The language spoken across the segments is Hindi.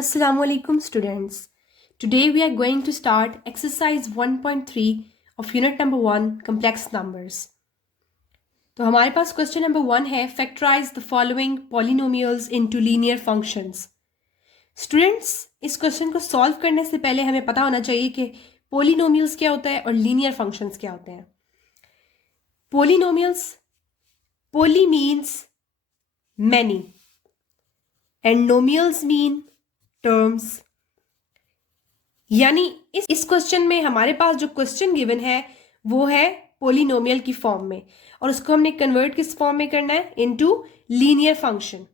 Assalamualaikum students. Today we are going to start exercise 1.3 of unit number 1 complex numbers. तो हमारे पास क्वेश्चन नंबर 1 है factorise the following polynomials into linear functions. Students, इस क्वेश्चन को सॉल्व करने से पहले हमें पता होना चाहिए कि पॉलिनोमियल्स क्या होता है और लीनियर फंक्शंस क्या होते हैं. Polynomials, poly means many and nominals mean terms. यानी इस क्वेश्चन में हमारे पास जो क्वेश्चन गिवन है वो है पोलिनोमियल की फॉर्म में और उसको हमने कन्वर्ट किस फॉर्म में करना है, into linear function.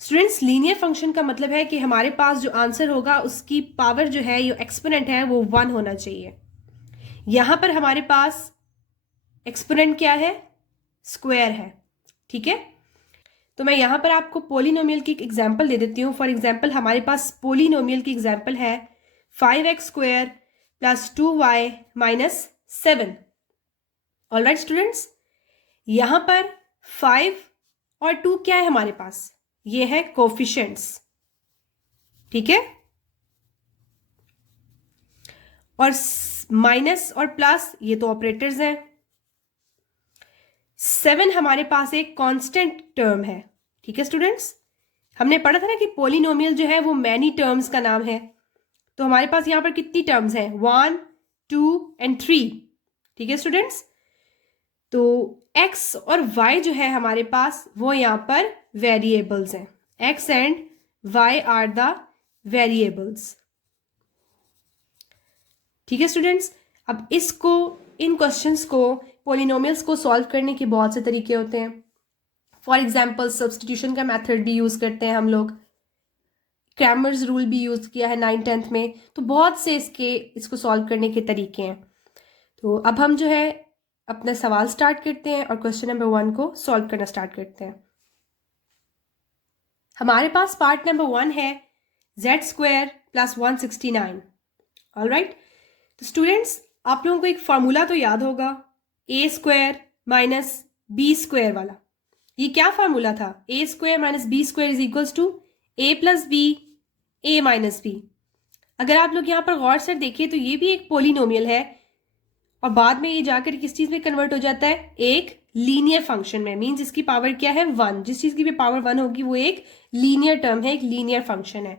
Students, linear function का मतलब है कि हमारे पास जो आंसर होगा उसकी पावर जो है, ये एक्सपोनेंट है, वो 1 होना चाहिए. यहां पर हमारे पास एक्सपोनेंट क्या है, स्क्वायर है. ठीक है, तो मैं यहाँ पर आपको पोलिनोमियल की एक एग्जाम्पल दे देती हूँ. फॉर एग्जाम्पल हमारे पास पोलिनोमियल की एग्जाम्पल है 5x square plus 2y minus 7. All right students, यहाँ पर 5 और 2 क्या है हमारे पास, ये है कोफिशिएंट्स. ठीक है, और माइनस और प्लस ये तो ऑपरेटर्स हैं. 7 हमारे पास एक कांस्टेंट टर्म है. ठीक है स्टूडेंट्स, हमने पढ़ा था ना कि पोलिनोमियल जो है वो मैनी टर्म्स का नाम है. तो हमारे पास यहाँ पर कितनी टर्म्स हैं, 1, 2 एंड 3. ठीक है स्टूडेंट्स, तो x और y जो है हमारे पास वो यहाँ पर वेरिएबल्स हैं. x and y are the variables. ठीक है स्टूडेंट्स, अब इसको, इन क्वेश्चंस को, पोलिनोमियल्स को सॉल्व करने के बहुत से तरीके होते हैं. फॉर एग्जाम्पल सब्सटीट्यूशन का मेथड भी यूज़ करते हैं हम लोग. क्रैमर्स रूल भी यूज़ किया है 9th-10th में. तो बहुत से इसको सॉल्व करने के तरीके हैं. तो अब हम जो है अपना सवाल स्टार्ट करते हैं और क्वेश्चन नंबर 1 को सॉल्व करना स्टार्ट करते हैं. हमारे पास पार्ट नंबर 1 है z square plus 169. All right, तो स्टूडेंट्स आप लोगों को एक फार्मूला तो याद होगा, a square minus b square वाला. ये क्या फार्मूला था, a square minus B square is equals to a plus B a minus B. अगर आप लोग यहाँ पर गौर से देखें तो ये भी एक पोलिनोमियल है और बाद में ये जाकर किस चीज़ में कन्वर्ट हो जाता है, एक लीनियर फंक्शन में. मीन्स इसकी पावर क्या है, 1. जिस चीज़ की भी पावर 1 होगी वो एक लीनियर टर्म है, एक लीनियर फंक्शन है.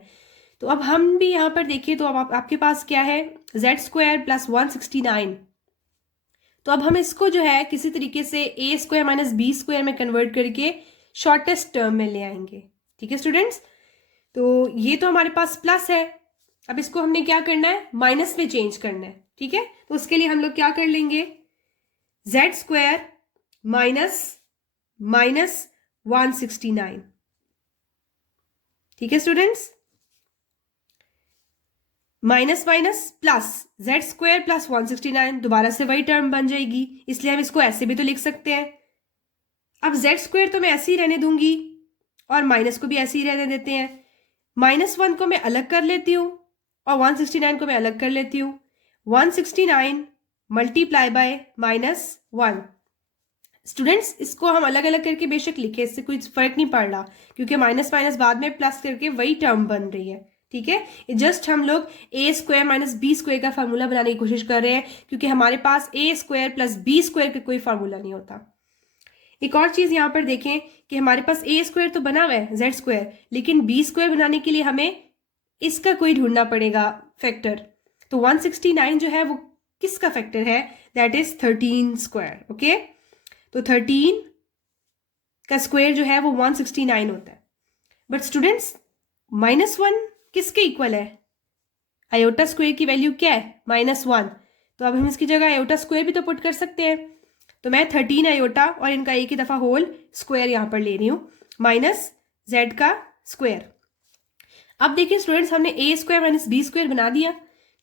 तो अब हम भी यहाँ पर देखिए तो अब आपके पास क्या है, z स्क्वायर प्लस 169. तो अब हम इसको जो है किसी तरीके से a square minus B square में कन्वर्ट करके शॉर्टेस्ट टर्म में ले आएंगे. ठीक है स्टूडेंट्स, तो ये तो हमारे पास प्लस है. अब इसको हमने क्या करना है, माइनस में चेंज करना है. ठीक है, तो उसके लिए हम लोग क्या कर लेंगे, z स्क्वायर माइनस माइनस 169. ठीक है students, minus minus plus z square plus 169, दोबारा से वही टर्म बन जाएगी, इसलिए हम इसको ऐसे भी तो लिख सकते हैं. अब z स्क्वायर तो मैं ऐसे ही रहने दूंगी और माइनस को भी ऐसे ही रहने देते हैं. -1 को मैं अलग कर लेती हूँ और 169 को मैं अलग कर लेती हूँ. 169 मल्टीप्लाई बाय -1. स्टूडेंट्स, इसको हम अलग अलग करके बेशक लिखे, इससे कोई फर्क नहीं पड़ रहा क्योंकि माइनस माइनस बाद में प्लस करके वही टर्म बन रही है. ठीक है, जस्ट हम लोग a square minus B square का फार्मूला बनाने की कोशिश कर रहे हैं क्योंकि हमारे पास a square plus B square का कोई फार्मूला नहीं होता. एक और चीज़ यहाँ पर देखें कि हमारे पास a स्क्वायर तो बना हुआ है z स्क्वायर, लेकिन b स्क्वायर बनाने के लिए हमें इसका कोई ढूंढना पड़ेगा फैक्टर. तो 169 जो है वो किसका फैक्टर है, दैट इज 13 स्क्वायर. ओके, तो 13 का स्क्वायर जो है वो 169 होता है. बट स्टूडेंट्स, -1 किसके इक्वल है, आयोटा स्क्वायर की वैल्यू क्या है, -1. तो अब हम इसकी जगह आयोटा स्क्वायर भी तो पुट कर सकते हैं. तो मैं 13 आयोटा और इनका एक ही दफ़ा होल स्क्वायर यहाँ पर ले रही हूँ, माइनस z का स्क्वायर. अब देखिए स्टूडेंट्स, हमने a square minus B square बना दिया,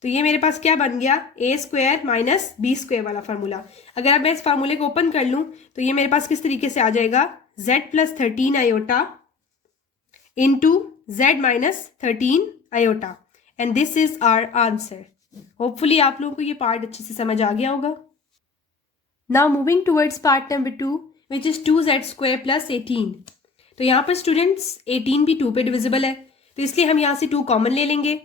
तो ये मेरे पास क्या बन गया, a square minus B square वाला फार्मूला. अगर अब मैं इस फार्मूले को ओपन कर लूँ तो ये मेरे पास किस तरीके से आ जाएगा, z plus 13 iota into z minus 13 iota, and this is our answer. Hopefully आप लोगों को ये पार्ट अच्छे से समझ आ गया होगा. Now moving towards part number 2 which is 2z square plus 18. तो यहाँ पर स्टूडेंट्स 18 भी 2 पे डिविजिबल है, तो इसलिए हम यहाँ से 2 कॉमन ले लेंगे।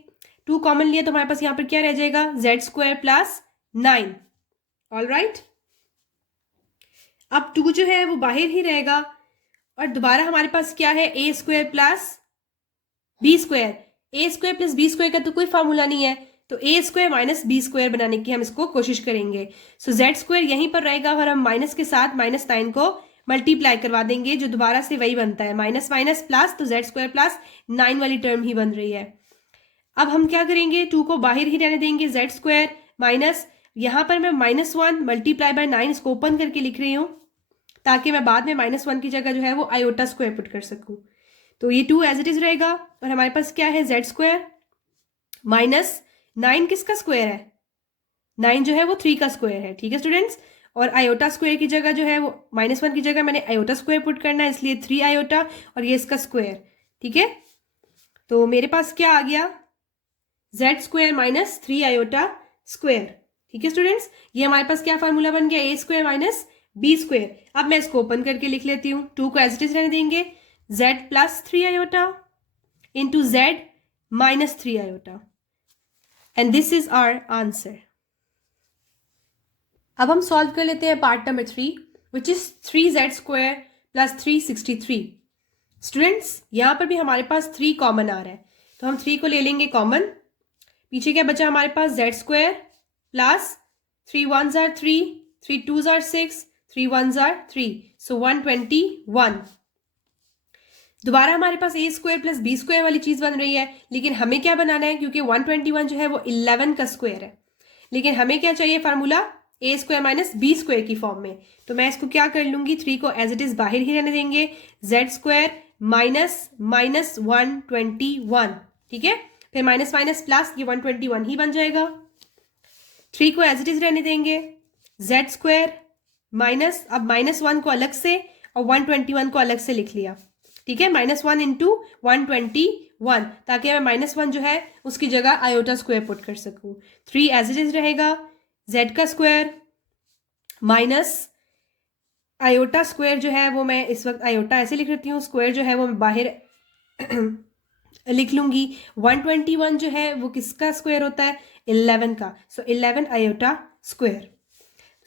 2 कॉमन लिया तो हमारे पास यहाँ पर क्या रह जाएगा, z² प्लस 9। ऑल राइट, अब 2 जो है वो बाहर ही रहेगा और दोबारा हमारे पास क्या है, a² plus b²। a² plus b² का तो कोई फार्मूला नहीं है, तो a² माइनस b² बनाने की हम इसको कोशिश करेंगे। सो z² यहीं पर रहेगा और हम माइनस के साथ -9 को मल्टीप्लाई करवा देंगे, जो दोबारा से वही बनता है माइनस माइनस प्लस, तो z² प्लस 9 वाली टर्म ही बन रही है। अब हम क्या करेंगे, 2 को बाहर ही रहने देंगे, z² माइनस, यहाँ पर मैं -1 मल्टीप्लाई बाय 9 इसको ओपन करके लिख रही हूँ ताकि मैं बाद में -1 की जगह जो है वो आयोटा स्क्वायर पुट कर सकूँ। तो ये 2 एज इट इज रहेगा और हमारे पास क्या है, z² माइनस 9 किसका स्क्वायर है, 9 जो है वो 3 का स्क्वायर है। ठीक है स्टूडेंट्स, और आयोटा स्क्वायर की जगह जो है वो -1 की जगह मैंने आयोटा स्क्वायर पुट करना है, इसलिए 3 आयोटा और ये इसका स्क्वायर। ठीक है, तो मेरे पास क्या आ गया, z² माइनस 3 आयोटा स्क्वायर। ठीक है स्टूडेंट्स, ये हमारे पास क्या फार्मूला बन गया, a² माइनस b²। अब मैं इसको ओपन करके लिख लेती हूँ, 2 को एज इट इज रहने देंगे, z plus 3 iota into z minus 3 iota, and this is our answer. अब हम सॉल्व कर लेते हैं part number 3, which is 3z² plus 363। Students, यहाँ पर भी हमारे पास 3 कॉमन आ रहा है, तो हम 3 को ले लेंगे कॉमन। पीछे क्या बचा हमारे पास, z² plus 3 1s are 3, 3 2s are 6, 3 1s are 3, so 121। दोबारा हमारे पास a² प्लस b² वाली चीज बन रही है, लेकिन हमें क्या बनाना है, क्योंकि 121 जो है वो 11 का स्क्वायर है, लेकिन हमें क्या चाहिए फार्मूला, a² माइनस b² की फॉर्म में। तो मैं इसको क्या कर लूंगी, 3 को एज इट इज बाहर ही रहने देंगे, z² माइनस माइनस 121। ठीक है, फिर माइनस माइनस प्लस, ये 121 ही बन जाएगा। 3 को एज इट इज रहने देंगे, z² माइनस, अब -1 को अलग से और 121 को अलग से लिख लिया। ठीक है, -1 इंटू 121, ताकि मैं -1 जो है उसकी जगह आयोटा स्क्वायर पुट कर सकूं। 3 एज इट इज रहेगा, z का स्क्वायर माइनस आयोटा स्क्वायर जो है वो मैं इस वक्त आयोटा ऐसे लिख लेती हूँ, स्क्वायर जो है वो मैं बाहर लिख लूंगी। 121 जो है वो किसका स्क्वायर होता है, 11 का, सो 11 आयोटा स्क्वायर।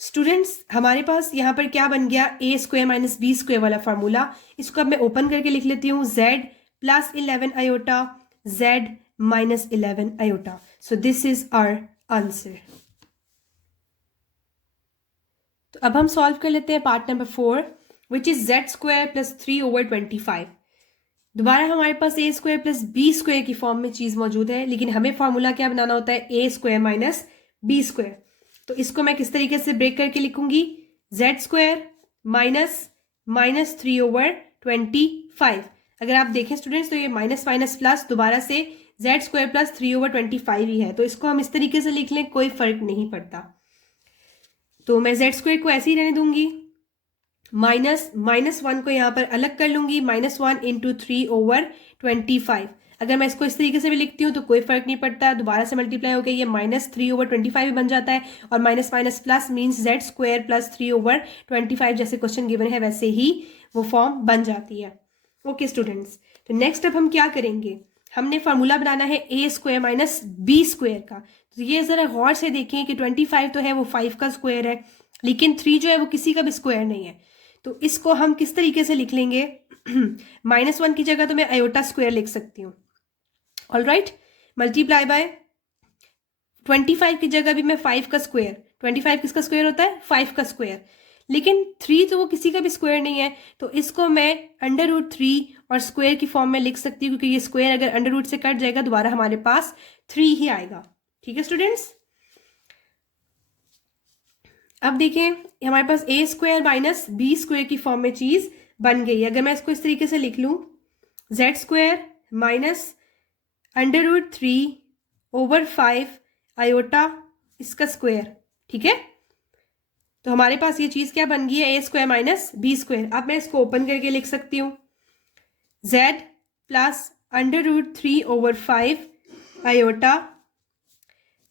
स्टूडेंट्स, हमारे पास यहाँ पर क्या बन गया, a² माइनस b² वाला फार्मूला। इसको अब मैं ओपन करके लिख लेती हूँ, z plus 11 iota, z minus 11 iota, so this is our answer. तो अब हम सॉल्व कर लेते हैं part number 4, which is z² plus 3/25। दोबारा हमारे पास a² प्लस b² की फॉर्म में चीज मौजूद है, लेकिन हमें फॉर्मूला क्या बनाना होता है, a² माइनस b²। तो इसको मैं किस तरीके से ब्रेक करके लिखूंगी, z² माइनस माइनस 3/25। अगर आप देखें स्टूडेंट्स, तो ये माइनस माइनस प्लस दोबारा से z² प्लस 3/25 ही है, तो इसको हम इस तरीके से लिख लें, कोई फर्क नहीं पड़ता। तो मैं z² को ऐसे ही रहने दूंगी, -1 को यहाँ पर अलग कर लूंगी, -1 इंटू 3/25। अगर मैं इसको इस तरीके से भी लिखती हूँ तो कोई फर्क नहीं पड़ता, दोबारा से मल्टीप्लाई होकर ये -3/25 भी बन जाता है, और minus minus plus means z² plus 3/25, जैसे क्वेश्चन गिवन है वैसे ही वो फॉर्म बन जाती है। ओके स्टूडेंट्स, तो नेक्स्ट अब हम क्या करेंगे, हमने फार्मूला बनाना है a² माइनस b² का। तो ये जरा गौर से देखें कि 25 तो है वो 5 का स्क्वायर है, लेकिन 3 जो है वो किसी का भी स्क्वायर नहीं है, तो इसको हम किस तरीके से लिख लेंगे, -1 की जगह तो मैं आयोटा स्क्वायर लिख सकती हूँ। ऑल राइट, मल्टीप्लाई बाय 25 की जगह भी मैं 5 का स्क्वायर, 25 किसका स्क्वायर होता है, 5 का स्क्वायर, लेकिन 3 तो वो किसी का भी स्क्वायर नहीं है, तो इसको मैं √3 और स्क्वायर की फॉर्म में लिख सकती हूँ, क्योंकि ये स्क्वायर अगर √ से कट जाएगा दोबारा हमारे पास 3 ही आएगा। ठीक है स्टूडेंट्स, अब देखें हमारे पास a² माइनस b² की फॉर्म में चीज बन गई। अगर मैं इसको इस तरीके से लिख लूं, z² माइनस √3/5 आयोटा इसका स्क्वायर। ठीक है, तो हमारे पास ये चीज क्या बन गई है, a² माइनस b²। अब मैं इसको ओपन करके लिख सकती हूँ, z plus √3/5 iota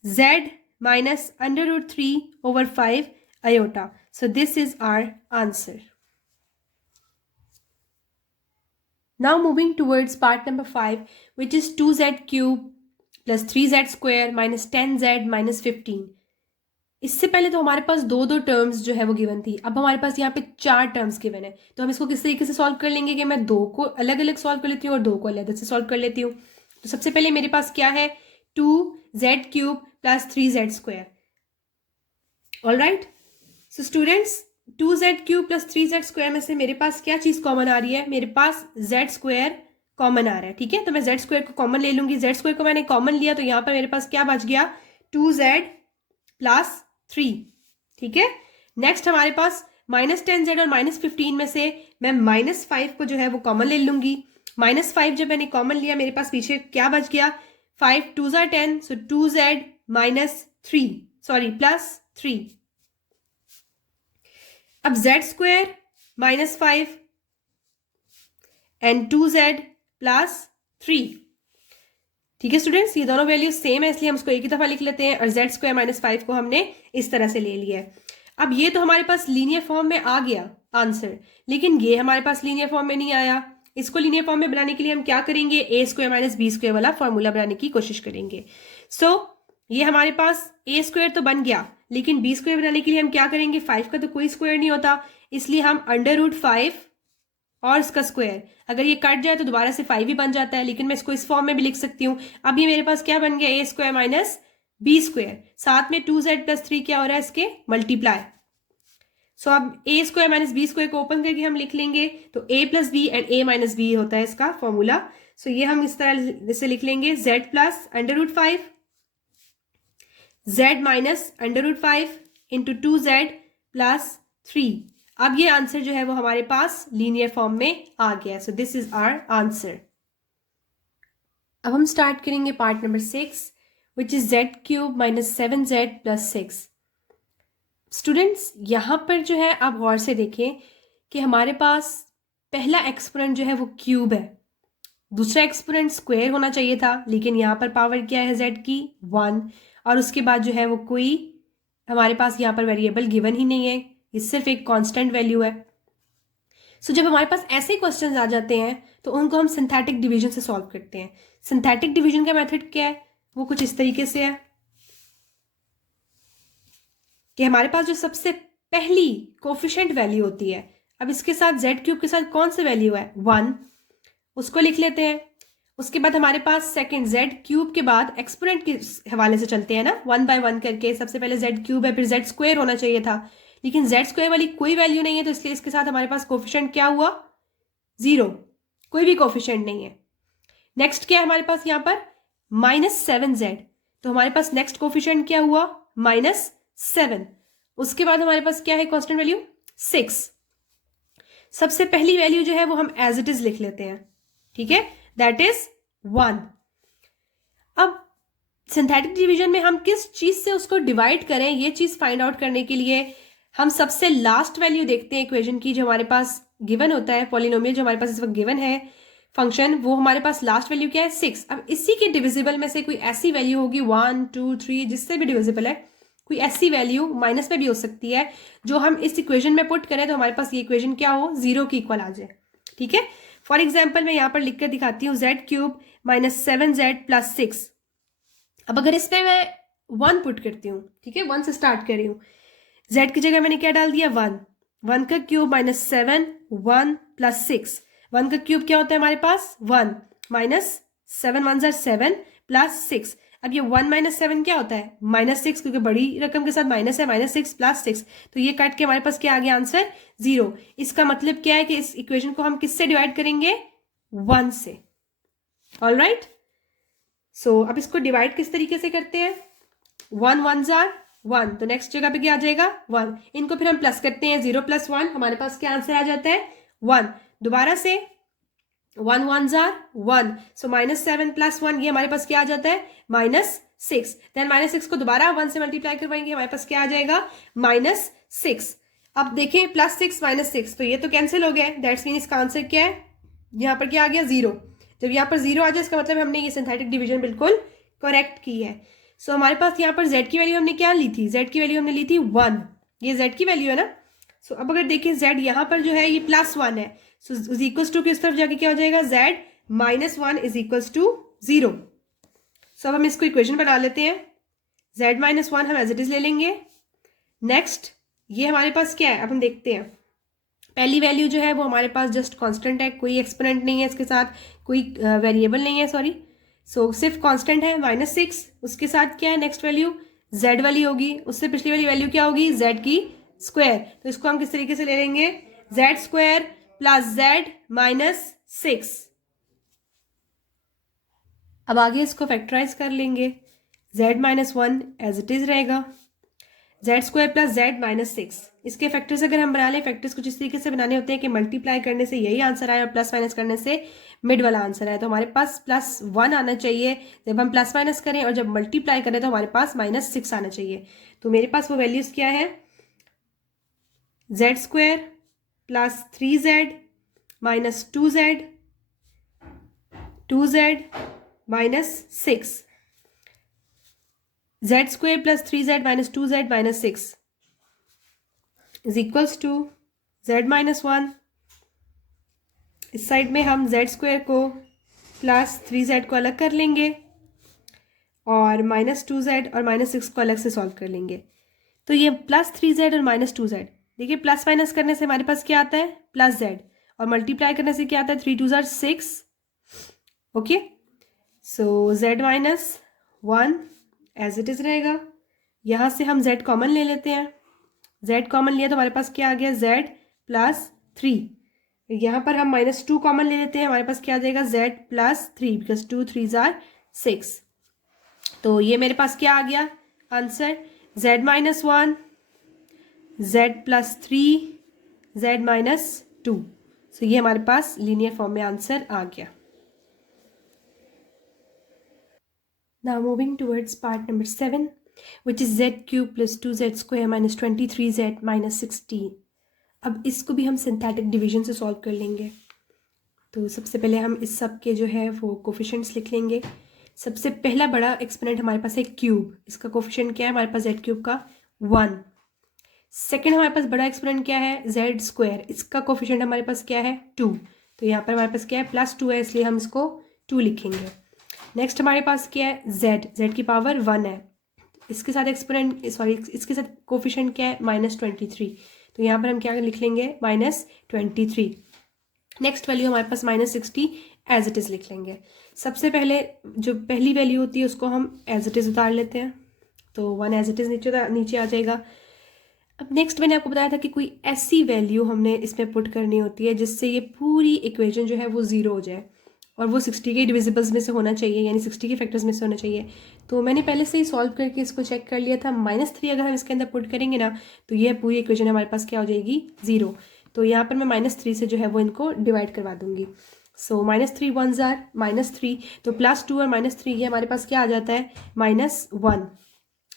z minus √3/5 iota. So this is our answer. Now moving towards part number 5, which is 2z cube plus 3z square minus 10z minus 15. इससे पहले तो हमारे पास दो दो टर्म्स जो है वो गिवन थी, अब हमारे पास यहाँ पे 4 टर्म्स गिवन है। तो हम इसको किस तरीके से सॉल्व कर लेंगे कि मैं दो को अलग अलग सॉल्व कर लेती हूँ और दो को अलग से सॉल्व कर लेती हूँ। तो सबसे पहले मेरे पास क्या है, 2z cube plus 3z square. All right, so students 2z cube plus 3z square में से मेरे पास क्या चीज़ कॉमन आ रही है, मेरे पास z स्क्वायर कॉमन आ रहा है। ठीक है, तो मैं z स्क्वायर को कॉमन ले लूंगी। z स्क्वायर को मैंने कॉमन लिया तो यहाँ पर मेरे पास क्या बच गया, 2z प्लस 3। ठीक है, नेक्स्ट हमारे पास -10z और -15 में से मैं -5 को जो है वो कॉमन ले लूंगी। -5 जब मैंने कॉमन लिया मेरे पास पीछे क्या बच गया, 5 2 ज़ा 10, सो 2z प्लस 3। अब z square -5 and 2z plus 3। ठीक है स्टूडेंट्स, ये दोनों वैल्यू सेम है इसलिए हम इसको एक ही दफा लिख लेते हैं और z स्क्वायर -5 को हमने इस तरह से ले लिया है। अब ये तो हमारे पास लीनियर फॉर्म में आ गया आंसर, लेकिन ये हमारे पास लीनियर फॉर्म में नहीं आया। इसको लीनियर फॉर्म में बनाने के लिए हम क्या करेंगे, a square minus b square वाला फॉर्मूला बनाने की कोशिश करेंगे। सो ये हमारे पास a स्क्वायर तो बन गया, लेकिन b स्क्वायर बनाने के लिए हम क्या करेंगे, 5 का तो कोई स्क्वायर नहीं होता, इसलिए हम √5 और इसका स्क्वायर, अगर ये कट जाए तो दोबारा से 5 ही बन जाता है, लेकिन मैं इसको इस फॉर्म में भी लिख सकती हूँ। अब ये मेरे पास क्या बन गया, a square minus b square, साथ में 2z प्लस 3 क्या हो रहा है, इसके मल्टीप्लाई। सो अब a square minus b square को ओपन करके हम लिख लेंगे, तो a plus b and a minus b होता है इसका फॉर्मूला। सो ये हम इस तरह से लिख लेंगे, z plus √5 z minus √5 into 2z plus 3। अब ये आंसर जो है वो हमारे पास लीनियर फॉर्म में आ गया। So this is our answer. अब हम स्टार्ट करेंगे part number 6, which is z cube minus 7z plus 6। Students यहाँ पर जो है आप गौर से देखें कि हमारे पास पहला एक्सपोनेंट जो है वो क्यूब है, दूसरा एक्सपोनेंट स्क्वायर होना चाहिए था, लेकिन यहाँ पर पावर क्या है z की, 1, और उसके बाद जो है वो कोई हमारे पास यहाँ पर वेरिएबल गिवन ही नहीं है, ये सिर्फ एक कांस्टेंट वैल्यू है। सो जब हमारे पास ऐसे क्वेश्चंस आ जाते हैं तो उनको हम सिंथेटिक डिवीजन से सॉल्व करते हैं। सिंथेटिक डिवीजन का मेथड क्या है, वो कुछ इस तरीके से है कि हमारे पास जो सबसे पहली कोफिशिएंट वैल्यू होती है, अब इसके साथ z क्यूब के साथ कौन सी वैल्यू है, 1, उसको लिख लेते हैं। उसके बाद हमारे पास सेकंड z क्यूब के बाद एक्सपोनेंट के हवाले से चलते हैं ना, 1 बाय 1 करके। सबसे पहले z क्यूब है, फिर z स्क्वायर होना चाहिए था, लेकिन z स्क्वायर वाली कोई वैल्यू नहीं है, तो इसलिए इसके साथ हमारे पास कोफिशिएंट क्या हुआ, 0, कोई भी कोफिशिएंट नहीं है। नेक्स्ट क्या है हमारे पास यहाँ पर, -7z, तो हमारे पास नेक्स्ट कोफिशिएंट क्या हुआ, -7। उसके बाद हमारे पास क्या है कांस्टेंट वैल्यू, 6। सबसे पहली वैल्यू जो है वो हम एज इट इज लिख लेते हैं, ठीक है, दैट इज 1। अब सिंथेटिक डिवीजन में हम किस चीज से उसको डिवाइड करें, ये चीज फाइंड आउट करने के लिए हम सबसे लास्ट वैल्यू देखते हैं इक्वेशन की, जो हमारे पास गिवन होता है, पॉलिनोमियल जो हमारे पास इस वक्त गिवन है फंक्शन, वो हमारे पास लास्ट वैल्यू क्या है, 6। अब इसी के डिविजिबल में से कोई ऐसी वैल्यू होगी 1 2 3 जिससे भी डिविजिबल है, कोई ऐसी वैल्यू माइनस में भी हो सकती है जो हम इस इक्वेशन में पुट करें तो हमारे पास ये इक्वेशन क्या हो, 0 की इक्वल आ जाए। ठीक है, फॉर एग्जाम्पल मैं यहाँ पर लिख कर दिखाती हूँ, z cube minus 7z plus 6। अब अगर इस पर मैं 1 पुट करती हूँ, ठीक है, 1 से स्टार्ट कर रही हूँ, z की जगह मैंने क्या डाल दिया, 1 का क्यूब माइनस 7, 1 प्लस 6, 1 का क्यूब क्या होता है हमारे पास, 1 माइनस 7 1 ज़ा 7 प्लस 6। अब ये 1 माइनस 7 क्या होता है, -6, क्योंकि बड़ी रकम के साथ माइनस है, -6 प्लस 6, तो ये कट के हमारे पास क्या आ गया आंसर, 0। इसका मतलब क्या है कि इस इक्वेशन को हम किससे डिवाइड करेंगे, 1 से। ऑल राइट, सो अब इसको डिवाइड किस तरीके से करते हैं, 1 1 ज़ा 1, तो नेक्स्ट जगह पे क्या आ जाएगा, 1। इनको फिर हम प्लस करते हैं, 0 + 1, हमारे पास क्या आंसर आ जाता है, 1। दोबारा से 1 1 ज़ा 1, सो -7 + 1, ये हमारे पास क्या आ जाता है, -6। देन -6 को दोबारा 1 से मल्टीप्लाई करवाएंगे, हमारे पास क्या आ जाएगा, -6। अब देखें +6 -6, तो ये तो कैंसिल हो गया, दैट्स मीन इसका आंसर क्या है, यहाँ पर क्या आ गया, 0। जब यहाँ पर 0 आ जाए इसका मतलब हमने ये सिंथेटिक डिवीजन बिल्कुल करेक्ट की है। सो हमारे पास यहाँ पर z की वैल्यू हमने क्या ली थी, z की वैल्यू हमने ली थी 1, ये z की वैल्यू है ना। सो अब अगर देखें z यहाँ पर जो है ये +1 है, सो इज इक्वल्स टू किस तरफ जाके क्या हो जाएगा, z minus 1 is equals to 0। So अब हम इसको इक्वेशन बना लेते हैं। z माइनस 1 हम एज इट इज ले लेंगे। नेक्स्ट ये हमारे पास क्या है, अब हम देखते हैं। पहली वैल्यू जो है वो हमारे पास जस्ट कांस्टेंट है, कोई एक्सपोनेंट नहीं है इसके साथ, कोई वेरिएबल नहीं है, सॉरी। सो सिर्फ कांस्टेंट है -6। उसके साथ क्या है नेक्स्ट वैल्यू, z वाली होगी। उससे पिछली वाली वैल्यू क्या होगी, z की स्क्वायर। तो इसको हम किस तरीके से ले लेंगे, z square plus z minus 6। अब आगे इसको फैक्टराइज कर लेंगे। z minus 1 as it is रहेगा, z square plus z minus 6। इसके फैक्टर्स अगर हम बना लें, फैक्टर्स कुछ इस तरीके से बनाने होते हैं कि मल्टीप्लाई करने से यही आंसर आए और प्लस माइनस करने से मिड वाला आंसर आए। तो हमारे पास +1 आना चाहिए जब हम प्लस माइनस करें, और जब मल्टीप्लाई करें तो हमारे पास -6 आना चाहिए। तो मेरे पास वो वैल्यूज क्या है, z square plus 3z minus 2z minus 6, z square plus 3z minus 2z minus 6 is equals to z minus 1। इस साइड में हम z स्क्वायर को प्लस 3z को अलग कर लेंगे और माइनस 2z और माइनस 6 को अलग से सॉल्व कर लेंगे। तो ये प्लस 3z और माइनस 2z, देखिए प्लस माइनस करने से हमारे पास क्या आता है, प्लस z, और मल्टीप्लाई करने से क्या आता है, 3 2 6। Okay, so z minus 1 as it is रहेगा। यहाँ से हम z कॉमन ले लेते हैं, z कॉमन लिया तो हमारे पास क्या आ गया, z प्लस 3। यहाँ पर हम -2 कॉमन ले लेते हैं, हमारे पास क्या आ जाएगा, z प्लस 3, बिकॉज 2 3 6। तो ये मेरे पास क्या आ गया answer, z minus 1, z plus 3, z minus 2। सो ये हमारे पास लीनियर फॉर्म में आंसर आ गया। Now moving towards part number 7, which is z cube plus 2z square minus 23z minus 16। अब इसको भी हम सिंथेटिक डिवीजन से सॉल्व कर लेंगे। तो सबसे पहले हम इस सब के जो है वो कोफिशिएंट्स लिख लेंगे। सबसे पहला बड़ा एक्सपोनेंट हमारे पास है क्यूब, इसका कोफिशिएंट क्या है हमारे पास, z क्यूब का 1। सेकेंड हमारे पास बड़ा एक्सपोनेंट क्या है, z स्क्वायर, इसका कोफिशिएंट हमारे पास क्या है, 2। तो यहाँ पर हमारे पास क्या है, +2 है, इसलिए हम इसको 2 लिखेंगे। नेक्स्ट हमारे पास क्या है, z की पावर 1 है, इसके साथ एक्सपोनेंट सॉरी इसके साथ कोफिशिएंट क्या है, -23। तो यहाँ पर हम क्या लिख लेंगे, -23। नेक्स्ट वैल्यू हमारे पास -60 एज इट इज़ लिख लेंगे। सबसे पहले जो पहली वैल्यू होती है उसको हम एज इट इज़ उतार लेते हैं, तो 1 एज इट इज़ नीचे आ जाएगा। अब नेक्स्ट मैंने आपको बताया था कि कोई ऐसी वैल्यू हमने इसमें पुट करनी होती है जिससे ये पूरी इक्वेशन जो है वो 0 हो जाए, और वो 60 के डिविजिबल्स में से होना चाहिए, यानी 60 के फैक्टर्स में से होना चाहिए। तो मैंने पहले से ही सॉल्व करके इसको चेक कर लिया था। -3 अगर हम इसके अंदर पुट करेंगे ना, तो ये पूरी इक्वेशन हमारे पास क्या हो जाएगी, 0। तो यहाँ पर मैं -3 से जो है वो इनको डिवाइड करवा दूंगी। सो -3 1s are -3, तो +2 और -3 ये हमारे पास क्या आ जाता है, -1।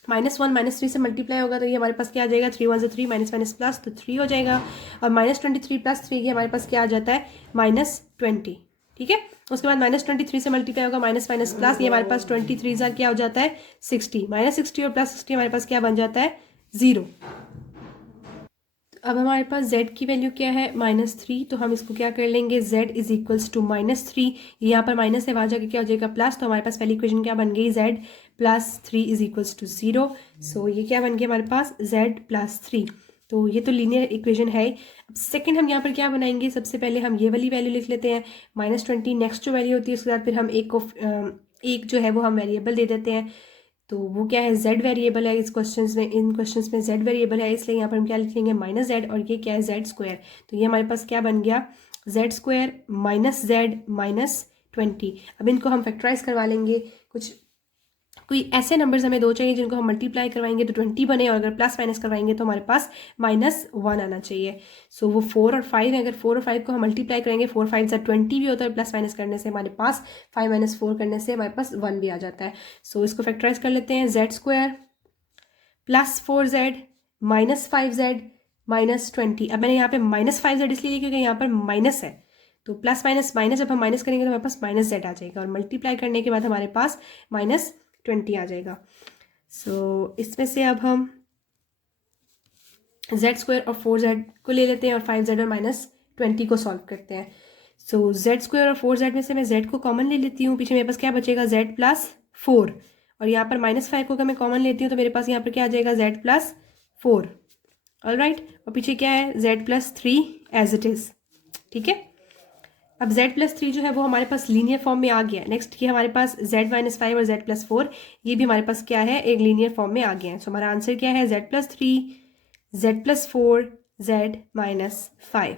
-1 -3 से मल्टीप्लाई होगा तो ये हमारे पास क्या आ जाएगा, 3 1 3, माइनस माइनस प्लस, तो 3 हो जाएगा। और -23 + 3 ये हमारे पास क्या आ जाता है, -20। ठीक है, उसके बाद -23 से मल्टीप्लाई होगा, माइनस माइनस प्लस, ये हमारे पास 23 क्या हो जाता है, 60। -60 और +60 हमारे पास क्या बन जाता है, 0। अब हमारे पास z की वैल्यू क्या है, -3। तो हम इसको क्या कर लेंगे, z इज इक्वल्स टू -3, यहाँ पर माइनस है, वहाँ जाके क्या हो जाएगा, प्लस। तो हमारे पास पहली इक्वेशन क्या बन गई, z + 3 is equals to 0। So ये क्या बन गया हमारे पास, z + 3। तो ये तो लीनियर इक्वेशन है। अब सेकंड हम यहाँ पर क्या बनाएंगे, सबसे पहले हम ये वाली वैल्यू लिख लेते हैं, -20। नेक्स्ट जो वैल्यू होती है उसके बाद फिर हम एक जो है वो हम वेरिएबल दे देते हैं। तो वो क्या है, z वेरिएबल है इस क्वेश्चंस में, इन क्वेश्चंस में z वेरिएबल है, इसलिए यहाँ पर हम क्या लिखेंगे, -z, और ये क्या है, z स्क्वायर। तो ये हमारे पास क्या बन गया, z स्क्वायर -z -20। अब इनको हम फैक्टराइज करवा लेंगे। कोई ऐसे नंबर्स हमें दो चाहिए जिनको हम मल्टीप्लाई करवाएंगे तो 20 बने, और अगर प्लस माइनस करवाएंगे तो हमारे पास -1 आना चाहिए। सो वो 4 और 5 है, अगर 4 और 5 को हम मल्टीप्लाई करेंगे, 4 5 20 भी होता है, प्लस माइनस करने से हमारे पास 5 - 4 करने से हमारे पास 1 भी आ जाता है। सो इसको फैक्टराइज कर लेते हैं, z स्क्वायर + 4z -5z -20। अब मैंने यहाँ पे -5z इसलिए लिया क्योंकि यहाँ पर माइनस है, तो प्लस माइनस माइनस जब हम माइनस करेंगे तो हमारे पास -z आ जाएगा, और मल्टीप्लाई करने के बाद हमारे पास -20 आ जाएगा। सो इसमें से अब हम z स्क्वायर और 4z को ले लेते हैं, और 5z और 20 को सॉल्व करते हैं। सो जेड स्क्वायर और 4z में से मैं z को कॉमन ले लेती हूँ, पीछे मेरे पास क्या बचेगा z प्लस 4, और यहाँ पर -5 को अगर मैं कॉमन लेती हूँ तो मेरे पास यहाँ पर क्या आ जाएगा z प्लस 4। ऑल राइट, और पीछे क्या है z plus 3 as it is. ठीक है, अब z प्लस 3 जो है वो हमारे पास लीनियर फॉर्म में आ गया है। नेक्स्ट ये हमारे पास z माइनस 5 और z प्लस 4, ये भी हमारे पास क्या है, एक लीनियर फॉर्म में आ गया है। सो हमारा आंसर क्या है, z plus 3, z plus 4, z minus 5।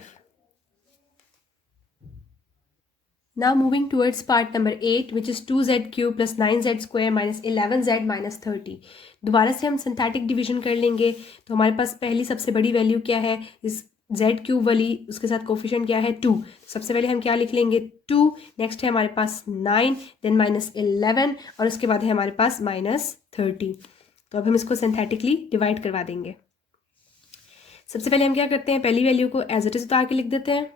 Now moving towards part number 8, which is 2z cube plus 9z square minus 11z minus 30। दोबारा से हम सिंथेटिक डिवीजन कर लेंगे। तो हमारे पास पहली सबसे बड़ी वैल्यू क्या है इस z क्यूब वाली, उसके साथ कोफिशिएंट क्या है 2। सबसे पहले हम क्या लिख लेंगे 2, नेक्स्ट है हमारे पास 9, देन माइनस 11, और उसके बाद है हमारे पास माइनस 30। तो अब हम इसको सिंथेटिकली डिवाइड करवा देंगे। सबसे पहले हम क्या करते हैं, पहली वैल्यू को एज इट इज उतार के लिख देते हैं।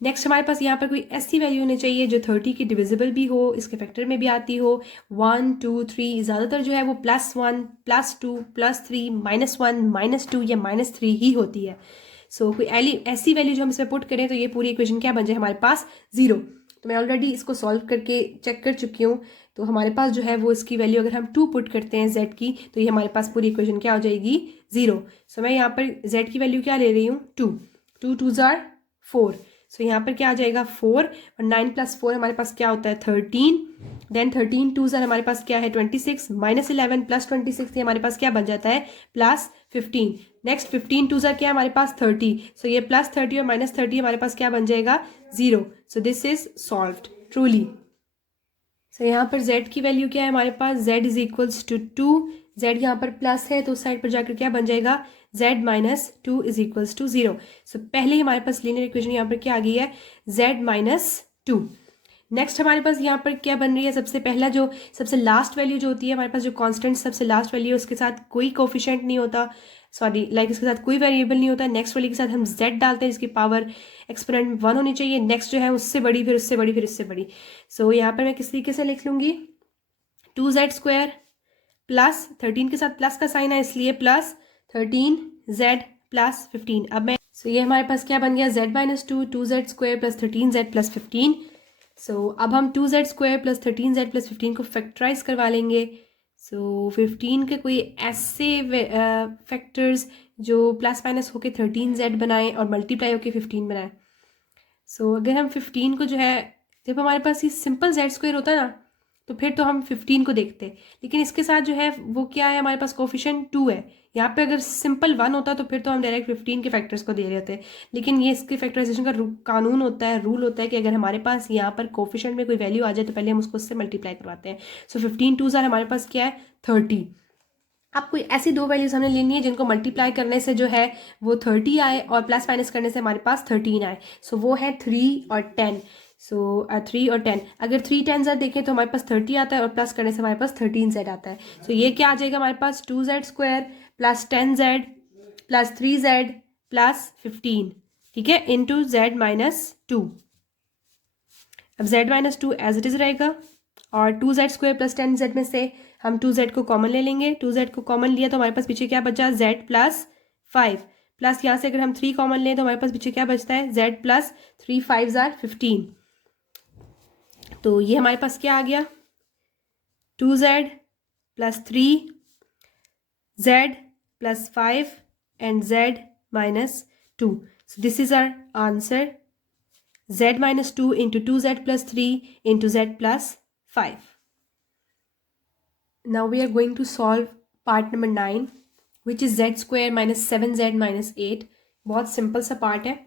नेक्स्ट हमारे पास यहाँ पर कोई ऐसी वैल्यू होनी चाहिए जो 30 की डिविजिबल भी हो, इसके फैक्टर में भी आती हो। 1 2 3 ज़्यादातर जो है वो +1 +2 +3 -1 -2 या -3 ही होती है। सो कोई ऐसी वैल्यू जो हम इसमें पुट करें तो ये पूरी इक्वेशन क्या बन जाए हमारे पास 0। तो मैं ऑलरेडी इसको सॉल्व करके चेक कर चुकी हूँ। तो हमारे पास जो है वो इसकी वैल्यू अगर हम 2 पुट करते हैं z की, तो ये हमारे पास पूरी इक्वेशन क्या हो जाएगी 0। सो मैं यहाँ पर z की वैल्यू क्या ले रही हूँ 2, 2 2 ज़ार 4। सो यहाँ पर क्या आ जाएगा 4, और 9 + 4 हमारे पास क्या होता है 13। देन 13 2 ज़ार हमारे पास क्या है 26, -11 + 26 ये हमारे पास क्या बन जाता है +15। नेक्स्ट 15 2 ज़ार क्या है हमारे पास 30। सो ये +30 और -30 हमारे पास क्या बन जाएगा 0। So this is solved truly. So यहाँ पर z की वैल्यू क्या है हमारे पास, z is equals to 2। z यहाँ पर प्लस है तो उस साइड पर जाकर क्या बन जाएगा z minus 2 is equals to 0। So पहले हमारे पास लीनियर इक्वेशन यहाँ पर क्या आ गई है z माइनस 2। नेक्स्ट हमारे पास यहाँ पर क्या बन रही है, सबसे पहला जो सबसे लास्ट वैल्यू जो होती है हमारे पास, जो कांस्टेंट सबसे लास्ट वैल्यू है उसके साथ कोई कोफिशिएंट नहीं होता, सॉरी लाइक इसके साथ कोई वेरिएबल नहीं होता। नेक्स्ट वाली के साथ हम z डालते हैं जिसकी पावर एक्सपोनेंट में 1 होनी चाहिए। नेक्स्ट जो है उससे बड़ी, फिर उससे बड़ी, फिर उससे बड़ी। सो यहाँ पर मैं किस तरीके से लिख लूँगी 2z² प्लस 13 के साथ प्लस का साइन है इसलिए प्लस 13z प्लस 15। अब मैं ये हमारे पास क्या बन गया z minus 2, 2z² plus 13z plus 15। अब हम 2z² प्लस 13z प्लस 15 को फैक्टराइज करवा लेंगे। 15 के कोई ऐसे फैक्टर्स जो प्लस माइनस होके 13z बनाएं और मल्टीप्लाई होके 15 बनाएं। अगर हम 15 को जो है, जब हमारे पास ये सिंपल z² होता है ना तो फिर तो हम 15 को देखते, लेकिन इसके साथ जो है वो क्या है हमारे पास कोफिशिएंट 2 है। यहाँ पे अगर सिंपल 1 होता तो फिर तो हम डायरेक्ट 15 के फैक्टर्स को दे रहे थे, लेकिन ये इसके फैक्टराइजेशन का कानून होता है, रूल होता है कि अगर हमारे पास यहाँ पर कोफिशिएंट में कोई वैल्यू आ जाए तो पहले हम उसको उससे मल्टीप्लाई करवाते हैं। 15 2 ज़ार हमारे पास क्या है 30। अब कोई ऐसी दो वैल्यूज हमने लेनी है जिनको मल्टीप्लाई करने से जो है वो 30 आए और प्लस माइनस करने से हमारे पास 13 आए। वो है 3 और 10। 3 और 10, अगर 3 10z देखें तो हमारे पास 30 आता है और प्लस करने से हमारे पास 13z आता है। ये क्या आ जाएगा हमारे पास 2z² plus 10z plus 3z plus 15, ठीक है, इंटू z माइनस 2। अब z minus 2 as it is रहेगा और 2z² प्लस 10z में से हम 2z को कॉमन ले लेंगे। 2z को कॉमन लिया तो हमारे पास पीछे क्या बचा z प्लस 5, प्लस यहाँ से अगर हम 3 कॉमन लें तो हमारे पास पीछे क्या बचता है z प्लस 3 5 ज़ार 15। तो ये हमारे पास क्या आ गया 2z plus 3 z plus 5 and z minus 2। This is our answer, z minus 2 into 2z plus 3 into z plus 5। Now we are going to solve part number 9 which is z² minus 7z minus 8। बहुत सिंपल सा पार्ट है।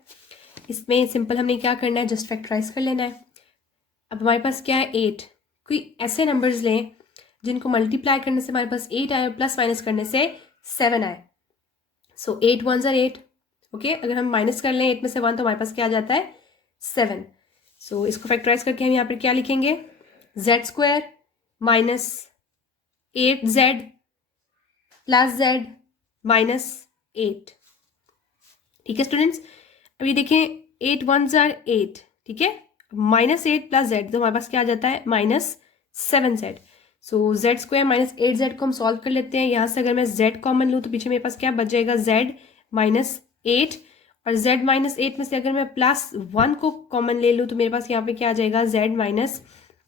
इसमें सिंपल हमने क्या करना है, जस्ट फैक्टराइज कर लेना है। अब हमारे पास क्या है 8। कोई ऐसे नंबर्स लें जिनको मल्टीप्लाई करने से हमारे पास 8 आए और प्लस माइनस करने से 7 आए। 8 1 ज़ार 8, ओके। अगर हम माइनस कर लें 8 में से 1 तो हमारे पास क्या आ जाता है 7। इसको फैक्टराइज करके हम यहाँ पर क्या लिखेंगे z² minus 8z plus z minus 8, ठीक है स्टूडेंट्स। अब ये देखें 8 1 ज़ार 8, ठीक है, -8 प्लस z तो हमारे पास क्या आ जाता है -7z। z² माइनस 8z को हम सॉल्व कर लेते हैं। यहाँ से अगर मैं z कॉमन लूँ तो पीछे मेरे पास क्या बच जाएगा z माइनस 8, और z माइनस एट में से अगर मैं प्लस वन को कॉमन ले लूँ तो मेरे पास यहाँ पे क्या आ जाएगा, z माइनस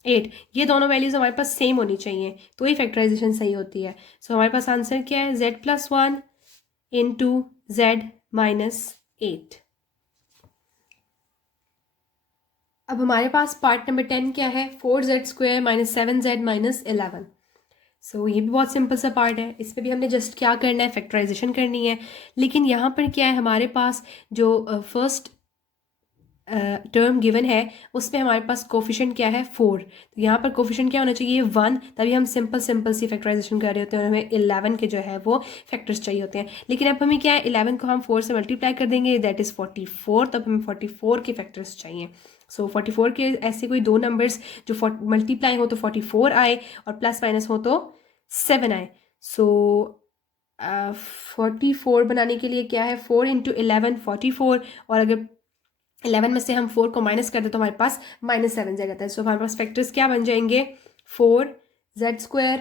एट। ये दोनों वैल्यूज हमारे पास सेम होनी चाहिए तो ही फैक्टराइजेशन सही होती है। सो हमारे पास आंसर क्या है, z plus one into z minus eight. अब हमारे पास पार्ट नंबर 10 क्या है, 4z² माइनस 7z माइनस 11। सो ये भी बहुत सिंपल सा पार्ट है, इस पर भी हमने जस्ट क्या करना है, फैक्टराइजेशन करनी है। लेकिन यहाँ पर क्या है, हमारे पास जो फर्स्ट टर्म गिवन है उसमें हमारे पास कोफिशिएंट क्या है, 4। तो यहाँ पर कोफिशिएंट क्या होना चाहिए, 1, तभी हम सिंपल सी फैक्टराइजेशन कर रहे होते हैं और हमें 11 के जो है वो फैक्टर्स चाहिए होते हैं। लेकिन अब हमें क्या है, 11 को हम 4 से मल्टीप्लाई कर देंगे, दैट इज़ 44, तब हमें 44 के फैक्टर्स चाहिए। सो 44 के ऐसे कोई दो नंबर्स जो मल्टीप्लाई हो तो 44 आए और प्लस माइनस हो तो 7 आए। सो 44 बनाने के लिए क्या है, 4 इंटू 11 44, और अगर 11 में से हम 4 को माइनस कर दे तो हमारे पास -7 जगह है। सो हमारे पास फैक्टर्स क्या बन जाएंगे, 4z²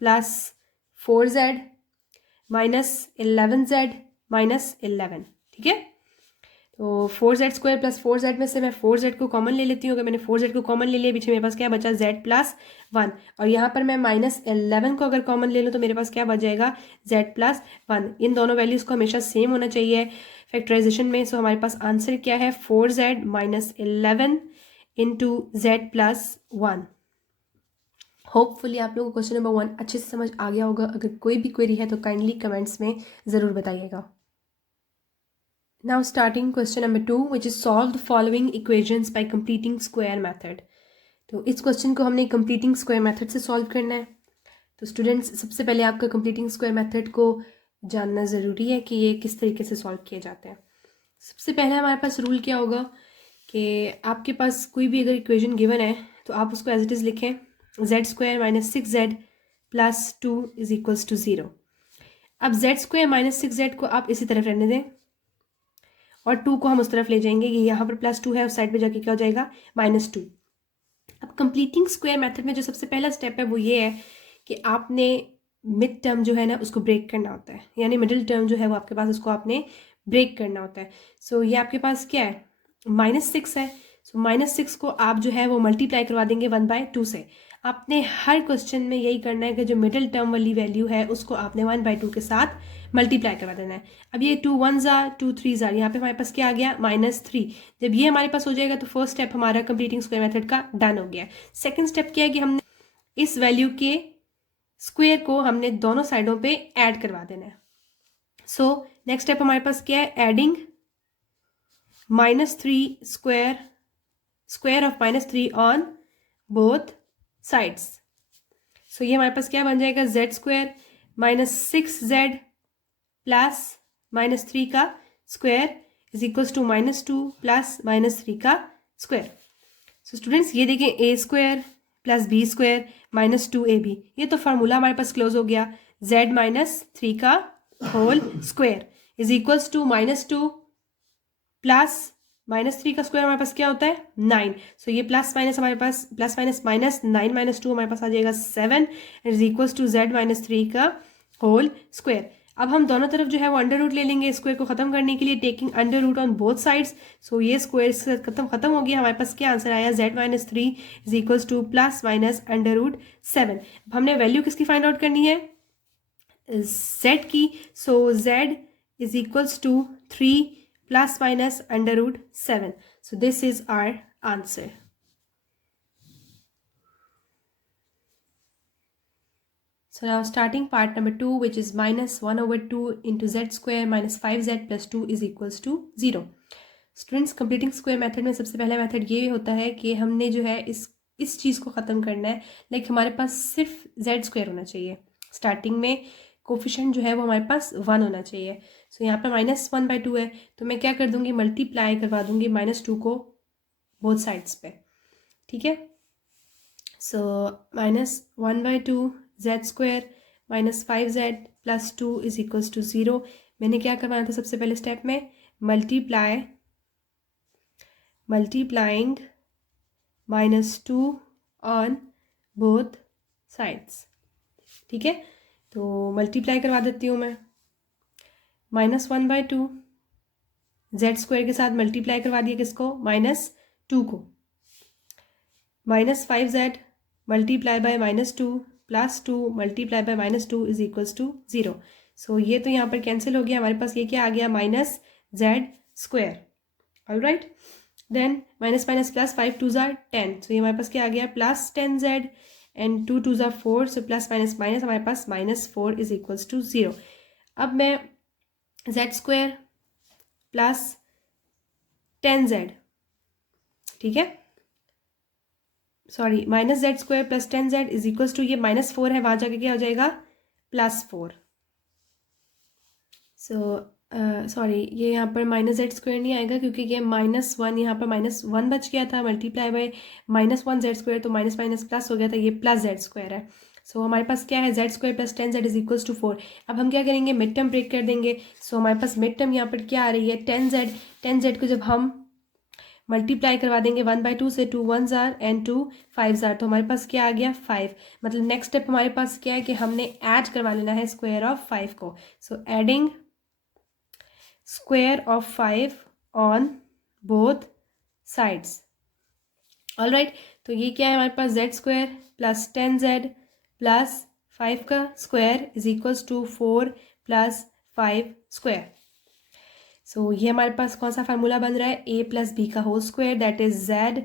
plus 4z minus 11z minus 11। ठीक है, तो 4z² प्लस 4z में से मैं 4z को कॉमन ले लेती हूँ। अगर मैंने 4z को कॉमन ले लिया, पीछे मेरे पास क्या बचा, z प्लस 1, और यहाँ पर मैं -11 को अगर कॉमन ले लूँ तो मेरे पास क्या बच जाएगा, z प्लस 1। इन दोनों वैल्यूज़ को हमेशा सेम होना चाहिए फैक्टराइजेशन में। सो हमारे पास आंसर क्या है, 4z minus 11 into z plus 1। Hopefully आप लोगों को क्वेश्चन नंबर 1 अच्छे से समझ आ गया होगा। अगर कोई भी क्वेरी है तो काइंडली कमेंट्स में ज़रूर बताइएगा। Now starting question number 2, which is solve the following equations by completing square method। तो इस क्वेश्चन को हमने completing square method से सॉल्व करना है। तो स्टूडेंट्स, सबसे पहले आपका completing square method को जानना ज़रूरी है कि ये किस तरीके से सॉल्व किए जाते हैं। सबसे पहले हमारे पास रूल क्या होगा कि आपके पास कोई भी अगर इक्वेशन गिवन है तो आप उसको एज इट इज़ लिखें, z² minus 6z plus 2 is equals to 0। अब z² माइनस 6z को आप इसी तरफ रहने दें और 2 को हम उस तरफ ले जाएंगे, ये यहाँ पर +2 है, उस साइड पे जाके क्या हो जाएगा, -2। अब कंप्लीटिंग स्क्वायर मेथड में जो सबसे पहला स्टेप है वो ये है कि आपने मिड टर्म जो है ना उसको ब्रेक करना होता है, यानी मिडिल टर्म जो है वो आपके पास, उसको आपने ब्रेक करना होता है। सो ये आपके पास क्या है, -6 है। सो -6 को आप जो है वो मल्टीप्लाई करवा देंगे 1/2 से। आपने हर क्वेश्चन में यही करना है कि जो मिडिल टर्म वाली वैल्यू है उसको आपने 1/2 के साथ मल्टीप्लाई करवा देना है। अब ये 2 1s 2 3s, यहाँ पे हमारे पास क्या आ गया, -3। जब ये हमारे पास हो जाएगा तो फर्स्ट स्टेप हमारा कंप्लीटिंग स्क्वायर मेथड का डन हो गया। सेकंड स्टेप क्या है कि हमने इस वैल्यू के स्क्वायर को हमने दोनों साइडों पे ऐड करवा देना है। सो नेक्स्ट स्टेप हमारे पास क्या है, adding -3 square of -3 on both sides. So ये हमारे पास क्या बन जाएगा, z² माइनस 6z प्लस -3 का square is equals to -2 plus -3 का स्क्वायर। सो स्टूडेंट्स ये देखें, a² प्लस b² -2ab, ये तो फार्मूला हमारे पास क्लोज हो गया। z -3 का whole square is equals to -2 plus -3 का स्क्वायर हमारे पास क्या होता है, 9। सो ये प्लस माइनस हमारे पास प्लस माइनस माइनस 9 -2 हमारे पास आ जाएगा 7 इज इक्वल्स टू z -3 का होल स्क्वायर। अब हम दोनों तरफ जो है वो अंडर रूट ले लेंगे स्क्वायर को खत्म करने के लिए, taking under root on both sides. So ये स्क्वायर से खत्म हो गया। हमारे पास क्या आंसर आया, z -3 is equals to plus minus under root 7। अब हमने वैल्यू किसकी फाइंड आउट करनी है, z की। So z is equals to 3 plus minus under root 7. So this is our answer. So now starting part number 2, which is -1/2 into z² minus 5z plus 2 is equals to 0. Students, completing square method में सबसे पहला मेथड ये होता है कि हमने जो है इस चीज़ को ख़त्म करना है। लाइक हमारे पास सिर्फ z² होना चाहिए। स्टार्टिंग में कोफिशिएंट जो है वो हमारे पास 1 होना चाहिए। सो यहाँ पर -1/2 है तो मैं क्या कर दूँगी, मल्टीप्लाई करवा दूँगी -2 को बोथ साइड्स पे। ठीक है, so -1/2 z² minus 5z plus 2 is equals to 0। मैंने क्या करवाना था सबसे पहले स्टेप में, मल्टीप्लाइंग -2 ऑन बोथ साइड्स। ठीक है, तो मल्टीप्लाई करवा देती हूँ मैं। -1/2 जेड स्क्वायर के साथ मल्टीप्लाई करवा दिया किसको, -2 को, -5z multiply by -2 +2 multiply by -2 is equals to 0। So ये तो यहाँ पर कैंसिल हो गया, हमारे पास ये क्या आ गया, -z²। All right, then minus minus plus, 5 2 ज़ार 10, सो ये हमारे पास क्या आ गया, +10z एंड 2 2 ज़ार 4, सो प्लस माइनस माइनस हमारे पास -4 इज इक्वल्स टू 0। अब मैं z² प्लस 10z, ठीक है, sorry -z² plus 10z is equals to, ये -4 है, वहाँ जाके क्या हो जाएगा, +4। सो सॉरी ये यहाँ पर -z² नहीं आएगा क्योंकि ये -1, यहाँ पर -1 बच गया था, मल्टीप्लाई बाय -1z², तो माइनस माइनस प्लस हो गया था, ये +z² है। सो हमारे पास क्या है, z² plus 10z is equals to 4। अब हम क्या करेंगे, मिड टर्म ब्रेक कर देंगे। सो हमारे पास मिड टर्म यहाँ पर क्या आ रही है, 10z को जब हम मल्टीप्लाई करवा देंगे 1/2 से, 2 1 ज़ार एंड 2 5 ज़ार, तो हमारे पास क्या आ गया, 5। मतलब नेक्स्ट स्टेप हमारे पास क्या है कि हमने ऐड करवा लेना है स्क्वायर ऑफ 5 को। So adding square of 5 on both sides। All right, तो ये क्या है हमारे पास, z² प्लस 10z प्लस 5 का square is equals to 4 plus 5²। So ये हमारे पास कौन सा फार्मूला बन रहा है, a प्लस बी का whole square, that is z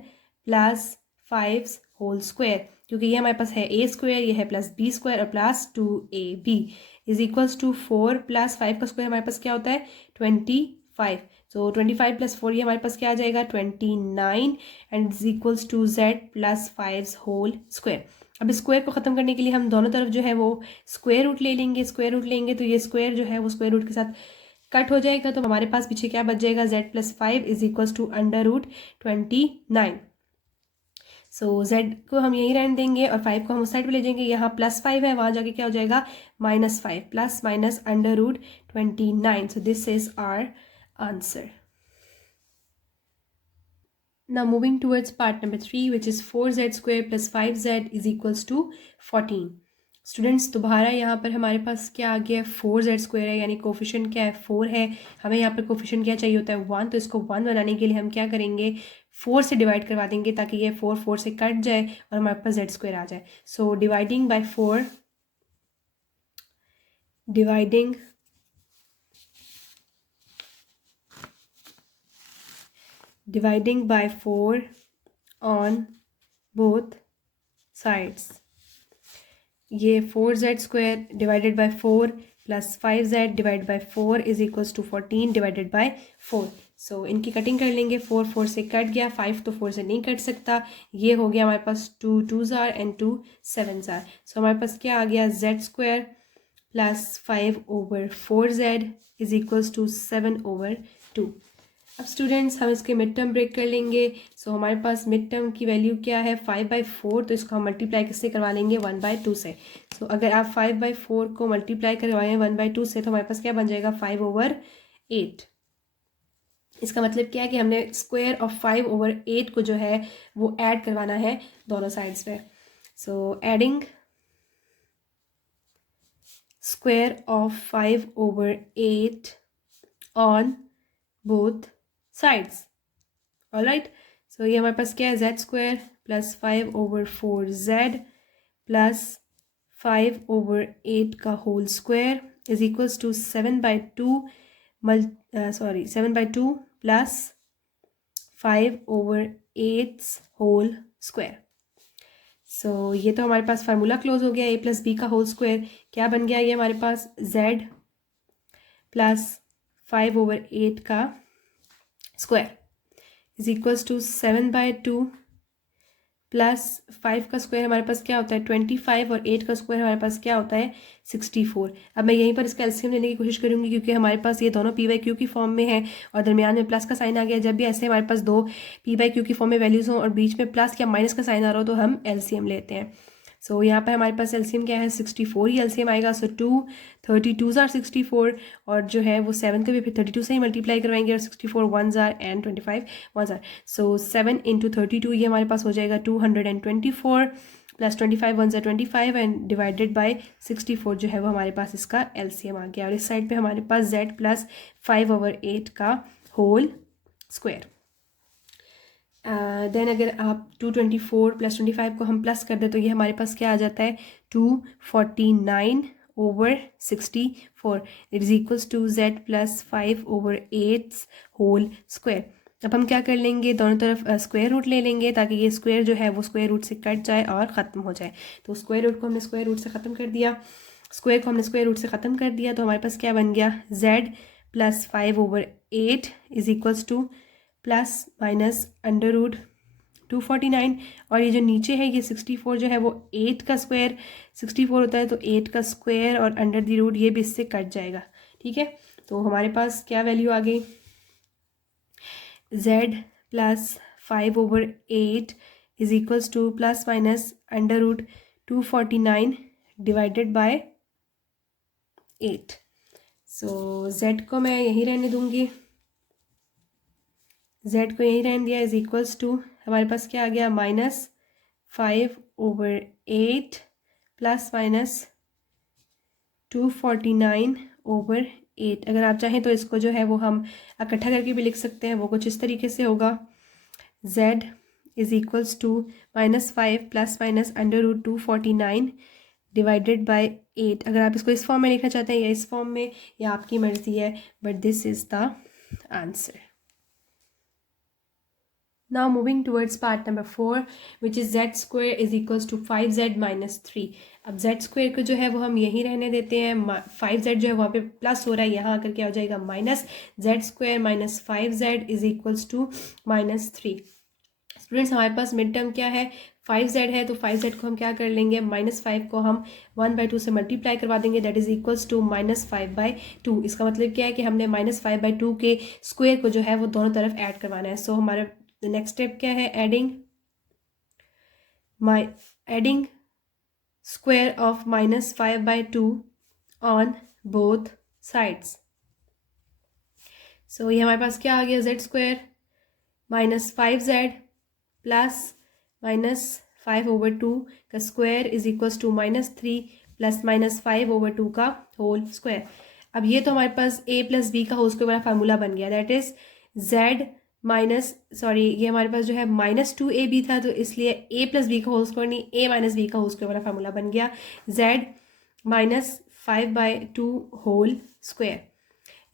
plus 5 whole square, क्योंकि ये हमारे पास है a², ये है प्लस b² और plus 2ab is equals to 4 plus 5 का स्क्वायर हमारे पास क्या होता है, 25। सो 25 प्लस 4 ये हमारे पास क्या आ जाएगा, 29 and is equals to z plus 5 whole square. अब स्क्वायर को ख़त्म करने के लिए हम दोनों तरफ जो है वो स्क्वायर रूट ले लेंगे, स्क्वायर रूट लेंगे तो ये स्क्वायर जो है वो स्क्वायर रूट के साथ कट हो जाएगा, तो हमारे पास पीछे क्या बच जाएगा, z plus 5 is equals to √29। So z को हम यहीं रहने देंगे और 5 को हम उस साइड पे ले जाएंगे, यहाँ +5 है, वहाँ जाके क्या हो जाएगा, -5 plus minus √29। So this is our answer. Now moving towards part number 3, which is 4z² plus 5z is equals to 14। Students दोबारा यहाँ पर हमारे पास क्या आ गया, 4z² है, यानी कोफिशिएंट क्या है, 4 है। हमें यहाँ पर कोफिशिएंट क्या चाहिए होता है, 1, तो इसको 1 बनाने के लिए हम क्या करेंगे, 4 से डिवाइड करवा देंगे ताकि ये 4 से कट जाए और हमारे पास z² आ जाए। So dividing by 4, dividing by 4 on both sides, ये 4z² divided by 4 plus 5z divide by 4 is equals to 14 divided by 4। So इनकी कटिंग कर लेंगे, 4 4 से कट गया, 5 तो 4 से नहीं कट सकता, ये हो गया हमारे पास 2 2 ज़ार एंड 2 7 ज़ार। सो हमारे पास क्या आ गया, z² plus 5/4z is equals to 7/2। अब स्टूडेंट्स हम इसके मिड टर्म ब्रेक कर लेंगे। सो हमारे पास मिड टर्म की वैल्यू क्या है, 5/4, तो इसको हम मल्टीप्लाई किससे करवा लेंगे, 1/2 से। सो अगर आप 5/4 को मल्टीप्लाई करवाएं 1/2 से, तो हमारे पास क्या बन जाएगा, 5/8। इसका मतलब क्या है कि हमने स्क्वायर ऑफ 5/8 को जो है वो ऐड करवाना है दोनों साइड्स पे। So adding square of 5/8 on both sides. Alright, so ये हमारे पास क्या है, z² प्लस 5/4z प्लस 5/8 का whole square is equals to 7/2 plus 5/8 whole square. So ये तो हमारे पास फार्मूला क्लोज हो गया, a प्लस बी का होल स्क्वायर क्या बन गया, ये हमारे पास z प्लस 5/8 का square is equals to 7/2 plus 5 का स्क्वायर हमारे पास क्या होता है, 25, और 8 का स्क्वायर हमारे पास क्या होता है, 64। अब मैं यहीं पर इसका एलसीएम लेने की कोशिश करूंगी क्योंकि हमारे पास ये दोनों p/q की फॉर्म में है और दरमियान में प्लस का साइन आ गया। जब भी ऐसे हमारे पास दो p/q की फॉर्म में वैल्यूज़ हों और बीच में प्लस या माइनस का साइन आ रहा हो तो हम एलसीएम लेते हैं। सो यहाँ पर हमारे पास एलसीएम क्या है, 64 ही एलसीएम आएगा। सो 32 ज़ार 64 और जो है वो 7 को भी फिर 32 से ही मल्टीप्लाई करवाएंगे और 64 1 ज़ार एंड 25 1 ज़ार। सो 7 × 32 ये हमारे पास हो जाएगा 224 प्लस 25 1 ज़ार 25 एंड डिवाइडेड बाय 64 जो है वो हमारे पास इसका एलसीएम आ गया। और इस साइड पे हमारे पास z प्लस 5/8 का होल स्क्वायर। देन अगर आप 224 + 25 को हम प्लस कर दें तो ये हमारे पास क्या आ जाता है 249/64 it is equals to z + 5/8 whole square. अब हम क्या कर लेंगे, दोनों तरफ स्क्वायर रूट ले लेंगे ताकि ये स्क्वायर जो है वो स्क्वायर रूट से कट जाए और ख़त्म हो जाए। तो स्क्वायर रूट को हमने स्क्वायर रूट से ख़त्म कर दिया, स्क्वायर को हमने स्क्वायर रूट से ख़त्म कर दिया, तो हमारे पास क्या बन गया z + 5/8 is equals to plus minus under root 249, और ये जो नीचे है ये 64 जो है वो 8 का स्क्वायर 64 होता है, तो 8 का स्क्वायर और अंडर द रूट ये भी इससे कट जाएगा। ठीक है, तो हमारे पास क्या वैल्यू आ गई, z + 5/8 is equals to plus minus under root 249 divided by 8। So z को मैं यहीं रहने दूंगी, z को यहीं रहने दिया, इज इक्वल्स टू हमारे पास क्या आ गया -5/8 प्लस माइनस 249/8। अगर आप चाहें तो इसको जो है वो हम इकट्ठा करके भी लिख सकते हैं, वो कुछ इस तरीके से होगा z is equals to -5 plus minus under root 249 divided by 8। अगर आप इसको इस फॉर्म में लिखना चाहते हैं या इस फॉर्म में, या आपकी मर्जी है, but this is the answer. Now moving towards part number 4 which is z square is equals to 5z minus 3। अब z square को जो है वो हम यहीं रहने देते हैं, 5z जो है वहाँ पे प्लस हो रहा है, यहाँ आकर क्या हो जाएगा minus z square minus 5z is equals to -3। Students हमारे पास मिड टर्म क्या है 5z है, तो 5z को हम क्या कर लेंगे -5 को हम 1/2 से मल्टीप्लाई करवा देंगे, दैट इज इक्वल्स टू -5/2। इसका मतलब क्या है कि हमने -5/2 के स्क्वायर को जो है वो दोनों तरफ ऐड करवाना है। सो हमारा नेक्स्ट स्टेप क्या है, adding square of -5/2 on both sides. So ये हमारे पास क्या आ गया z स्क्वायर -5z प्लस -5/2 का square is equals to -3 plus -5/2 का होल स्क्वायर। अब ये तो हमारे पास a + b का होल स्क्वायर वाला फार्मूला बन गया, दैट इज z ये हमारे पास जो है -2ab था, तो इसलिए a + b का होल स्क्वायर नहीं, a - b का होल स्क्वायर वाला फार्मूला बन गया z -5/2 whole square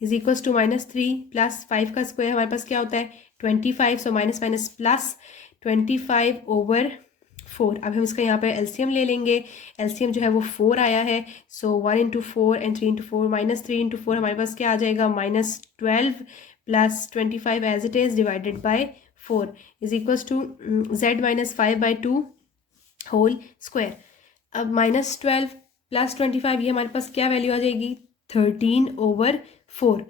is equals to -3 plus 5 का स्क्वायर हमारे पास क्या होता है 25, सो माइनस माइनस प्लस 25/4। अब हम इसका यहाँ पर एलसीएम ले लेंगे, एलसीएम जो है वो 4 आया है, सो 1 × 4 एंड 3 × 4 -3 × 4 हमारे पास क्या आ जाएगा -12 plus 25 as it is divided by 4 is equals to z -5/2 whole square. अब -12 प्लस 25 ये हमारे पास क्या वैल्यू आ जाएगी 13/4।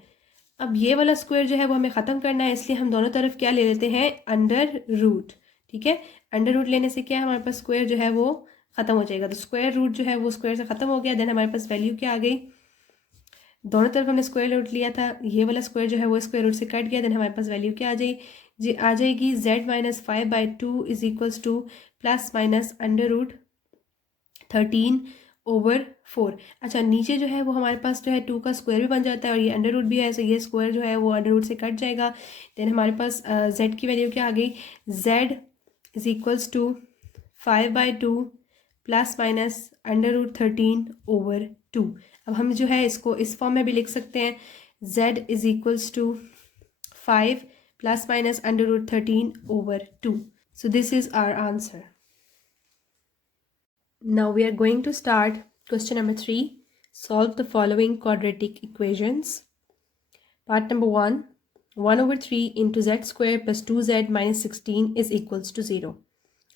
अब ये वाला स्क्वायर जो है वो हमें ख़त्म करना है, इसलिए हम दोनों तरफ क्या ले लेते हैं अंडर रूट। ठीक है, अंडर रूट लेने से क्या हमारे पास स्क्वायर जो है वो ख़त्म हो जाएगा, तो स्क्वायर रूट जो है वो स्क्वायर से ख़त्म हो गया। देन हमारे पास वैल्यू क्या आ गई, दोनों तरफ हमने स्क्वायर रूट लिया था, ये वाला स्क्वायर जो है वो स्क्वायर रूट से कट गया। देन हमारे पास वैल्यू क्या आ जाएगी z -5/2 is equals to plus minus under root 13/4। अच्छा, नीचे जो है वो हमारे पास जो है 2 का स्क्वायर भी बन जाता है और ये अंडर रूट भी है, सो ये स्क्वायर जो है वो अंडर रूट से कट जाएगा। देन हमारे पास z की वैल्यू क्या आ गई, z is equals to 5/2 plus minus under root 13/2। अब हम जो है इसको इस फॉर्म में भी लिख सकते हैं, z is equals to 5 plus minus under root 13/2। So this is our answer. Now we are going to start question number 3. Solve the following quadratic equations. Part number 1. 1/3 into z square plus 2z minus 16 is equals to 0.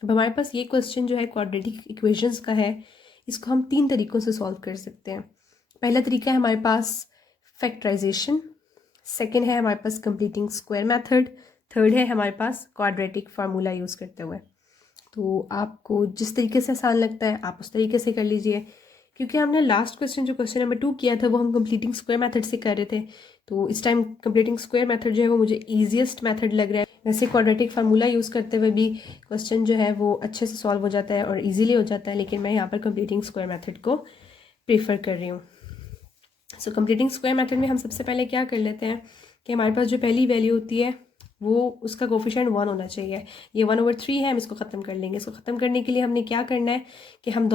अब हमारे पास ये क्वेश्चन जो है क्वाड्रेटिक इक्वेशंस का है, इसको हम 3 तरीक़ों से सॉल्व कर सकते हैं। पहला तरीका है हमारे पास फैक्टराइजेशन, सेकेंड है हमारे पास कंप्लीटिंग स्क्वायर मेथड, थर्ड है हमारे पास क्वाड्रेटिक फार्मूला यूज़ करते हुए। तो आपको जिस तरीके से आसान लगता है आप उस तरीके से कर लीजिए, क्योंकि हमने लास्ट क्वेश्चन जो क्वेश्चन नंबर 2 किया था वो हम कंप्लीटिंग स्क्वायर मेथड से कर रहे थे, तो इस टाइम कंप्लीटिंग स्क्वायर मेथड जो है वो मुझे ईजीएस्ट मेथड लग रहा है। वैसे क्वाड्रेटिक फार्मूला यूज़ करते हुए भी क्वेश्चन जो है वो अच्छे से सॉल्व हो जाता है और ईजिली हो जाता है, लेकिन मैं यहाँ पर कंप्लीटिंग स्क्वायर मेथड को प्रेफर कर रही हूँ। सो कंप्लीटिंग स्क्वायर मेथड में हम सबसे पहले क्या कर लेते हैं कि हमारे पास जो पहली वैल्यू होती है वो उसका कोफिशिएंट 1 होना चाहिए। ये 1/3 है, हम इसको ख़त्म कर लेंगे। इसको ख़त्म करने के लिए हमने क्या करना है कि हम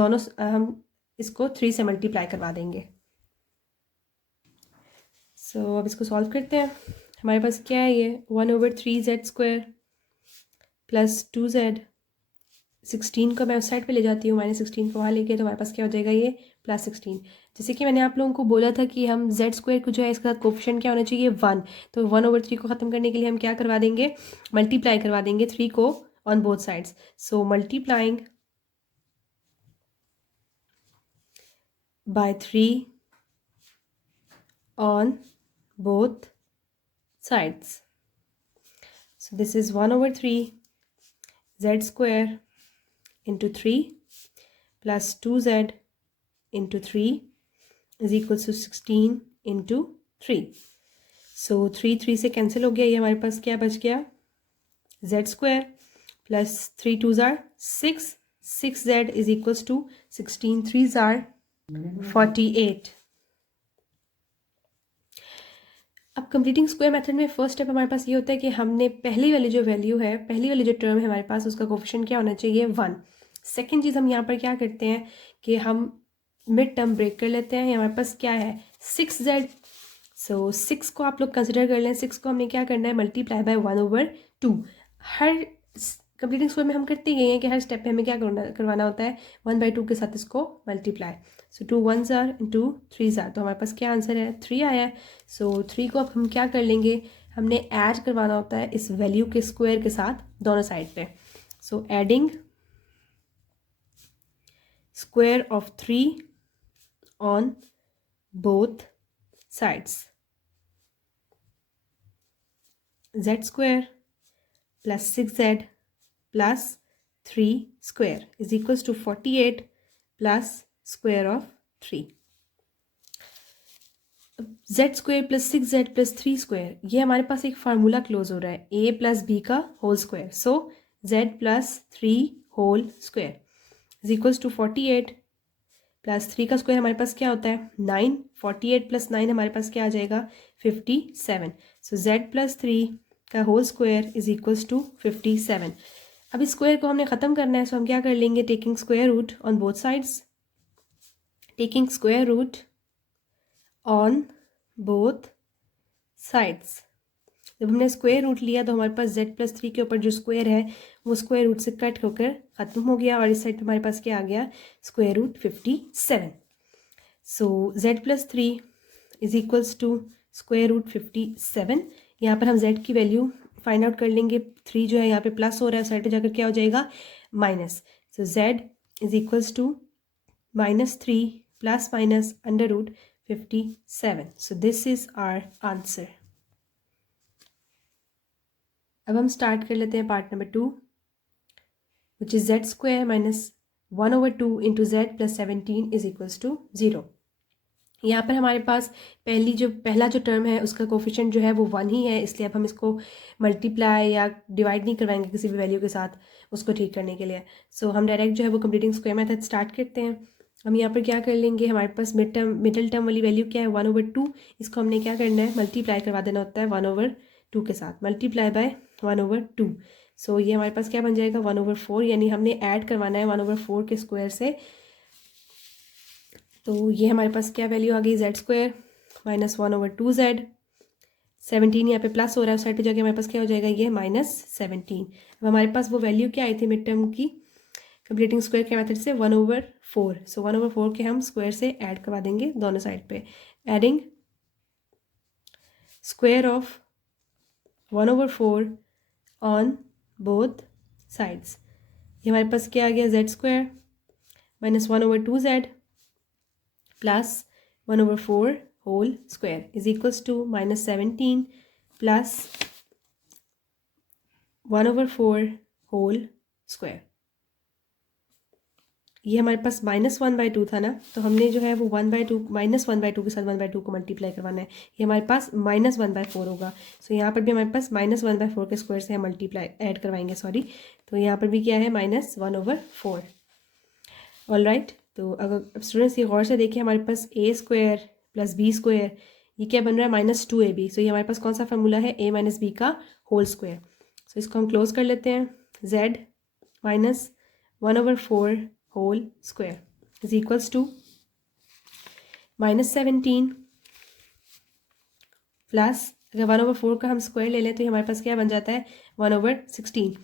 इसको 3 से मल्टीप्लाई करवा देंगे। सो अब इसको सॉल्व करते हैं। हमारे पास क्या है, ये 1/3z² प्लस 2z। 16 को मैं उस साइड पे ले जाती हूँ, -16 को वहाँ लेके, तो हमारे पास क्या हो जाएगा, ये +16। जैसे कि मैंने आप लोगों को बोला था कि हम z² को जो है इसका कोफिशिएंट क्या होना चाहिए, 1। तो 1/3 को ख़त्म करने के लिए हम क्या करवा देंगे, मल्टीप्लाई करवा देंगे 3 को on both sides. So multiplying by 3 on both sides. So this is 1/3 z² into 3 plus 2z into 3 is equals to 16 into 3. So 3 से कैंसिल हो गया, ये हमारे पास क्या बच गया, z² plus 3 2s are 6, 6z is equals to 16 3s are 48. अब कंप्लीटिंग स्क्वायर मेथड में फर्स्ट स्टेप हमारे पास ये होता है कि हमने पहली वाली जो वैल्यू है, पहली वाली जो टर्म है हमारे पास, उसका कोफिशिएंट क्या होना चाहिए, 1। सेकंड चीज़ हम यहाँ पर क्या करते हैं कि हम मिड टर्म ब्रेक कर लेते हैं। हमारे पास क्या है, 6z। सो 6 को आप लोग कंसिडर कर लें। 6 को हमने क्या करना है, मल्टीप्लाई बाय 1/2। हर कंप्लीटिंग स्क्वायर में हम करते ही हैं कि हर स्टेप पे हमें क्या करवाना होता है, 1/2 के साथ इसको multiply. So 2 1s are into 3s are, तो हमारे पास क्या आंसर है, 3 आया है। सो 3 को अब हम क्या कर लेंगे, हमने ऐड करवाना होता है इस वैल्यू के स्क्वायर के साथ दोनों साइड पे। So adding square of 3 on both sides, z² plus 6z plus 3 square is equals to 48 plus square of 3. z² plus 6z plus 3 square, ये हमारे पास एक फार्मूला क्लोज हो रहा है, a plus b का whole square. So z plus 3 whole square is equals to 48 plus 3 का स्क्वायर हमारे पास क्या होता है, 9। 48 प्लस 9 हमारे पास क्या आ जाएगा, 57। सो z plus 3 का whole square is equals to 57। अब इस स्क्वायर को हमने ख़त्म करना है, सो हम क्या कर लेंगे, taking square root on both sides. Taking square root on both sides. जब हमने स्क्वायर रूट लिया तो हमारे पास z plus 3 के ऊपर जो स्क्वायर है वो स्क्वायर रूट से कट होकर ख़त्म हो गया, और इस साइड पे हमारे पास क्या आ गया, square root 57। So z plus 3 is equals to square root 57। यहाँ पर हम z की वैल्यू फाइंड आउट कर लेंगे। 3 जो है यहाँ पे प्लस हो रहा है, साइड पे जाकर क्या हो जाएगा, minus. So z is equals to -3 plus minus under root 57। So this is our answer. अब हम स्टार्ट कर लेते हैं part number 2, which is z² minus 1/2 into z plus 17 is equals to 0। यहाँ पर हमारे पास पहला जो टर्म है उसका कोफिशिएंट जो है वो 1 ही है, इसलिए अब हम इसको मल्टीप्लाई या डिवाइड नहीं करवाएंगे किसी भी वैल्यू के साथ उसको ठीक करने के लिए। सो हम डायरेक्ट जो है वो कंप्लीटिंग स्क्वायर मेथड स्टार्ट करते हैं। हम यहाँ पर क्या कर लेंगे, हमारे पास मिडिल टर्म वाली वैल्यू क्या है, 1/2। इसको हमने क्या करना है, मल्टीप्लाई करवा देना होता है 1/2 के साथ, मल्टीप्लाई बाय 1/2। सो ये हमारे पास क्या बन जाएगा, 1/4, यानी हमने ऐड करवाना है 1/4 के स्क्वायर से। तो ये हमारे पास क्या वैल्यू आ गई, z² माइनस 1/2z। 17 यहाँ पे प्लस हो रहा है, उस साइड पे जाके हमारे पास क्या हो जाएगा, ये -17। अब हमारे पास वो वैल्यू क्या आई थी मिड टर्म की कंप्लीटिंग स्क्वायर के मेथड से, 1/4। सो 1/4 के हम स्क्वायर से ऐड करवा देंगे दोनों साइड पे। Adding square of 1/4 on both sides, ये हमारे पास क्या आ गया, z² minus 1/2z plus 1/4 whole square is equals to -17 plus 1/4 whole square. ये हमारे पास -1/2 था ना, तो हमने जो है वो -1/2 के साथ 1/2 को मल्टीप्लाई करवाना है, ये हमारे पास -1/4 होगा। सो यहाँ पर भी हमारे पास -1/4 के स्क्वायर से हम मल्टीप्लाई ऐड करवाएंगे, सॉरी। तो यहाँ पर भी क्या है, -1/4। All right. तो अगर स्टूडेंट्स ये गौर से देखिए, हमारे पास a² प्लस b² ये क्या बन रहा है -2ab। सो ये हमारे पास कौन सा फार्मूला है, a माइनस बी का होल स्क्वायर। सो इसको हम क्लोज कर लेते हैं, z minus 1/4 whole square is equals to -17 plus, अगर 1/4 का हम स्क्वायर ले लें तो ये हमारे पास क्या बन जाता है 1/16।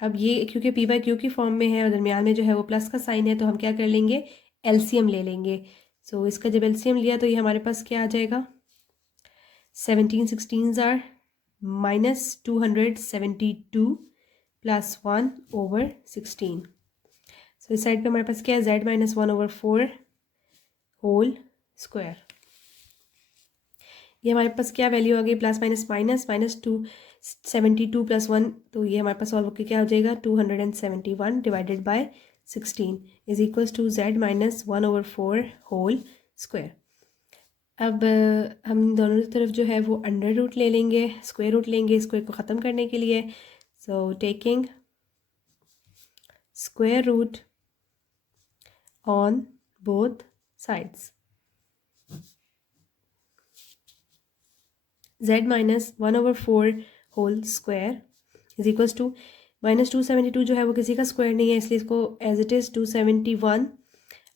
अब ये क्योंकि पी बाई क्यू की फॉर्म में है और दरमियान में जो है वो प्लस का साइन है, तो हम क्या कर लेंगे, एलसीएम ले लेंगे। सो इसका जब एलसीएम लिया तो ये हमारे पास क्या आ जाएगा, 17 16 आर -272 प्लस 1/16। सो इस साइड पे हमारे पास क्या है, z माइनस 1/4 होल स्क्वायर। ये हमारे पास क्या वैल्यू आ गई, प्लस माइनस माइनस -272 प्लस 1, तो ये हमारे पास सॉल्व होकर क्या हो जाएगा 271 divided by 16 is equals to z minus 1/4 whole square. अब हम दोनों तरफ जो है वो अंडर रूट ले लेंगे, स्क्वायर रूट लेंगे स्क्वायर को ख़त्म करने के लिए। So taking square root on both sides, z minus 1/4 whole square is equals to -272 जो है वो किसी का स्क्वायर नहीं है, इसलिए इसको as it is 271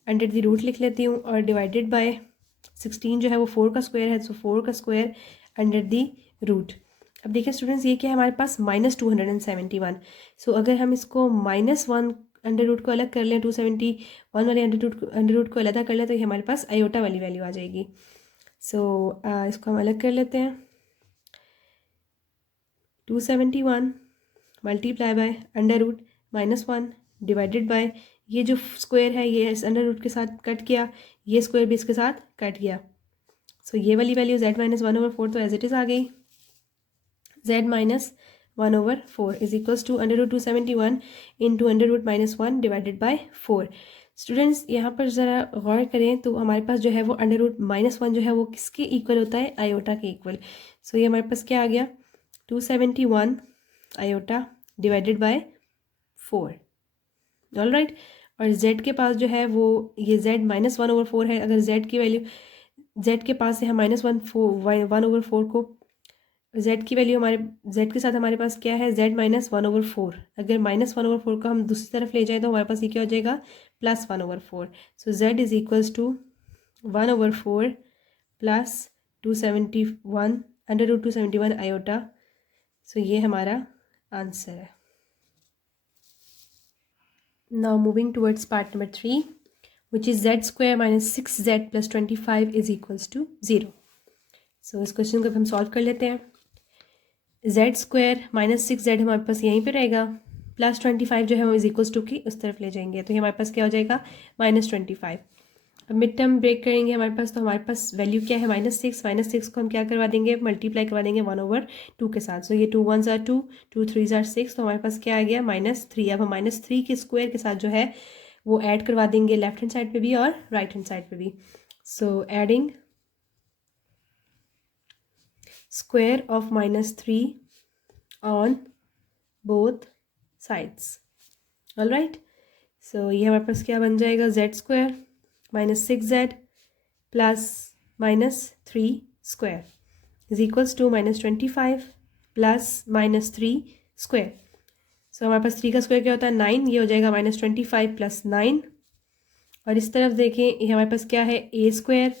under the root लिख लेती हूँ, और डिवाइडेड बाय 16 जो है वो 4 का स्क्वायर है, सो 4 का स्क्वायर अंडर द रूट। अब देखिए स्टूडेंट्स, ये क्या है हमारे पास -271। सो अगर हम इसको -1 अंडर रूट को अलग कर लें, 271 वाले अंडर रूट को अलग कर लें, तो ये हमारे पास आयोटा वाली वैल्यू आ जाएगी। सो इसको हम अलग कर लेते हैं, 271 multiply by under root -1 divided by, ये जो स्क्वायर है ये इस अंडर रूट के साथ कट गया, ये स्क्वायर भी इसके साथ कट गया। सो ये वाली वैल्यू z माइनस 1/4 तो एज इट इज़ आ गई, z minus 1/4 is equals to under root 271 into under root -1 divided by 4। Students यहाँ पर ज़रा गौर करें तो हमारे पास जो है वो अंडर रूट -1 जो है वो किसके इक्वल होता है, आयोटा के इक्वल। सो ये हमारे पास क्या आ गया 271 iota divided by 4, all right. और z के पास जो है वो ये z माइनस 1/4 है, अगर z की वैल्यू z के पास से हम -1/4 को, z की वैल्यू हमारे z के साथ हमारे पास क्या है z माइनस 1/4, अगर -1/4 को हम दूसरी तरफ ले जाएं तो हमारे पास ये क्या हो जाएगा +1/4। So z is equals to 1/4 plus 271 under root 271 iota. So ये हमारा आंसर है। Now moving towards part number 3, which is z square minus 6z plus 25 is equals to 0. So इस क्वेश्चन को हम सॉल्व कर लेते हैं। z स्क्वायर माइनस 6z हमारे पास यहीं पे रहेगा, प्लस 25 जो है हम इज इक्वल्स टू की उस तरफ ले जाएंगे, तो ये हमारे पास क्या हो जाएगा -25। अब मिड टर्म ब्रेक करेंगे हमारे पास, तो हमारे पास वैल्यू क्या है -6 को हम क्या करवा देंगे, मल्टीप्लाई करवा देंगे 1/2 के साथ। सो ये 2 1s are 2, 2 3s are 6, तो हमारे पास क्या आ गया -3। अब हम -3 के स्क्वायर के साथ जो है वो ऐड करवा देंगे लेफ्ट हैंड साइड पे भी और राइट हैंड साइड पे भी। So adding square of -3 on both sides, all right. So ये हमारे पास क्या बन जाएगा, z square minus 6z plus -3 square is equals to -25 plus -3 square. So हमारे पास 3 का स्क्वायर क्या होता है 9, ये हो जाएगा -25 प्लस 9। और इस तरफ देखें ये हमारे पास क्या है a square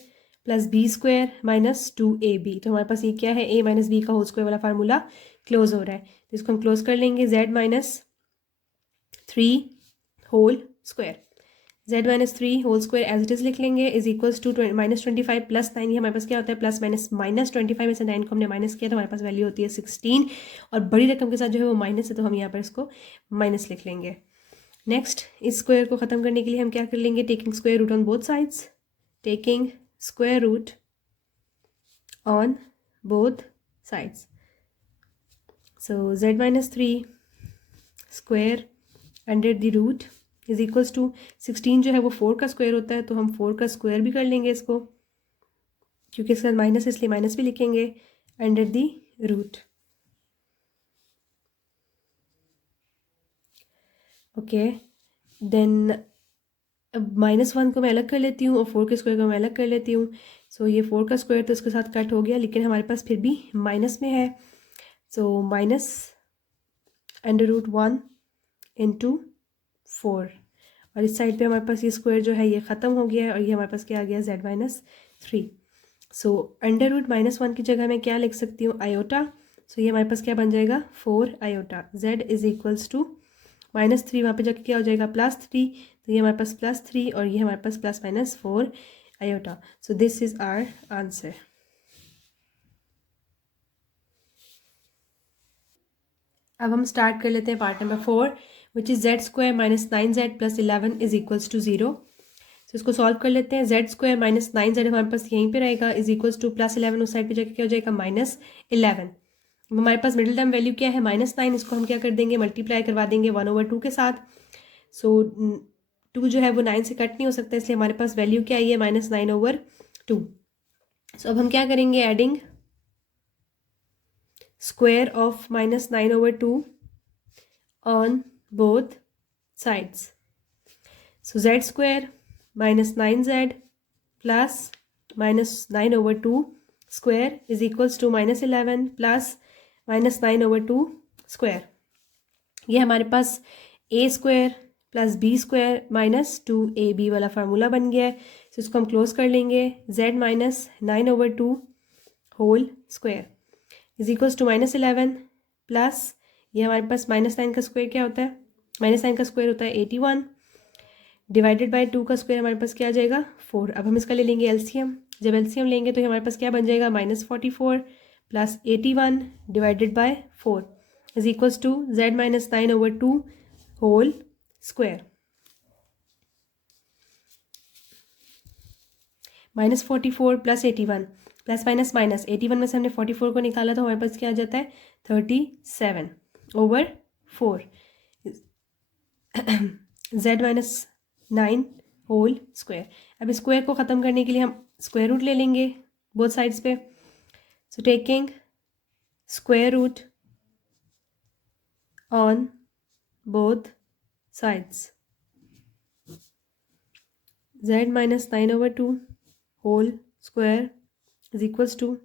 plus B square minus 2ab, तो हमारे पास ये क्या है a माइनस बी का होल स्क्वायर वाला फार्मूला क्लोज हो रहा है, तो इसको हम क्लोज कर लेंगे। z minus 3 whole square, z minus 3 whole square as it is लिख लेंगे इज इक्वल्स टू -25 प्लस 9, ये हमारे पास क्या होता है प्लस -25 में से 9 को हमने माइनस किया तो हमारे पास वैल्यू होती है 16, और बड़ी रकम के साथ जो है वो माइनस है, तो हम यहाँ पर इसको माइनस लिख लेंगे। नेक्स्ट इस स्क्वायर को ख़त्म करने के लिए हम क्या कर लेंगे, taking square root on both sides, taking square root on both sides. So z minus 3 square under the root is equals to 16 जो है वो 4 का स्क्वायर होता है, तो हम 4 का स्क्वायर भी कर लेंगे इसको, क्योंकि इसका माइनस इसलिए माइनस भी लिखेंगे under the root. Okay, then अब -1 को मैं अलग कर लेती हूँ और 4 के स्क्वायर को मैं अलग कर लेती हूँ। सो ये 4 का स्क्वायर तो इसके साथ कट हो गया, लेकिन हमारे पास फिर भी माइनस में है। सो माइनस √1 इंटू 4, और इस साइड पे हमारे पास ये स्क्वायर जो है ये ख़त्म हो गया है, और ये हमारे पास क्या आ गया, z-3। सो √-1 की जगह मैं क्या लिख सकती हूँ, आयोटा। सो ये हमारे पास क्या बन जाएगा, 4 iota. z is equals to -3, वहाँ पे जाके क्या हो जाएगा, +3, तो ये हमारे पास +3 और ये हमारे पास +-4 iota. So this is our answer. अब हम स्टार्ट कर लेते हैं part number 4, which is z² -9z + 11 is equals to 0। तो इसको सॉल्व कर लेते हैं। z² -9z हमारे पास यहीं पे रहेगा, इज इक्वल्स टू +11 उस साइड पे जाके क्या हो जाएगा, -11। अब हमारे पास मिडिल टर्म वैल्यू क्या है, -9, इसको हम क्या कर देंगे, मल्टीप्लाई करवा देंगे 1/2 के साथ। सो 2 जो है वो 9 से कट नहीं हो सकता, इसलिए हमारे पास वैल्यू क्या आई है, -9/2। सो अब हम क्या करेंगे, adding square of -9/2 on both sides. So z² -9z plus -9/2 square is equals to -11 plus -9/2 square. ये हमारे पास a² + b² - 2ab वाला फार्मूला बन गया है। तो इसको हम क्लोज कर लेंगे, z -9/2 whole square is equals to -11 plus ये हमारे पास -9 का स्क्वायर क्या होता है, -9 का स्क्वायर होता है 81, डिवाइडेड बाय 2 का स्क्वायर हमारे पास क्या आ जाएगा, 4। अब हम इसका ले लेंगे एलसीएम। जब एलसीएम लेंगे तो हमारे पास क्या बन जाएगा, -44 plus 81 divided by 4 is equals to z -9/2 whole square. -44 plus 81 plus minus minus 81 में से हमने 44 को निकाला तो हमारे पास क्या आ जाता है, 37/4 z -9 होल स्क्वायर। अब स्क्वायर को ख़त्म करने के लिए हम स्क्वायर रूट ले लेंगे बोथ साइड्स पे। So taking square root on both sides, z -9/2 whole square is equals to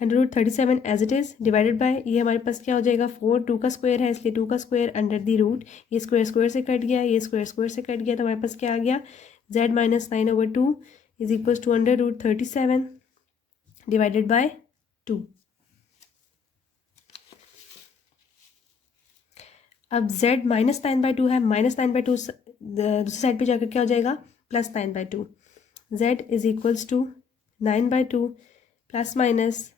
√37 as it is divided by ये हमारे पास क्या हो जाएगा, 4 2 का स्क्वायर है इसलिए 2 का स्क्वायर अंडर द रूट, ये स्क्वायर स्क्वायर से कट गया, ये स्क्वायर स्क्वायर से कट गया, तो हमारे पास क्या आ गया, z -9/2 is equals to √37 divided by 2। अब z -9/2 है, -9/2 दूसरी साइड पे जाकर क्या हो जाएगा, +9/2। z is equals to 9/2 plus minus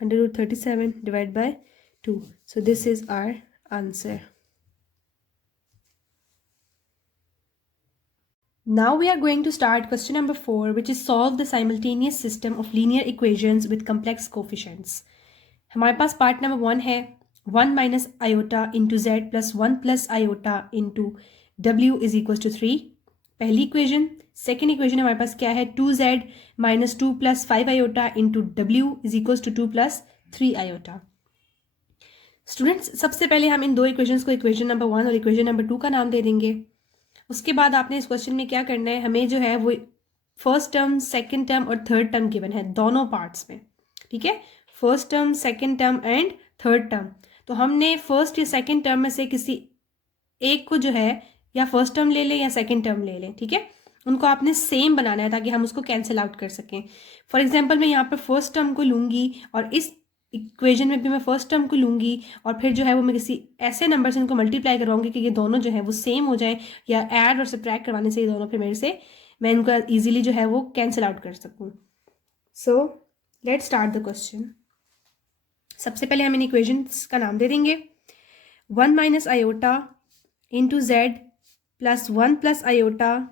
√37 divided by 2. So this is our answer. Now we are going to start question number 4, which is solve the simultaneous system of linear equations with complex coefficients. हमारे पास पार्ट नंबर 1 है, 1 minus iota into z plus 1 plus iota into w is equals to 3, पहली इक्वेशन। सेकेंड इक्वेशन हमारे पास क्या है, 2z minus 2 plus 5 iota into w is equals to 2 plus 3 iota। Students सबसे पहले हम इन दो इक्वेशंस को इक्वेशन नंबर 1 और इक्वेशन नंबर 2 का नाम दे देंगे। उसके बाद आपने इस क्वेश्चन में क्या करना है, हमें जो है वो फर्स्ट टर्म सेकेंड टर्म और थर्ड टर्म गिवन है दोनों पार्ट्स में, ठीक है, first term second term and third term. तो हमने फर्स्ट या सेकेंड टर्म में से किसी एक को जो है या फर्स्ट टर्म ले लें या सेकेंड टर्म ले लें, ठीक है, उनको आपने सेम बनाना है ताकि हम उसको कैंसिल आउट कर सकें। फॉर एग्जांपल मैं यहाँ पर फर्स्ट टर्म को लूँगी और इस इक्वेशन में भी मैं फर्स्ट टर्म को लूँगी और फिर जो है वो मैं किसी ऐसे नंबर से इनको मल्टीप्लाई करवाऊंगी कि ये दोनों जो है वो सेम हो जाए, या ऐड और सब्ट्रैक्ट करवाने से ये दोनों फिर मेरे से मैं इनको ईजिली जो है वो कैंसिल आउट कर सकूँ। So let start the question. सबसे पहले हम इन इक्वेशंस का नाम दे देंगे, 1 minus iota into z plus 1 plus iota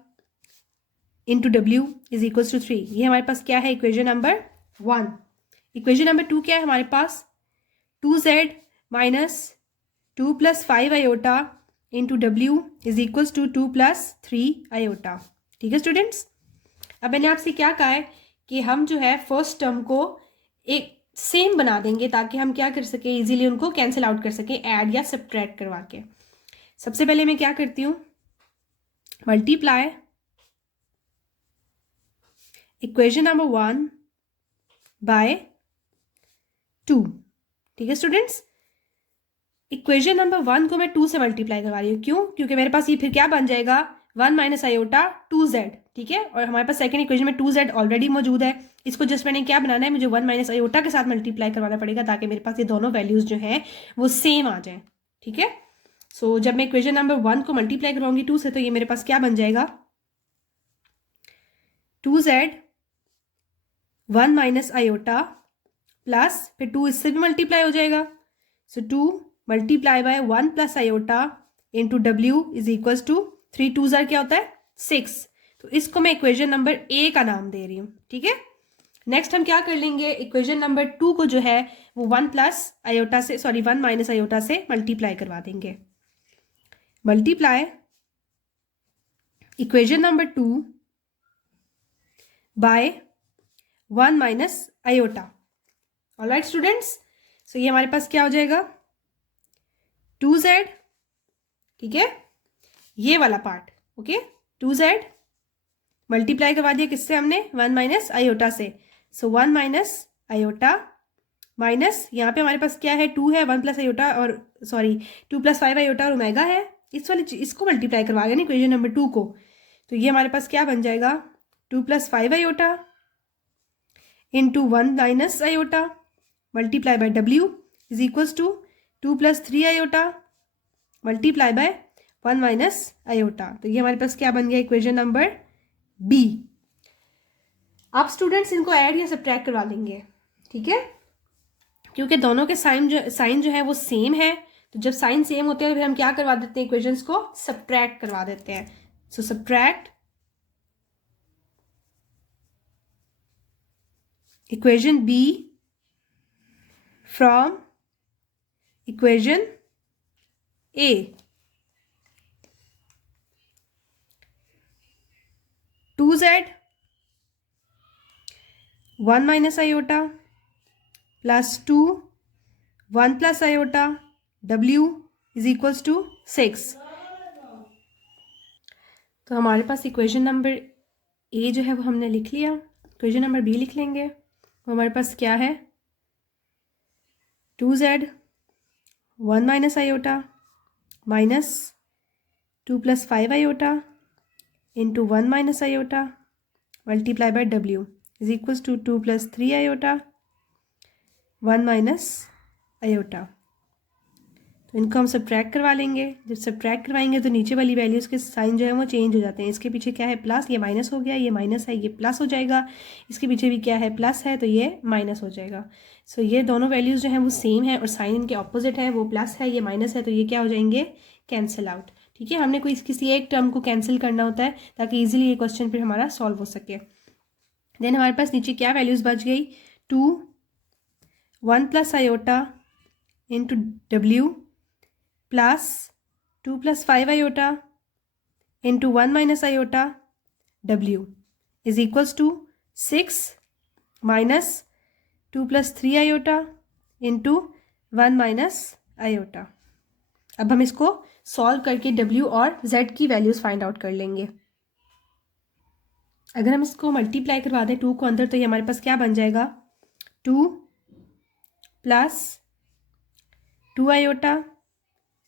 into w is equals to 3। ये हमारे पास क्या है, इक्वेशन नंबर 1। इक्वेशन नंबर 2 क्या है हमारे पास, 2z minus 2 plus 5 iota into w is equals to 2 plus 3 iota। ठीक है स्टूडेंट्स, अब मैंने आपसे क्या कहा है कि हम जो है फर्स्ट टर्म को एक सेम बना देंगे ताकि हम क्या कर सके, इजीली उनको कैंसिल आउट कर सके ऐड या सब्ट्रैक्ट करवा के। सबसे पहले मैं क्या करती हूँ, मल्टीप्लाई इक्वेशन नंबर 1 बाय 2। ठीक है स्टूडेंट्स, इक्वेशन नंबर 1 को मैं 2 से मल्टीप्लाई करवा रही हूँ। क्यों? क्योंकि मेरे पास ये फिर क्या बन जाएगा, 1 माइनस आयोटा 2z। ठीक है, और हमारे पास सेकंड इक्वेशन में 2z ऑलरेडी मौजूद है। इसको जस्ट मैंने क्या बनाना है, मुझे 1 माइनस आयोटा के साथ मल्टीप्लाई करवाना पड़ेगा ताकि मेरे पास ये दोनों वैल्यूज जो हैं वो सेम आ जाएं। ठीक है, सो जब मैं इक्वेशन नंबर 1 को मल्टीप्लाई करवाऊंगी 2 से, तो ये मेरे पास क्या बन जाएगा, 2z 1 माइनस आयोटा प्लस फिर 2 इससे भी मल्टीप्लाई हो जाएगा, so 2 multiply by 1 plus iota into W is equals to 3 2 जार क्या होता है 6। तो इसको मैं इक्वेशन नंबर ए का नाम दे रही हूँ। ठीक है, नेक्स्ट हम क्या कर लेंगे, इक्वेशन नंबर 2 को जो है वो 1 प्लस आयोटा से, सॉरी 1 माइनस आयोटा से मल्टीप्लाई करवा देंगे। Multiply equation number 2 by 1 minus iota. Alright students, so ये हमारे पास क्या हो जाएगा 2z। ठीक है, ये वाला पार्ट, ओके 2z मल्टीप्लाई करवा दिया किससे हमने, 1 माइनस आयोटा से। सो 1 माइनस आयोटा माइनस यहाँ पे हमारे पास क्या है 2 है, 1 प्लस आयोटा और सॉरी 2 प्लस 5 आयोटा और ओमेगा है। इस वाली इसको मल्टीप्लाई करवा गया ना इक्वेशन नंबर 2 को, तो ये हमारे पास क्या बन जाएगा 2 plus 5 iota into 1 minus iota multiply by W is equals to 2 plus 3 iota multiply by 1 minus iota. तो ये हमारे पास क्या बन गया इक्वेशन नंबर बी। आप स्टूडेंट्स इनको ऐड या सब्ट्रैक्ट करवा लेंगे। ठीक है, क्योंकि दोनों के साइन जो है वो सेम है, तो जब साइन सेम होते हैं तो फिर हम क्या करवा देते हैं, इक्वेशंस को सब्ट्रैक्ट करवा देते हैं। So subtract equation b from equation a. 2z 1 minus iota plus 2 1 plus iota w is equals to 6। तो हमारे पास इक्वेशन नंबर ए जो है वो हमने लिख लिया, इक्वेशन नंबर बी लिख लेंगे। वो हमारे पास क्या है 2z 1 minus iota minus 2 plus 5 iota into 1 minus iota multiply by W is equals to 2 plus 3 iota 1 minus iota. तो इनको हम सब्ट्रैक्ट करवा लेंगे। जब सब्ट्रैक्ट करवाएंगे तो नीचे वाली वैल्यूज़ के साइन जो है वो चेंज हो जाते हैं। इसके पीछे क्या है प्लस, ये माइनस हो गया, ये माइनस है ये प्लस हो जाएगा। इसके पीछे भी क्या है प्लस है तो ये माइनस हो जाएगा। सो ये दोनों वैल्यूज़ जो हैं वो सेम है और साइन इनके ऑपोजिट है, वो प्लस है ये माइनस है, तो ये क्या हो जाएंगे कैंसिल आउट। ठीक है, हमने कोई किसी एक टर्म को कैंसिल करना होता है ताकि ईजिली ये क्वेश्चन फिर हमारा सॉल्व हो सके। देन हमारे पास नीचे क्या वैल्यूज़ बच गई 2 1 plus iota into W plus 2 plus 5 iota into 1 minus iota W is equals to 6 minus 2 plus 3 iota into 1 minus iota. अब हम इसको सॉल्व करके डब्ल्यू और जेड की वैल्यूज़ फाइंड आउट कर लेंगे। अगर हम इसको मल्टीप्लाई करवा दें 2 को अंदर तो ये हमारे पास क्या बन जाएगा 2 plus 2 iota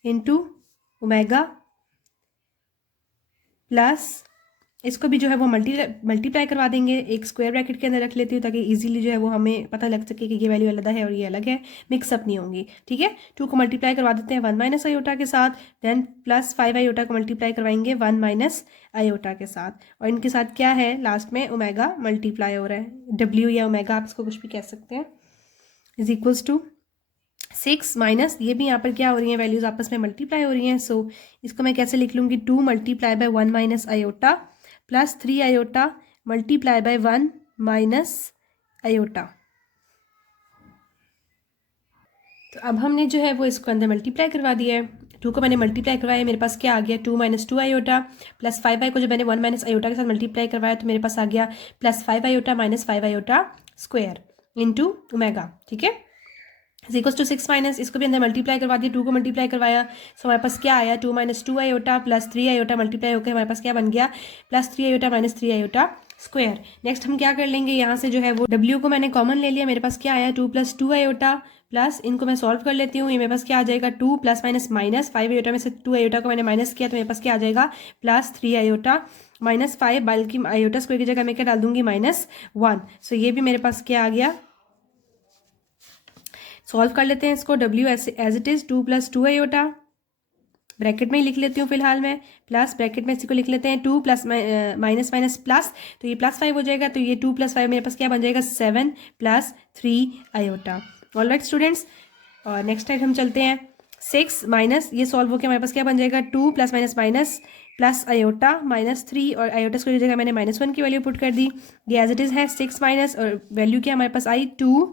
into omega plus इसको भी जो है वो मल्टीप्लाई करवा देंगे, एक स्क्वायर ब्रैकेट के अंदर रख लेती हूँ ताकि इजीली जो है वो हमें पता लग सके कि ये वैल्यू अलग है और ये अलग है, मिक्सअप नहीं होंगी। ठीक है, 2 को मल्टीप्लाई करवा देते हैं 1 माइनस आयोटा के साथ, देन प्लस 5 आयोटा को मल्टीप्लाई करवाएंगे 1 माइनस आयोटा के साथ, और इनके साथ क्या है लास्ट में ओमेगा मल्टीप्लाई हो रहा है, डब्ल्यू या ओमेगा आप इसको कुछ भी कह सकते हैं, इज इक्वल्स टू 6 माइनस ये भी यहाँ पर क्या हो रही है वैल्यूज़ आपस में मल्टीप्लाई हो रही हैं। सो इसको मैं कैसे लिख लूँगी 2 multiply by 1 minus iota plus 3 iota multiply by 1 minus iota. तो अब हमने जो है वो इसको अंदर मल्टीप्लाई करवा दिया है, 2 को मैंने मल्टीप्लाई करवाया, मेरे पास क्या आ गया 2 माइनस 2 आयोटा प्लस 5 आई को जो मैंने 1 माइनस आयोटा के साथ मल्टीप्लाई करवाया तो मेरे पास आ गया plus 5 iota minus 5 iota square into omega. ठीक है, इक्वल्स टू 6 माइनस इसको भी अंदर मल्टीप्लाई करवा दिया, 2 को मल्टीप्लाई करवाया, सो हमारे पास क्या आया 2 minus 2 iota plus 3 iota multiply होकर हमारे पास क्या बन गया plus 3 iota minus 3 iota square. Next हम क्या कर लेंगे, यहाँ से जो है वो W को मैंने कॉमन ले लिया, मेरे पास क्या आया 2 + 2 आयोटा, प्लस इनको मैं सॉल्व कर लेती हूँ। ये मेरे पास क्या आ जाएगा 2 + माइनस 5 आयोटा में से 2 आयोटा को मैंने माइनस किया तो मेरे पास क्या आ जाएगा +3 आयोटा -5, बल्कि आयोटा स्क्वायर की जगह मैं क्या डाल दूंगी -1। सो ये भी मेरे पास क्या आ गया। सॉल्व कर लेते हैं इसको, W as it is 2 + 2 iota, bracket में ही लिख लेती हूँ फिलहाल मैं, प्लस ब्रैकेट में इसी को लिख लेते हैं 2 + माइनस प्लस, तो ये +5 हो जाएगा, तो ये 2 + 5 मेरे पास क्या बन जाएगा 7 + 3 आयोटा। ऑलराइट स्टूडेंट्स, और नेक्स्ट टाइम हम चलते हैं 6 माइनस, ये सॉल्व होकर हमारे पास क्या बन जाएगा 2 + माइनस प्लस आयोटा -3, और आयोटा स्क्वायर की जगह मैंने -1 की वैल्यू पुट कर दी। ये एज इट इज़ है 6 माइनस, और वैल्यू क्या हमारे पास आई 2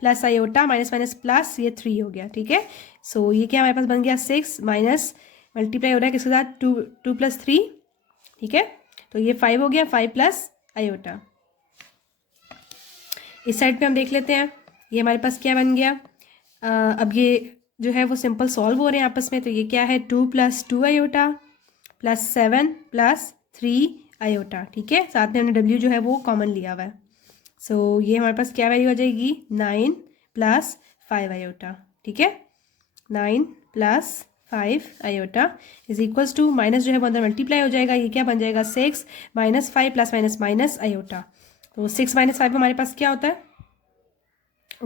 प्लस आयोटा माइनस प्लस, ये 3 हो गया। ठीक है, सो ये क्या हमारे पास बन गया 6 माइनस मल्टीप्लाई हो रहा है किसके साथ 2 + 3। ठीक है, तो ये 5 हो गया, 5 प्लस आयोटा। इस साइड पे हम देख लेते हैं ये हमारे पास क्या बन गया। अब ये जो है वो सिंपल सॉल्व हो रहे हैं आपस में, तो ये क्या है 2 + 2 आयोटा प्लस 7 + 3 आयोटा। ठीक है, साथ में हमने W जो है वो कॉमन लिया हुआ है। सो ये हमारे पास क्या वैल्यू आ जाएगी 9 + 5 आयोटा। ठीक है, 9 + 5 iota is equals to, minus जो है वो अंदर मल्टीप्लाई हो जाएगा, ये क्या बन जाएगा 6 - 5 + माइनस आयोटा। तो 6 - 5 हमारे पास क्या होता है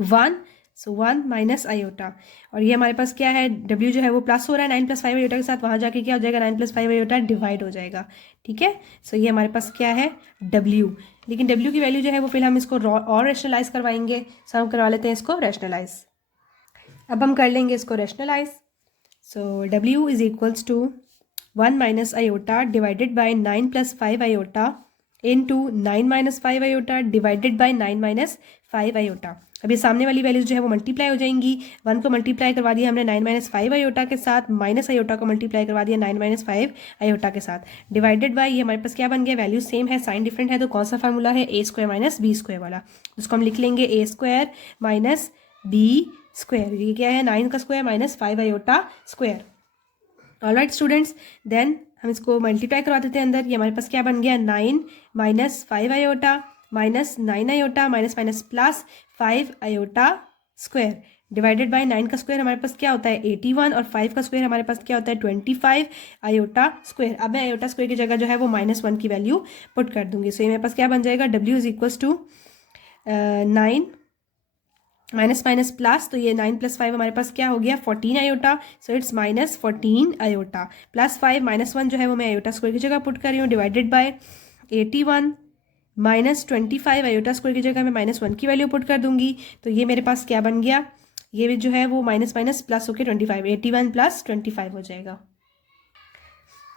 1, सो 1 माइनस आयोटा, और ये हमारे पास क्या है W जो है वो प्लस हो रहा है 9 + 5 आयोटा के साथ, वहाँ जाके क्या हो जाएगा 9 + 5 आयोटा डिवाइड हो जाएगा। ठीक है, सो ये हमारे पास क्या है W, लेकिन W की वैल्यू जो है वो फिर हम इसको और रैशनलाइज करवाएंगे, सो हम करवा लेते हैं इसको रैशनलाइज। अब हम कर लेंगे इसको rationalise. So W is equals to 1 minus iota divided by 9 + 5 iota into 9 - 5 iota divided by 9 - 5 iota. अब ये सामने वाली वैल्यूज जो है वो मल्टीप्लाई हो जाएंगी, 1 को मल्टीप्लाई करवा दिया हमने 9 - 5 आयोटा के साथ, माइनस आयोटा को मल्टीप्लाई करवा दिया 9 - 5 आयोटा के साथ, डिवाइडेड बाई, ये हमारे पास क्या बन गया वैल्यू सेम है, साइन डिफरेंट है, तो कौन सा फार्मूला है A² - B² वाला, उसको हम लिख लेंगे A² - B²। ये क्या है 9 का square -5 iota square. Alright students, then हम इसको मल्टीप्लाई करवा देते हैं अंदर, ये हमारे पास क्या बन गया 9 - 5 iota -9 iota minus plus 5 iota square divided by 9 का स्क्वायर हमारे पास क्या होता है 81, और 5 का स्क्वायर हमारे पास क्या होता है 25 आयोटा स्क्वायर। अब मैं आयोटा स्क्वायर की जगह जो है वो -1 की वैल्यू पुट कर दूंगी। सो ये मेरे पास क्या बन जाएगा W is equals to 9 minus plus, तो ये 9 + 5 हमारे पास क्या हो गया 14 iota, so it's -14 iota plus 5 -1 जो है वो मैं आयोटा स्क्वायर की जगह पुट कर रही हूँ, डिवाइडेड बाय 81 -25 आयोटा स्क्वायर की जगह मैं -1 की वैल्यू पुट कर दूंगी, तो ये मेरे पास क्या बन गया, ये जो है वो माइनस प्लस होकर 25, 81 + 25 हो जाएगा।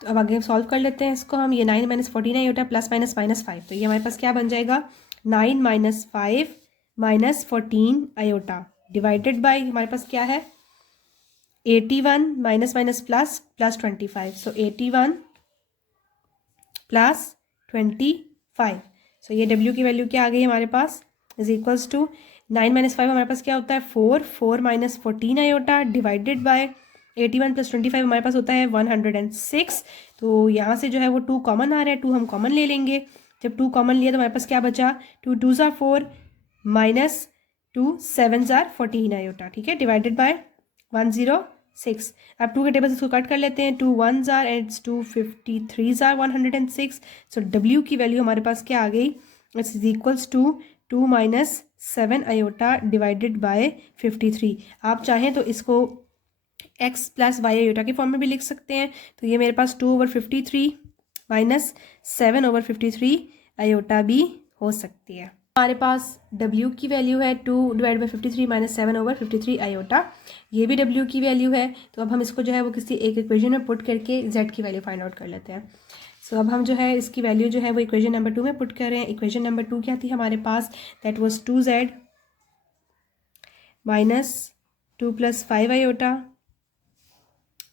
तो अब आगे सॉल्व कर लेते हैं इसको हम, ये 9 - 14 आयोटा प्लस -5, तो ये हमारे पास क्या बन जाएगा 9 - 5 -14 आयोटा डिवाइडेड बाय हमारे पास क्या है 81 माइनस प्लस 25, सो 81 + 25। सो ये W की वैल्यू क्या आ गई हमारे पास इज इक्वल्स टू 9 - 5 हमारे पास क्या होता है 4 - 14 आयोटा डिवाइडेड बाय 81 + 25 हमारे पास होता है 106। तो यहाँ से जो है वो 2 कॉमन आ रहा है, 2 हम कॉमन ले लेंगे, जब 2 कॉमन लिया तो हमारे पास क्या बचा 2 × 2 = 4 -2 7 * 14 आयोटा। ठीक है, डिवाइडेड बाय 106। अब 2 के टेबल से इसको कट कर लेते हैं, 2 1s are and 2 53s are 106। So W की वैल्यू हमारे पास क्या आ गई it's is equals to 2 - 7 iota divided by 53। आप चाहें तो इसको x + y आयोटा के फॉर्म में भी लिख सकते हैं, तो ये मेरे पास 2/53 - 7/53 आयोटा भी हो सकती है। हमारे पास W की वैल्यू है 2/53 - 7/53 आयोटा, ये भी W की वैल्यू है। तो अब हम इसको जो है वो किसी एक इक्वेशन में पुट करके Z की वैल्यू फाइंड आउट कर लेते हैं। सो अब हम जो है इसकी वैल्यू जो है वो इक्वेशन नंबर 2 में पुट कर रहे हैं। इक्वेशन नंबर 2 क्या थी हमारे पास, that was 2Z - 2 + 5 iota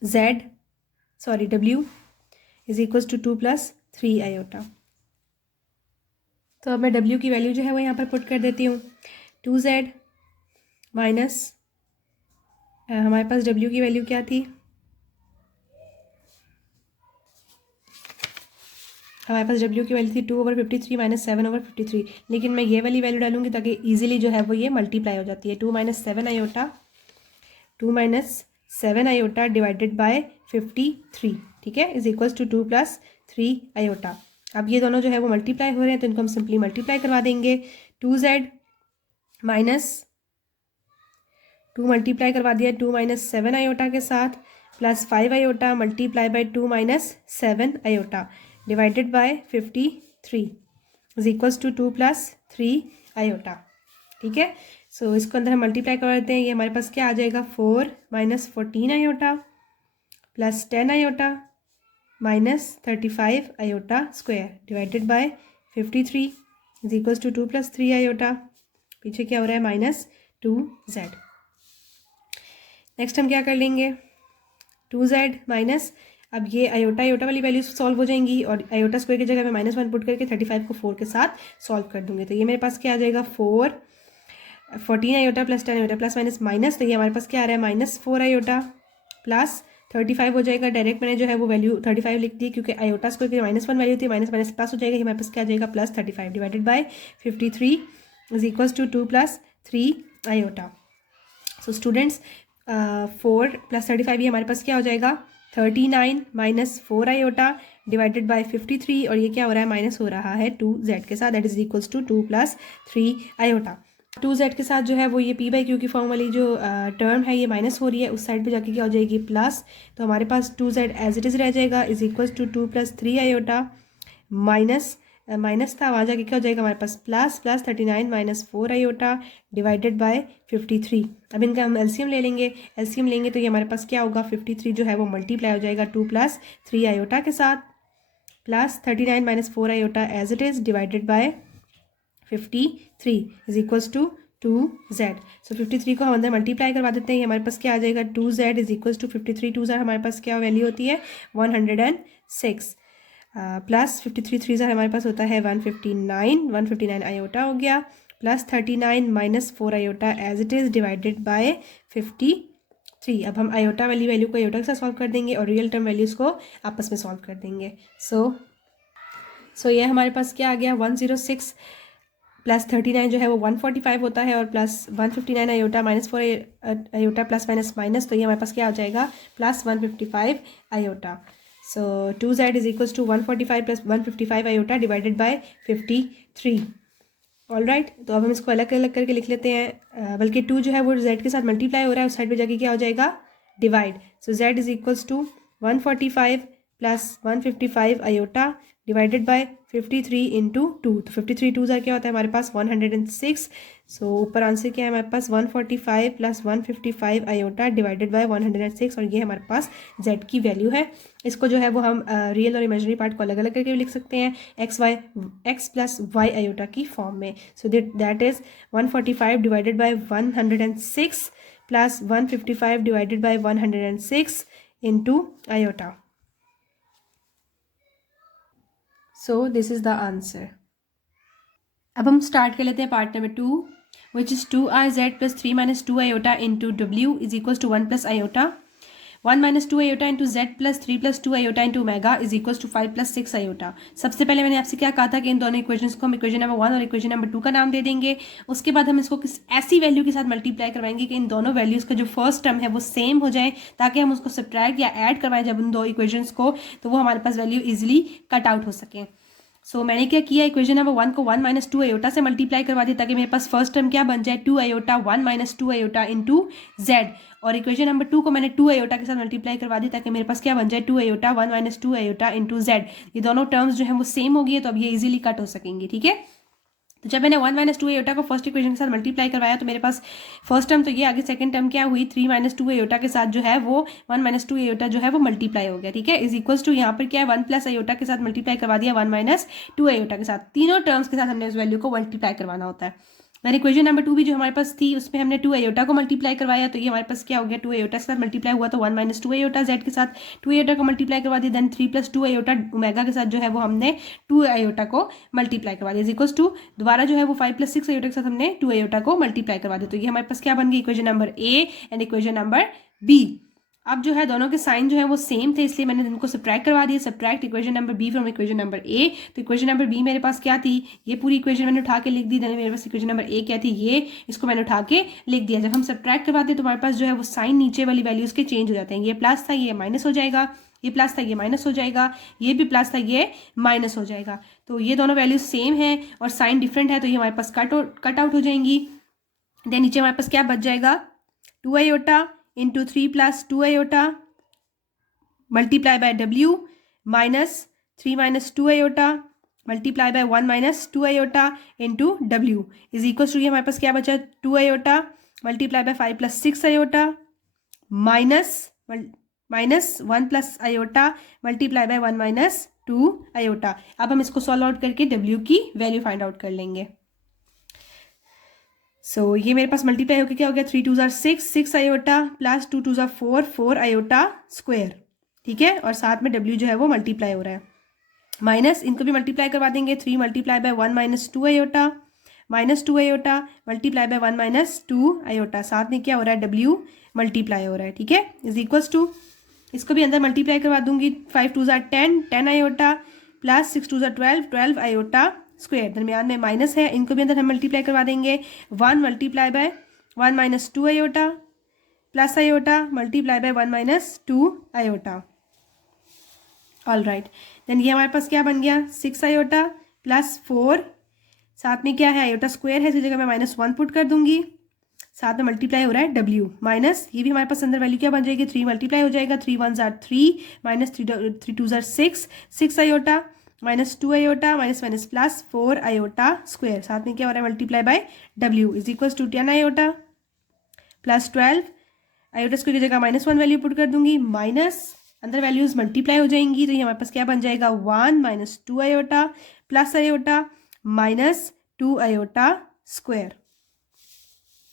W is equals to 2 + 3 iota. तो अब मैं W की वैल्यू जो है वो यहाँ पर पुट कर देती हूँ, 2Z माइनस हमारे पास W की वैल्यू क्या थी हमारे पास डब्ल्यू की वैल्यू थी 2/53 माइनस 7/53, लेकिन मैं ये वाली वैल्यू डालूंगी ताकि ईजिली जो है वो ये मल्टीप्लाई हो जाती है। 2 minus 7 iota, 2 minus 7 iota divided by 53, ठीक है, is equals to 2 plus 3 iota. अब ये दोनों जो है वो मल्टीप्लाई हो रहे हैं तो इनको हम सिंपली मल्टीप्लाई करवा देंगे। 2z माइनस 2 मल्टीप्लाई करवा दिया 2 माइनस 7 आयोटा के साथ, plus 5 iota multiply by 2 minus 7 iota divided by 53 is equals to 2 plus 3 iota, ठीक है। सो इसको अंदर हम मल्टीप्लाई कर देते हैं। ये हमारे पास क्या आ जाएगा, 4 minus 14 iota plus 10 iota minus 35 iota square divided by 53 is equals to 2 plus 3 iota, पीछे क्या हो रहा है माइनस 2z। नेक्स्ट हम क्या कर लेंगे, 2z माइनस, अब ये आयोटा आयोटा वाली वैल्यूज सॉल्व हो जाएंगी और आयोटा स्क्वायर की जगह मैं -1 पुट करके 35 को 4 के साथ सॉल्व कर दूंगी। तो ये मेरे पास क्या आ जाएगा, 14 iota plus 10 iota plus minus minus, तो ये हमारे पास क्या आ रहा है -4 आयोटा प्लस 35 हो जाएगा। डायरेक्ट मैंने जो है वो वैल्यू 35 लिख दी क्योंकि आयोटा स्क्वायर की -1 वैल्यू थी, माइनस माइनस प्लस हो जाएगा। हमारे पास क्या आ जाएगा, plus 35 divided by 53 is equals to 2 plus 3 iota. So students 4 plus 35 ये हमारे पास क्या हो जाएगा, 39 माइनस 4 आयोटा डिवाइडेड बाय 53, और ये क्या हो रहा है, माइनस हो रहा है 2z के साथ, that is equals to 2 plus 3 iota. 2z के साथ जो है वो ये p बाई क्यू की फॉर्म वाली जो टर्म है ये माइनस हो रही है, उस साइड पे जाके क्या हो जाएगी, प्लस। तो हमारे पास 2z एज इट इज़ रह जाएगा is equals to 2 plus 3 iota minus minus था, वहाँ जाके क्या हो जाएगा हमारे पास plus 39 minus 4 iota divided by 53। अब इनका हम एलसीएम ले लेंगे, एलसीएम लेंगे तो ये हमारे पास क्या होगा, 53 जो है वो मल्टीप्लाई हो जाएगा 2 प्लस 3 आयोटा के साथ, plus 39 minus 4 iota as it is divided by 53 is equals to 2z। So 53 को हम अंदर मल्टीप्लाई करवा देते हैं, हमारे पास क्या आ जाएगा, 2z is equals to 53, 2z हमारे पास क्या वैल्यू होती है, 106 प्लस 53 3 हमारे पास होता है 159 आयोटा हो गया, plus 39 minus 4 iota as it is divided by 53। अब हम आयोटा वाली वैल्यू को आयोटा के साथ सॉल्व कर देंगे और रियल टर्म वैल्यूज़ को आपस में सॉल्व कर देंगे। सो ये हमारे पास क्या आ गया, 106 प्लस 39 जो है वो 145 होता है, और plus 159 iota minus 4 iota plus minus minus, तो ये हमारे पास क्या आ जाएगा, plus 155 iota. So 2z is equals to 145 plus 155 iota divided by 53। All right, तो अब हम इसको अलग अलग करके लिख लेते हैं, बल्कि 2 जो है वो z के साथ मल्टीप्लाई हो रहा है, उस साइड पे जाके क्या हो जाएगा, divide. So z is equals to 145 plus 155 iota divided by 53 into 2, तो 53 2 क्या होता है हमारे पास 106। सो ऊपर आंसर क्या है हमारे पास, 145 प्लस 155 आयोटा डिवाइडेड बाय 106, और ये हमारे पास z की वैल्यू है। इसको जो है वो हम रियल और इमेजिनरी पार्ट को अलग अलग करके भी लिख सकते हैं, x प्लस y आयोटा की फॉर्म में। So that is 145 divided by 106 plus 155 divided by 106 into iota. So this is the answer. अब हम स्टार्ट कर लेते हैं part number 2, which is 2iz plus 3 minus 2 iota into w is equals to 1 plus iota, 1 minus 2 iota into z plus 3 plus 2 iota into omega is equals to 5 plus 6 iota. सबसे पहले मैंने आपसे क्या कहा था कि इन दोनों इक्वेशंस को हम इक्वेशन नंबर 1 और इक्वेशन नंबर 2 का नाम दे देंगे। उसके बाद हम इसको किस ऐसी वैल्यू के साथ मल्टीप्लाई करवाएंगे कि इन दोनों वैल्यूज़ का जो फर्स्ट टर्म है वो सेम हो जाए, ताकि हम उसको सब्ट्रैक्ट या ऐड करवाएं जब उन दो इक्वेशंस को, तो वो हमारे पास वैल्यू इजिली कट आउट हो सके। सो मैंने क्या किया, इक्वेशन नंबर 1 को 1 माइनस 2 आयोटा से मल्टीप्लाई करवा दिया, ताकि मेरे पास फर्स्ट टर्म क्या बन जाए, 2 iota 1 minus 2 iota into z, और इक्वेशन नंबर 2 को मैंने 2 आयोटा के साथ मल्टीप्लाई करवा दी ताकि मेरे पास क्या बन जाए, 2 iota 1 minus 2 iota into z। ये दोनों टर्म्स जो है वो सेम हो गई है, तो अब ये इजीली कट हो सकेंगी, ठीक है। तो जब मैंने 1 माइनस 2 आयोटा को फर्स्ट इक्वेशन के साथ मल्टीप्लाई करवाया तो मेरे पास फर्स्ट टर्म तो ये आगे, सेकंड टर्म क्या हुई, 3 माइनस 2 आयोटा के साथ जो है वो 1 माइनस 2 आयोटा जो है वो मल्टीप्लाई हो गया, ठीक है, इज इक्वल्स टू यहाँ पर क्या है 1 प्लस आयोटा के साथ मल्टीप्लाई करवा दिया 1 माइनस 2 आयोटा के साथ। तीनों टर्म्स के साथ हमने उस वैल्यू को मल्टीप्लाई करवाना होता है। देन इक्वेशन नंबर 2 भी जो हमारे पास थी उसमें हमने 2 आयोटा को मल्टीप्लाई करवाया, तो ये हमारे पास क्या हो गया, 2 आयोटा के साथ मल्टीप्लाई हुआ तो 1 माइनस 2 आयोटा z के साथ 2 आयोटा को मल्टीप्लाई करवा दिया, देन 3 प्लस 2 आयोटा ओमेगा के साथ जो है वो हमने 2 आयोटा को मल्टीप्लाई करवा दिया, इक्वल्स टू दोबारा जो है वो 5 प्लस 6 आयोटा के साथ हमने 2 आयोटा को मल्टीप्लाई करवा दिया। तो ये हमारे पास क्या बन गई, equation number A and equation number B. अब जो है दोनों के साइन जो है वो सेम थे, इसलिए मैंने इनको सब्ट्रैक्ट करवा दिया। Subtract equation number B from equation number A. तो इक्वेशन नंबर बी मेरे पास क्या थी, ये पूरी इक्वेशन मैंने उठा के लिख दी। मेरे पास इक्वेशन नंबर ए क्या थी, ये, इसको मैंने उठा के लिख दिया। जब हम सब्ट्रैक्ट करवाते हैं तो हमारे पास जो है वो साइन नीचे वाली वैल्यूज के चेंज हो जाते हैं। ये प्लस था, ये माइनस हो जाएगा, ये प्लस था, ये माइनस हो जाएगा, ये भी प्लस था, ये माइनस हो जाएगा। तो ये दोनों वैल्यूज सेम है और साइन डिफरेंट है, तो ये हमारे पास कट आउट हो जाएंगी। देन नीचे हमारे पास क्या बच जाएगा, 2 iota into 3 plus 2 iota multiply by W minus 3 minus 2 iota multiply by 1 minus 2 iota into W is equal to, ये हमारे पास क्या बचा, 2 iota multiply by 5 plus 6 iota minus 1 plus iota multiply by 1 minus 2 iota. अब हम इसको सॉल्व आउट करके डब्ल्यू की वैल्यू फाइंड आउट कर लेंगे। सो ये मेरे पास मल्टीप्लाई होकर क्या हो गया, 3 2 ज़ार 6 आयोटा प्लस 2 2 ज़ार 4 आयोटा स्क्वायर, ठीक है। और साथ में डब्ल्यू जो है वो मल्टीप्लाई हो रहा है, माइनस इनको भी मल्टीप्लाई करवा देंगे। 3 multiply by 1 minus 2 iota minus 2 iota multiply by 1 minus 2 iota, साथ में क्या हो रहा है, डब्ल्यू मल्टीप्लाई हो रहा है, ठीक है, इज इक्वल्स टू, इसको भी अंदर मल्टीप्लाई करवा दूंगी। 5 2 ज़ार 10 आयोटा प्लस 6 2 ज़ार 12 आयोटा स्क्वायर, दरमियान में माइनस है, इनको भी अंदर हम मल्टीप्लाई करवा देंगे। 1 multiply by 1 minus 2 iota plus iota multiply by 1 minus 2 iota. All right, then ये हमारे पास क्या बन गया, 6 आयोटा प्लस 4, साथ में क्या है, आयोटा स्क्वायर है, इसी जगह मैं -1 पुट कर दूंगी, साथ में मल्टीप्लाई हो रहा है डब्ल्यू माइनस, ये भी हमारे पास अंदर वैल्यू क्या बन जाएगी, 3 मल्टीप्लाई हो जाएगा। 3 1 ज़ार 3 माइनस 3 2 ज़ार 6 iota minus 2 iota minus minus plus 4 iota square, साथ में क्या हो रहा है, multiply by W is equals to 10 iota plus 12 iota square की जगह -1 वैल्यू पुट कर दूंगी, माइनस अंदर वैल्यूज मल्टीप्लाई हो जाएंगी, तो ये हमारे पास क्या बन जाएगा, 1 minus 2 iota plus iota minus 2 iota square.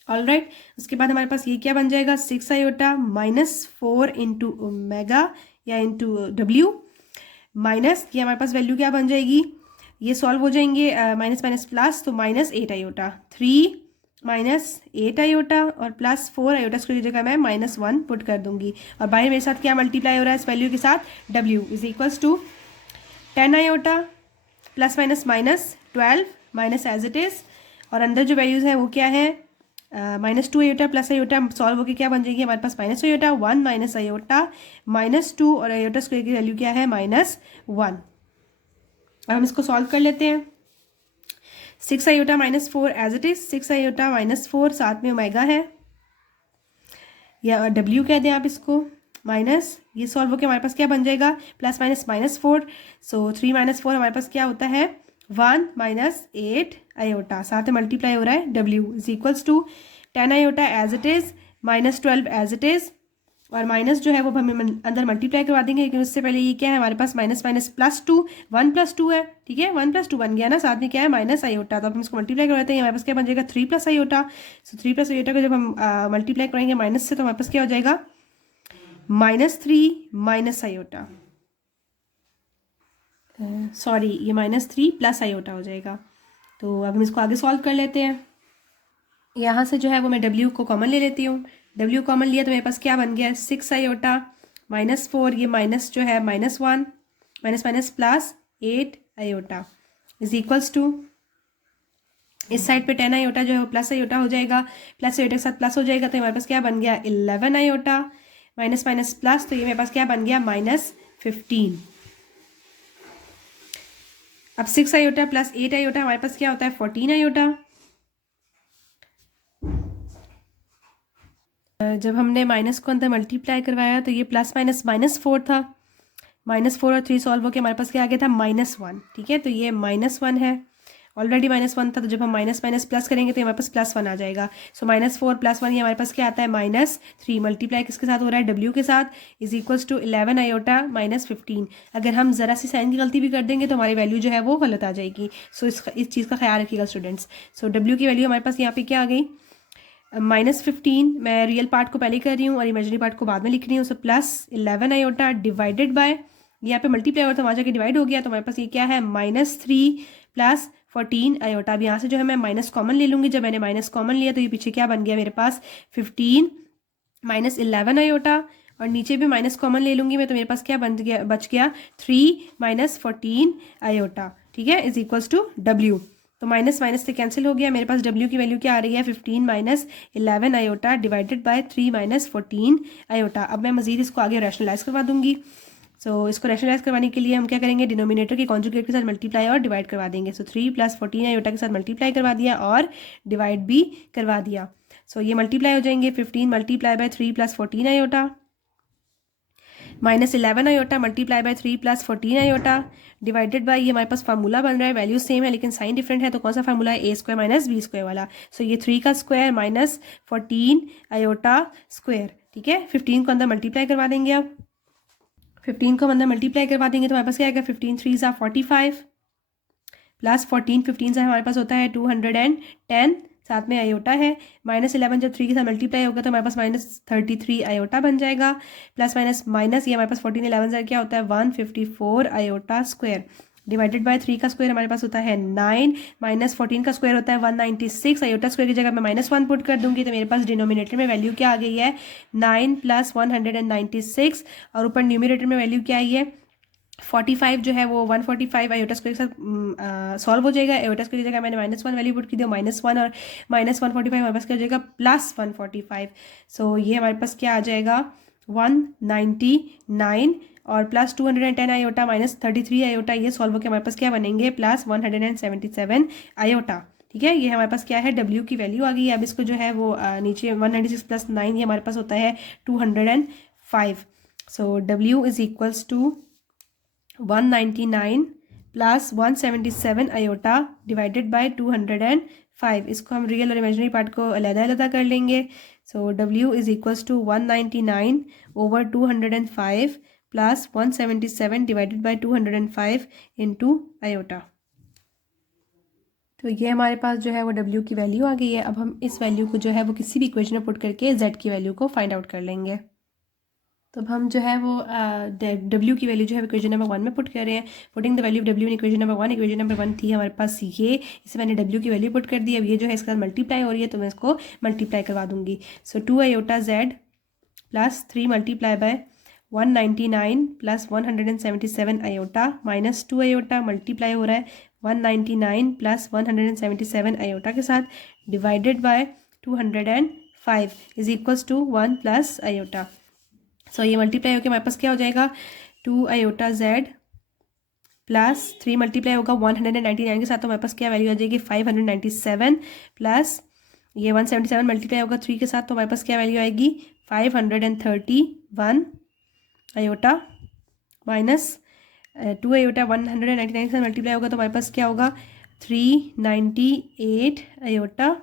All right, उसके बाद हमारे पास ये क्या बन जाएगा, 6 आयोटा माइनस 4 इंटू ओमेगा या इंटू डब्ल्यू माइनस, ये हमारे पास वैल्यू क्या बन जाएगी, ये सॉल्व हो जाएंगे, माइनस माइनस प्लस, तो माइनस 8 आयोटा, 3 माइनस 8 आयोटा और प्लस 4 आयोटा, इसकी जगह मैं -1 पुट कर दूंगी। और बाहर मेरे साथ क्या मल्टीप्लाई हो रहा है इस वैल्यू के साथ, W is equals to 10 iota plus minus minus 12 minus as it is, और अंदर जो वैल्यूज़ है वो क्या है, -2 आयोटा प्लस आयोटा सॉल्व होकर क्या बन जाएगी हमारे पास, -2 आयोटा 1 माइनस आयोटा -2 और आयोटा स्क्वायर की वैल्यू क्या है, -1। अब हम इसको सॉल्व कर लेते हैं। 6 iota -4 as it is, 6 iota -4, साथ में ओमेगा है या डब्ल्यू कह दें आप इसको, माइनस, ये सॉल्व होकर हमारे पास क्या बन जाएगा, प्लस माइनस -4, सो 3 - 4 हमारे पास क्या होता है, 1 माइनस 8 आयोटा, साथ में मल्टीप्लाई हो रहा है W is equals to 10 iota as it is -12 as it is, और माइनस जो है वो हमें अंदर मल्टीप्लाई करवा देंगे, लेकिन उससे पहले ये क्या है हमारे पास, माइनस माइनस प्लस 2, 1 + 2 है, ठीक है, 1 + 2 बन गया ना, साथ में क्या है माइनस आयोटा, तो अब हम इसको मल्टीप्लाई करवाते हैं, हमारे पास क्या बन जाएगा, 3 + आयोटा। सो 3 + आयोटा को जब हम मल्टीप्लाई कराएंगे माइनस से, तो हमारे पास क्या हो जाएगा, -3 माइनस आयोटा, सॉरी ये -3 प्लस आयोटा हो जाएगा। तो अब हम इसको आगे सॉल्व कर लेते हैं। यहाँ से जो है वो मैं डब्ल्यू को कॉमन ले लेती हूँ, डब्ल्यू कॉमन लिया तो मेरे पास क्या बन गया, 6 आयोटा -4, ये माइनस जो है -1 minus minus plus 8 iota is equals to, इस साइड पे 10 आयोटा जो है वो प्लस आयोटा हो जाएगा, प्लस आयोटा के साथ प्लस हो जाएगा, तो हमारे पास क्या बन गया, 11 आयोटा माइनस माइनस प्लस, तो ये मेरे पास क्या बन गया, -15। अब 6 आयोटा प्लस 8 आयोटा हमारे पास क्या होता है, 14 आयोटा। जब हमने माइनस को अंदर मल्टीप्लाई करवाया तो ये प्लस माइनस -4 था, -4 और 3 सॉल्व होकर हमारे पास क्या आ गया था, -1, ठीक है, तो ये -1 है, ऑलरेडी -1 था, तो जब हम माइनस माइनस प्लस करेंगे तो हमारे पास +1 आ जाएगा। सो -4 + 1 ये हमारे पास क्या आता है, -3, मल्टीप्लाई किसके साथ हो रहा है, डब्ल्यू के साथ, इज इक्वल्स टू 11 आयोटा -15। अगर हम ज़रा सी साइन की गलती भी कर देंगे तो हमारी वैल्यू जो है वो गलत आ जाएगी। सो इस चीज़ का ख्याल रखिएगा स्टूडेंट्स। सो डब्ल्यू की वैल्यू हमारे पास यहाँ पे क्या आ गई, -15, मैं रियल पार्ट को पहले कर रही हूँ और इमेजिनरी पार्ट को बाद में लिख रही हूँ। सो +11 आयोटा डिवाइडेड बाय, यहाँ पे मल्टीप्लाई और तो वहाँ जाके डिवाइड हो गया, तो हमारे पास ये क्या है, -3 + 14 आयोटा। अब यहाँ से जो है मैं माइनस कॉमन ले लूँगी, जब मैंने माइनस कॉमन लिया तो ये पीछे क्या बन गया मेरे पास, 15 - 11 आयोटा, और नीचे भी माइनस कॉमन ले लूँगी मैं, तो मेरे पास क्या बच गया 3 माइनस 14 आयोटा, ठीक है, इज इक्वल्स टू डब्ल्यू। तो माइनस माइनस से कैंसिल हो गया, मेरे पास डब्ल्यू की वैल्यू क्या आ रही है 15 minus 11 iota divided by 3 minus 14 iota. अब मैं मजीद इसको आगे रैशनलाइज करवा दूंगी। इसको रैशनलाइज करवाने के लिए हम क्या करेंगे, डिनोमिनेटर के कॉन्जुगेट के साथ मल्टीप्लाई और डिवाइड करवा देंगे। 3 प्लस 14 आयोटा के साथ मल्टीप्लाई करवा दिया और डिवाइड भी करवा दिया। ये मल्टीप्लाई हो जाएंगे, 15 multiply by 3 plus 14 iota minus 11 iota multiply by 3 plus 14 iota divided by, ये हमारे पास फार्मूला बन रहा है, वैल्यू सेम है लेकिन साइन डिफरेंट है, तो कौन सा फार्मूला है, ए स्क्वायर माइनस बी स्क्वायर वाला। ये 3 का स्क्वायर माइनस 14 आयोटा स्क्वायर, ठीक है। 15 को अंदर मल्टीप्लाई करवा देंगे, अब 15 को अंदर मल्टीप्लाई करवा देंगे तो हमारे पास क्या आएगा, 15 3 ज़ा 45 प्लस 14 15 से हमारे पास होता है 210, साथ में आयोटा है, माइनस 11 जब 3 के साथ मल्टीप्लाई होगा तो हमारे पास माइनस 33 आयोटा बन जाएगा, प्लस माइनस माइनस ये हमारे पास 14 11 से क्या होता है 154 आयोटा स्क्वायर डिवाइडेड बाय 3 का स्क्वायर हमारे पास होता है 9 माइनस 14 का स्क्वायर होता है 196 आयोटा स्क्वायर की जगह मैं -1 पुट कर दूंगी तो मेरे पास डिनोमिनेटर में वैल्यू क्या आ गई है 9 प्लस 196 और ऊपर न्यूमिनेटर में वैल्यू क्या आई है 45 जो है वो 145 आयोटा स्क्वायर के साथ सॉल्व हो जाएगा। आयोटा स्क्वायर की जगह मैंने -1 वैल्यू पुट की दी, -1 और -145 हमारे पास क्या हो जाएगा +145। ये हमारे पास क्या आ जाएगा 199 और प्लस 210 आयोटा माइनस 33 आयोटा, ये सॉल्व होकर हमारे पास क्या बनेंगे +177 आयोटा, ठीक है। ये हमारे पास क्या है W की वैल्यू आ गई है। अब इसको जो है वो नीचे 196 प्लस 9 ये हमारे पास होता है 205। W is equals to 199 plus 177 iota divided by 205। इसको हम रियल और इमेजिनरी पार्ट को अलग-अलग कर लेंगे। W is equals to 199 over 205 plus 177 divided by 205 into iota. तो ये हमारे पास जो है वो W की वैल्यू आ गई है। अब हम इस वैल्यू को जो है वो किसी भी इक्वेशन में पुट करके Z की वैल्यू को फाइंड आउट कर लेंगे। तो अब हम जो है वो W की वैल्यू जो है इक्वेशन नंबर 1 में पुट कर रहे हैं। Putting the value of W in equation number 1, equation number 1 थी हमारे पास ये, इसे मैंने W की वैल्यू पुट कर दी। अब ये जो है इसके साथ मल्टीप्लाई हो रही है तो मैं इसको मल्टीप्लाई करवा दूंगी। 2 iota Z plus 3 multiply by 199 plus 177 iota minus 2 iota multiply हो रहा है 199 प्लस 177 आयोटा के साथ divided by 205 is equals to 1 plus iota. ये मल्टीप्लाई होकर हमारे पास क्या हो जाएगा 2 आयोटा Z प्लस 3 मल्टीप्लाई होगा 199 के साथ तो हमारे पास क्या वैल्यू आ जाएगी 597 प्लस ये 177 मल्टीप्लाई होगा 3 के साथ तो हमारे पास क्या वैल्यू आएगी 531 आयोटा माइनस 2 आयोटा 199 के साथ मल्टीप्लाई होगा तो हमारे पास क्या होगा 398 iota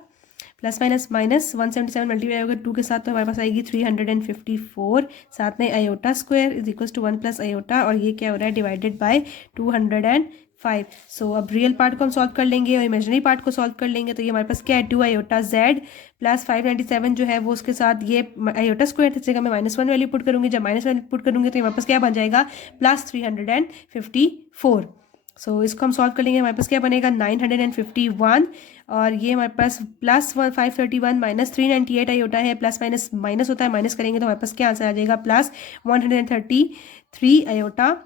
plus minus minus 177 multiply होगा 2 के साथ तो हमारे पास आएगी 354 साथ में iota square is equals to 1 plus iota और ये क्या हो रहा है डिवाइडेड बाय 205। अब रियल पार्ट को हम सॉल्व कर लेंगे और इमेजिनरी पार्ट को सॉल्व कर लेंगे। तो ये हमारे पास क्या है 2 आयोटा Z प्लस 597 जो है वो उसके साथ ये आयोटा स्क्वायर इस जगह मैं -1 वैल्यू पुट करूँगी। जब -1 पुट करूँगी तो हमारे पास क्या बन जाएगा +354। इसको हम सॉल्व कर लेंगे हमारे पास क्या बनेगा 951 और ये हमारे पास प्लस 531 माइनस 398 आयोटा है, प्लस माइनस माइनस होता है, माइनस करेंगे तो हमारे पास क्या आंसर आ जाएगा +133 आयोटा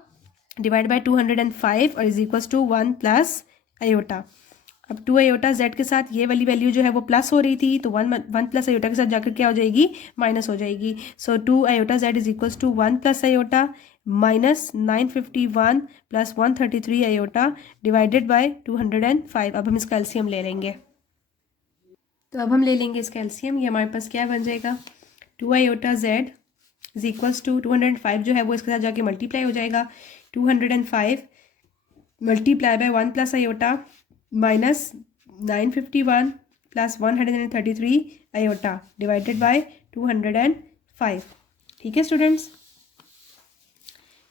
डिवाइड बाय 205 और is equals to 1 plus iota. अब 2 आयोटा Z के साथ ये वाली वैल्यू जो है वो प्लस हो रही थी तो 1 प्लस आयोटा के साथ जाकर क्या हो जाएगी माइनस हो जाएगी। 2 iota Z is equals to 1 plus iota minus 951 plus 133 iota divided by 205। अब हम इसका एलसीएम ले लेंगे। तो अब हम ले लेंगे इसका एलसीएम। ये हमारे पास क्या बन जाएगा 2 iota Z is equals to 205 जो है वो इसके साथ जाके मल्टीप्लाई हो जाएगा 205 multiply by 1 plus iota minus 951 plus 133 iota divided by 205। ठीक है स्टूडेंट्स,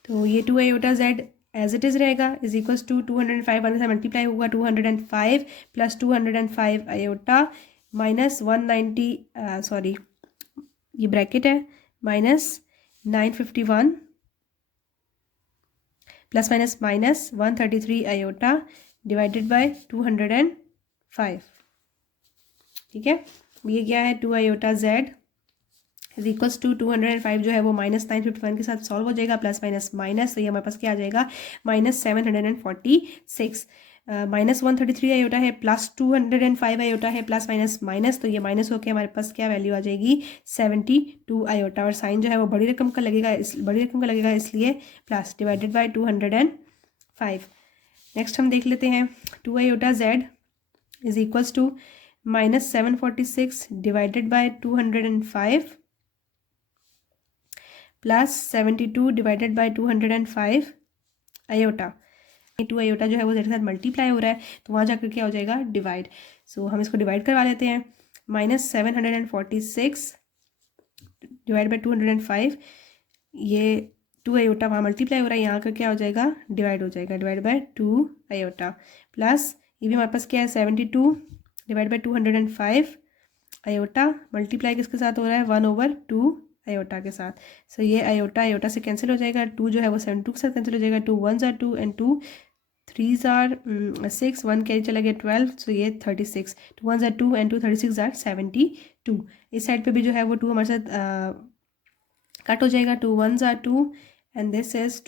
तो ये 2 iota Z as it is रहेगा इज इक्वल्स टू 205 से मल्टीप्लाई होगा 205 प्लस 205 आयोटा माइनस 190 सॉरी ये ब्रैकेट है minus 951 plus minus minus 133 iota divided by 205। ठीक है, ये क्या है 2 iota Z is equals to 205 जो है वो -951 के साथ सॉल्व हो जाएगा, प्लस माइनस माइनस, तो ये हमारे पास क्या आ जाएगा -746, -133 आयोटा है, प्लस 205 आयोटा है, प्लस माइनस माइनस, तो ये माइनस होकर हमारे पास क्या वैल्यू आ जाएगी 72 आयोटा, और साइन जो है वो बड़ी रकम का लगेगा, इसलिए प्लस डिवाइडेड बाय 205। नेक्स्ट हम देख लेते हैं 2 iota Z is equals to -746 divided by 205 plus 72 divided by 205 iota. 2 iota जो है वो जेड के साथ मल्टीप्लाई हो रहा है, तो वहाँ जाकर क्या हो जाएगा डिवाइड। सो हम इसको डिवाइड करवा लेते हैं, -746 डिवाइड बाय 205, ये 2 आयोटा वहाँ मल्टीप्लाई हो रहा है, यहाँ का क्या हो जाएगा डिवाइड हो जाएगा, डिवाइड बाय 2 आयोटा, प्लस ये भी हमारे पास क्या है 72 डिवाइड बाय 205 आयोटा, मल्टीप्लाई किसके साथ हो रहा है 1/2 आयोटा के साथ। सो ये आयोटा आयोटा से कैंसिल हो जाएगा, 2 जो है वो 72 के साथ कैंसिल हो जाएगा, 2 1s are 2 and 2 3s are 6, 1 carry चला गया 12, सो ये 36, 2 1s are 2 एंड 2 36 are 72। इस साइड पे भी जो है वो 2 हमारे साथ कट हो जाएगा, 2 1s are 2 and this is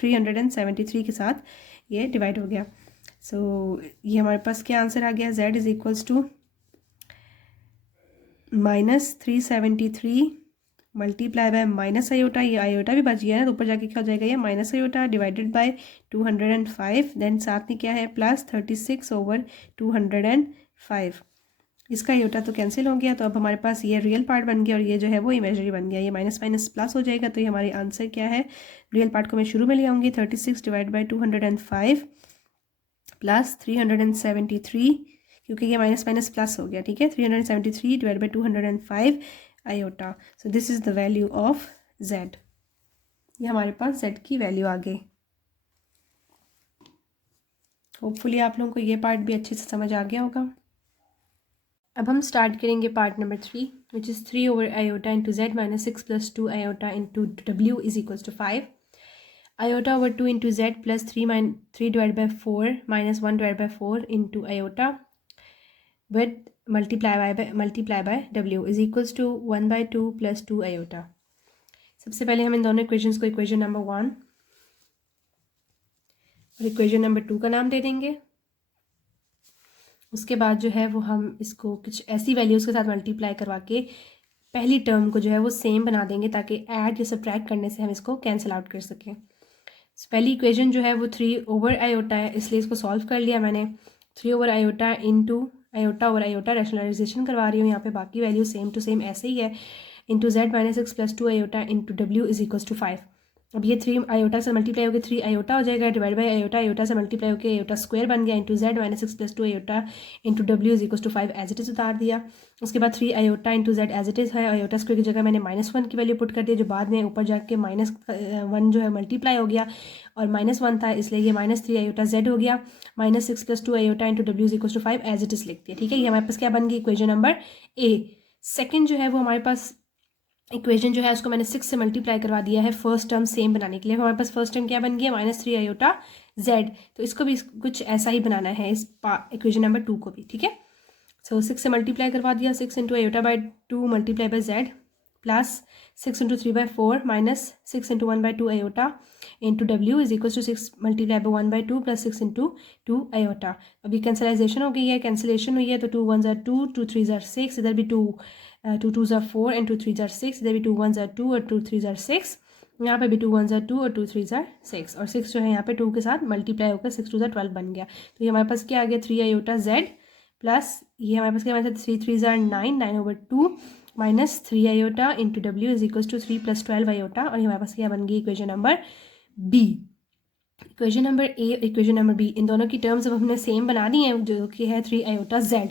373 के साथ ये डिवाइड हो गया। सो ये हमारे पास क्या आंसर आ गया, z is equals to -373 multiply by minus iota, ये आयोटा भी बच गया है ना, तो ऊपर जाके क्या हो जाएगा ये minus iota divided by 205, then साथ में क्या है प्लस 36/205। इसका आयोटा तो कैंसिल हो गया, तो अब हमारे पास ये रियल पार्ट बन गया और ये जो है वो इमेजिनरी बन गया, ये माइनस माइनस प्लस हो जाएगा, तो ये हमारी आंसर क्या है, रियल पार्ट को मैं शुरू में ले आऊँगी, 36 डिवाइड बाई 205 प्लस 373, क्योंकि ये माइनस माइनस प्लस हो गया, ठीक है, 373 divide by 205 iota. So this is the value of z। ये हमारे पास z की वैल्यू आ गई। होपफुली आप लोगों को ये पार्ट भी अच्छे से समझ आ गया होगा। अब हम स्टार्ट करेंगे part number 3, which is 3/iota into z minus 6 plus 2 iota into w is equals to 5, iota/2 into z plus 3 divide by 4 minus 1 divide by 4 into iota with multiply by w is equals to 1/2 plus 2 iota। सबसे पहले हम इन दोनों इक्वेशंस को इक्वेशन नंबर 1 और इक्वेशन नंबर 2 का नाम दे देंगे। उसके बाद जो है वो हम इसको कुछ ऐसी वैल्यूज़ के साथ मल्टीप्लाई करवा के पहली टर्म को जो है वो सेम बना देंगे, ताकि ऐड या सब्ट्रैक्ट करने से हम इसको कैंसिल आउट कर सकें। पहली इक्वेशन जो है वो 3/iota है, इसलिए इसको सॉल्व कर लिया मैंने। 3/iota इंटू आयोटा और आयोटा रैशनलाइजेशन करवा रही हूँ यहाँ पे, बाकी वैल्यू सेम टू सेम ऐसे ही है, into z minus 6 plus 2 iota into w is equals to 5। अब ये 3 आयोटा से मल्टीप्लाई होकर 3 आयोटा हो जाएगा, डिवाइड बाई आयोटा, आयोटा से मल्टीप्लाई होकर आयोटा स्क्वायर बन गया, into z minus 6 plus 2 iota into w is equals to 5 as it is उतार दिया। उसके बाद 3 iota into z as it is है, आयोटा स्क्वायर की जगह मैंने -1 की वैल्यू पुट कर दिया, जो बाद में ऊपर जाके -1 जो है मल्टीप्लाई हो गया और -1 था, इसलिए ये -3 आयोटा z हो गया, minus 6 plus 2 iota into w is equals to 5 as it is लिख दिया, ठीक है। ये हमारे पास क्या बन गई इक्वेशन नंबर ए। सेकेंड जो है वो हमारे पास इक्वेशन जो है उसको मैंने 6 से मल्टीप्लाई करवा दिया है फर्स्ट टर्म सेम बनाने के लिए। हमारे पास फर्स्ट टर्म क्या बन गया -3 आयोटा z, तो इसको भी कुछ ऐसा ही बनाना है इस इक्वेशन नंबर 2 को भी, ठीक है। सो 6 से मल्टीप्लाई करवा दिया, 6 into iota by 2 multiply by z plus 6 into 3/4 minus 6 into 1/2 iota into w is equal to 6 multiply by 1/2 plus 6 into 2 iota. अभी कैंसलाइजेशन हो गई है, कैंसिलेशन हुई है, तो 2 1s are 2, 2 3s are 6, इधर भी 2 2s are 4 and 2 3s are 6, इधर भी 2 1s are 2 और 2 3s are 6, यहाँ पे भी 2 1s are 2 और 2 3s are 6, और 6 जो है यहाँ पे 2 के साथ मल्टीप्लाई होकर 6 2s are 12 बन गया। तो ये हमारे पास क्या आ गया 3 आयोटा z प्लस ये हमारे पास क्या बना 3 3s are 9/2 minus 3 iota into w is equals to 3 plus 12 iota, और ये हमारे पास क्या बन गई equation number B. Equation number A और इक्वेशन नंबर बी, इन दोनों की टर्म्स अब हमने सेम बना दी है, जो कि है 3 आयोटा z।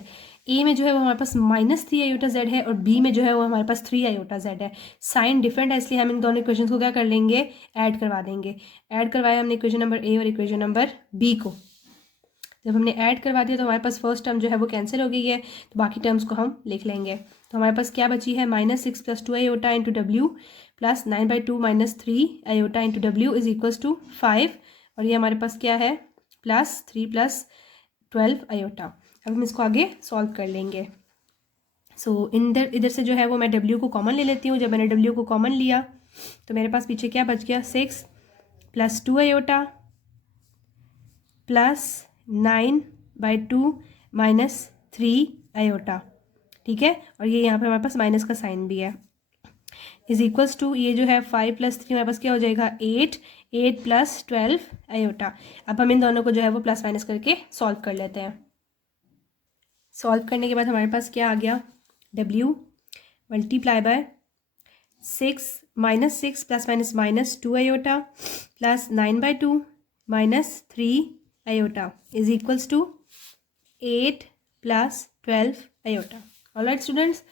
ए में जो है वो हमारे पास -3 आयोटा z है और बी में जो है वो हमारे पास 3 आयोटा z है। साइन डिफरेंट है, इसलिए हम इन दोनों इक्वेशन को क्या कर लेंगे, ऐड करवा देंगे। ऐड करवाया हमने इक्वेशन नंबर ए और इक्वेशन नंबर बी को। जब हमने ऐड करवा दिया तो हमारे पास फर्स्ट टर्म जो है वो कैंसिल हो गई है, तो बाकी टर्म्स को हम लिख लेंगे। तो हमारे पास क्या बची है -6 plus 2 iota into W plus 9/2 minus 3 iota into W is equals to 5, और ये हमारे पास क्या है +3 + 12 आयोटा। अब हम इसको आगे सॉल्व कर लेंगे। सो इधर इधर से जो है वो मैं W को कॉमन ले लेती हूँ। जब मैंने W को कॉमन लिया तो मेरे पास पीछे क्या बच गया, 6 plus 2 iota plus 9/2 minus 3 iota, ठीक है। और ये यहाँ पे हमारे पास माइनस का साइन भी है, इज इक्वल्स टू ये जो है 5 प्लस 3 हमारे पास क्या हो जाएगा 8, 8 प्लस 12 आयोटा। अब हम इन दोनों को जो है वो प्लस माइनस करके सॉल्व कर लेते हैं। सॉल्व करने के बाद हमारे पास क्या आ गया, W multiply by 6 minus 6 plus minus minus 2 iota plus 9/2 minus 3 iota is equals to 8 plus 12 iota. Alright students,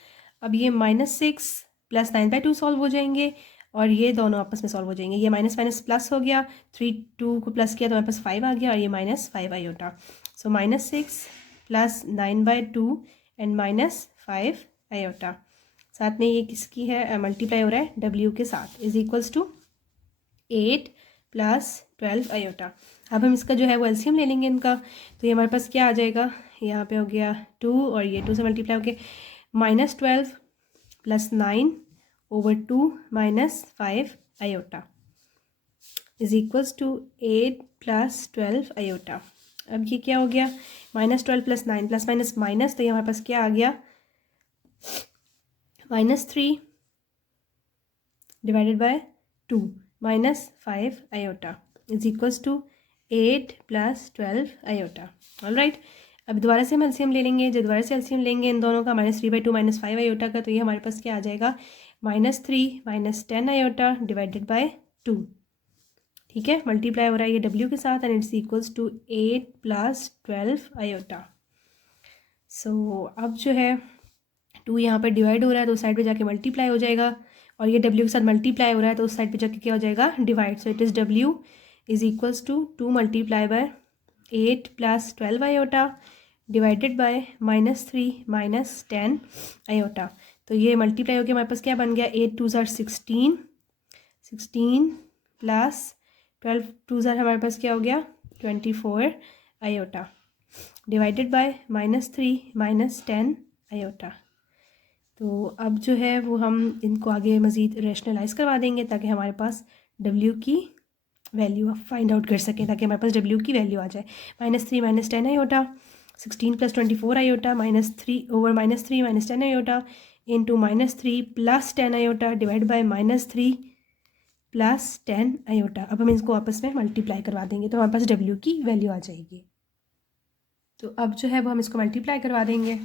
अब ये -6 प्लस 9/2 सॉल्व हो जाएंगे और ये दोनों आपस में सॉल्व हो जाएंगे। ये माइनस माइनस प्लस हो गया, 3 2 को प्लस किया तो हमारे पास 5 आ गया और ये -5 iota. So -6 plus 9/2 and -5 iota. साथ में ये किसकी है, मल्टीप्लाई हो रहा है W के साथ, is equals to 8 plus 12 iota. अब हम इसका जो है वो एलसीएम ले लेंगे इनका, तो ये हमारे पास क्या आ जाएगा, यहाँ पे हो गया 2 और ये 2 से मल्टीप्लाई हो गया -12 plus 9/2 minus 5 iota is equals to 8 plus 12 iota. अब ये क्या हो गया, -12 प्लस 9 प्लस माइनस माइनस, तो ये हमारे पास क्या आ गया -3 divided by 2 minus 5 iota is equals to 8 plus 12 iota. Alright, अब दोबारा से हम एलसीएम ले लेंगे। जब दोबारा से एलसीएम लेंगे इन दोनों का -3/2 माइनस 5 आयोटा का, तो ये हमारे पास क्या आ जाएगा -3 माइनस 10 आयोटा डिवाइडेड बाय 2, ठीक है। मल्टीप्लाई हो रहा है ये W के साथ and it's equals to 8 plus 12 iota. So अब जो है 2 यहाँ पर डिवाइड हो रहा है तो उस साइड पे जाके मल्टीप्लाई हो जाएगा और ये W के साथ मल्टीप्लाई हो रहा है तो उस साइड पे जाके क्या हो जाएगा divide. So it is W is equals to 2 multiply by 8 plus 12 iota divided by -3 minus 10 iota. तो ये मल्टीप्लाई हो गया, हमारे पास क्या बन गया 8 2 ज़ार 16, 16 प्लस 12 2 ज़ार हमारे पास क्या हो गया 24 iota divided by -3 minus 10 iota. तो अब जो है वो हम इनको आगे मज़ीद रैशनलाइज़ करवा देंगे ताकि हमारे पास W की वैल्यू आप फाइंड आउट कर सकें, ताकि हमारे पास W की वैल्यू आ जाए। -3 minus 10 iota, 16 plus 24 iota, -3 over -3 minus 10 iota into -3 plus 10 iota divide by -3 plus 10 iota. अब हम इसको आपस में मल्टीप्लाई करवा देंगे तो हमारे पास W की वैल्यू आ जाएगी। तो अब जो है वो हम इसको मल्टीप्लाई करवा देंगे।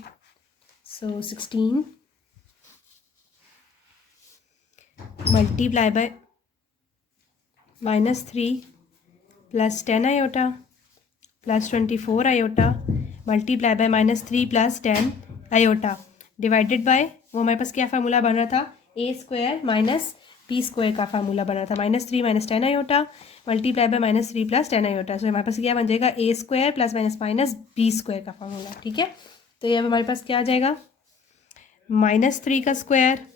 सो 16 multiply by -3 plus 10 iota plus 24 iota multiply by -3 plus 10 iota divided bye वो हमारे पास क्या फार्मूला बन रहा था A² माइनस B² का फार्मूला बन रहा था। -3 minus 10 iota multiply by -3 plus 10 iota. So हमारे पास क्या बन जाएगा A² plus minus minus B² का फार्मूला, ठीक है। तो ये अब हमारे पास क्या आ जाएगा -3 का स्क्वायर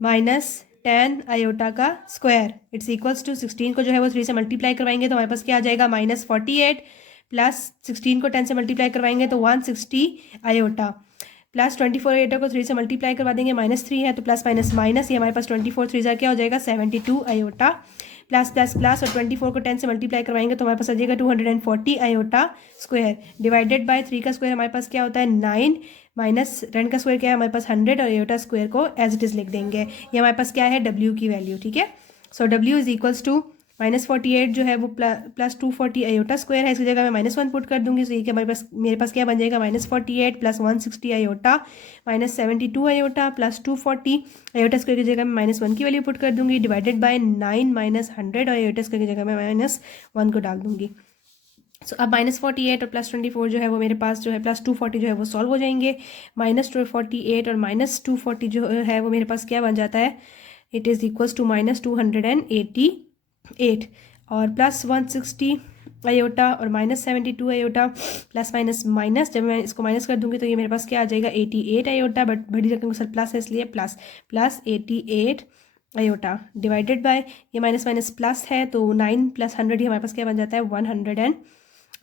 माइनस 10 आयोटा का स्क्वायर इट्स इक्वल्स टू 16 को जो है वो 3 से मल्टीप्लाई करवाएंगे तो हमारे पास क्या आ जाएगा -48 प्लस 16 को 10 से मल्टीप्लाई करवाएंगे तो 160 आयोटा प्लस 24 आयोटा को 3 से मल्टीप्लाई करवा देंगे -3 है तो प्लस माइनस माइनस, ये हमारे पास 24 3 ज़ा क्या हो जाएगा 72 आयोटा प्लस प्लस प्लस और 24 को 10 से मल्टीप्लाई करवाएंगे तो हमारे पास आ जाएगा 240 आयोटा स्क्वायर डिवाइडेड बाय 3 का स्क्वायर हमारे पास क्या होता है 9 माइनस 10 का स्क्वायर क्या है हमारे पास 100 और आयोटा स्क्वायर को एज इट इज़ लिख देंगे। ये हमारे पास क्या है W की वैल्यू, ठीक है। सो W इज इक्वल्स टू -48 जो है वो प्लस 240 आयोटा स्क्वायर है, इसकी जगह मैं -1 पुट कर दूंगी। तो ये क्या हमारे पास मेरे पास क्या बन जाएगा -48 plus 160 iota -72 iota plus 240 iota square की जगह मैं -1 की वैल्यू पुट कर दूंगी डिवाइडेड बाय 9 माइनस 100 और आयोटा स्क्वायर की जगह मैं -1 को डाल दूंगी। सो अब -48 और प्लस 24 जो है वो मेरे पास जो है प्लस 240 जो है वो सॉल्व हो जाएंगे। -248 और -240 जो है वो मेरे पास क्या बन जाता है इट इज़ इक्वल्स टू -288 और प्लस 160 आयोटा और -72 आयोटा प्लस माइनस माइनस, जब मैं इसको माइनस कर दूंगी तो ये मेरे पास क्या आ जाएगा 88 आयोटा, बट बड़ी रकम के साथ प्लस है इसलिए प्लस 88 आयोटा डिवाइडेड बाय ये माइनस माइनस प्लस है तो 9 प्लस 100 ही हमारे पास क्या बन जाता है 120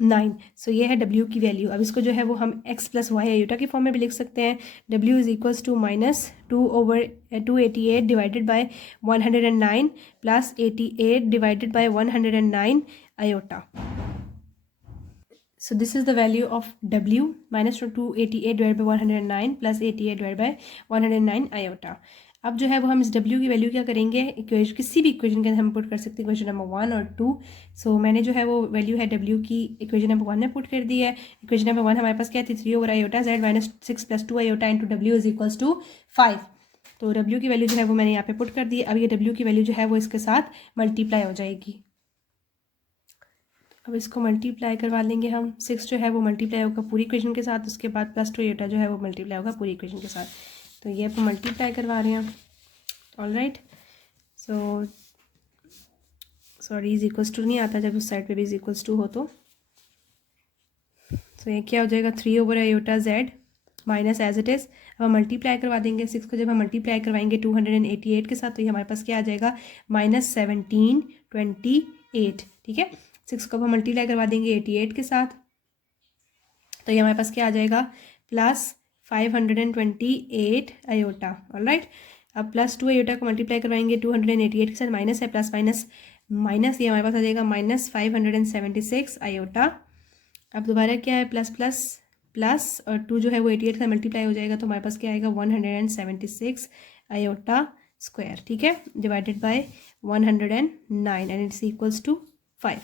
9। सो ये है डब्ल्यू की वैल्यू। अब इसको जो है वो हम एक्स प्लस वाई आयोटा के फॉर्म में भी लिख सकते हैं। W is equals to -2/288 divided by 109 plus 88 divided by 109 iota. So this is the value of W minus 288 divided by 109 plus 88 divided by 109 iota। अब जो है वो हम इस W की वैल्यू क्या करेंगे, इक्वेशन किसी भी इक्वेशन के अंदर हम पुट कर सकते हैं, इक्वेशन नंबर 1 और 2। सो मैंने जो है वो वैल्यू है W की इक्वेशन नंबर 1 में पुट कर दी है। इक्वेशन नंबर 1 हमारे पास क्या थी, 3 iota Z minus 6 plus 2 iota into W is equals to 5। तो W की वैल्यू जो है वो मैंने यहाँ पे पुट कर दी। अब ये W की वैल्यू जो है वो इसके साथ मल्टीप्लाई हो जाएगी। अब इसको मल्टीप्लाई करवा लेंगे हम। 6 जो है वो मल्टीप्लाई होगा पूरी इक्वेशन के साथ, उसके बाद प्लस 2 आयोटा जो है वो मल्टीप्लाई होगा पूरी इक्वेशन के साथ। तो ये आप मल्टीप्लाई करवा रहे हैं। All right, so sorry is equals to नहीं आता जब उस साइड पे भी इज इक्वल्स टू हो तो। सो ये क्या हो जाएगा, 3/आयोटा Z minus as it is. अब हम मल्टीप्लाई करवा देंगे 6 को, जब हम मल्टीप्लाई करवाएंगे 288 के साथ तो ये हमारे पास क्या आ जाएगा, -1728। ठीक है, 6 को हम मल्टीप्लाई करवा देंगे 88 के साथ तो ये हमारे पास क्या आ जाएगा, +528 आयोटा। ऑलराइट, अब +2 आयोटा को मल्टीप्लाई करवाएंगे 288 के साथ, माइनस है प्लस माइनस माइनस, ये हमारे पास आ जाएगा -576 आयोटा। अब दोबारा क्या है, प्लस प्लस प्लस और 2 जो है वो 88 का मल्टीप्लाई हो जाएगा तो हमारे पास क्या आएगा, 176 आयोटा स्क्वायर। ठीक है, divided by 109 and it's equals to 5।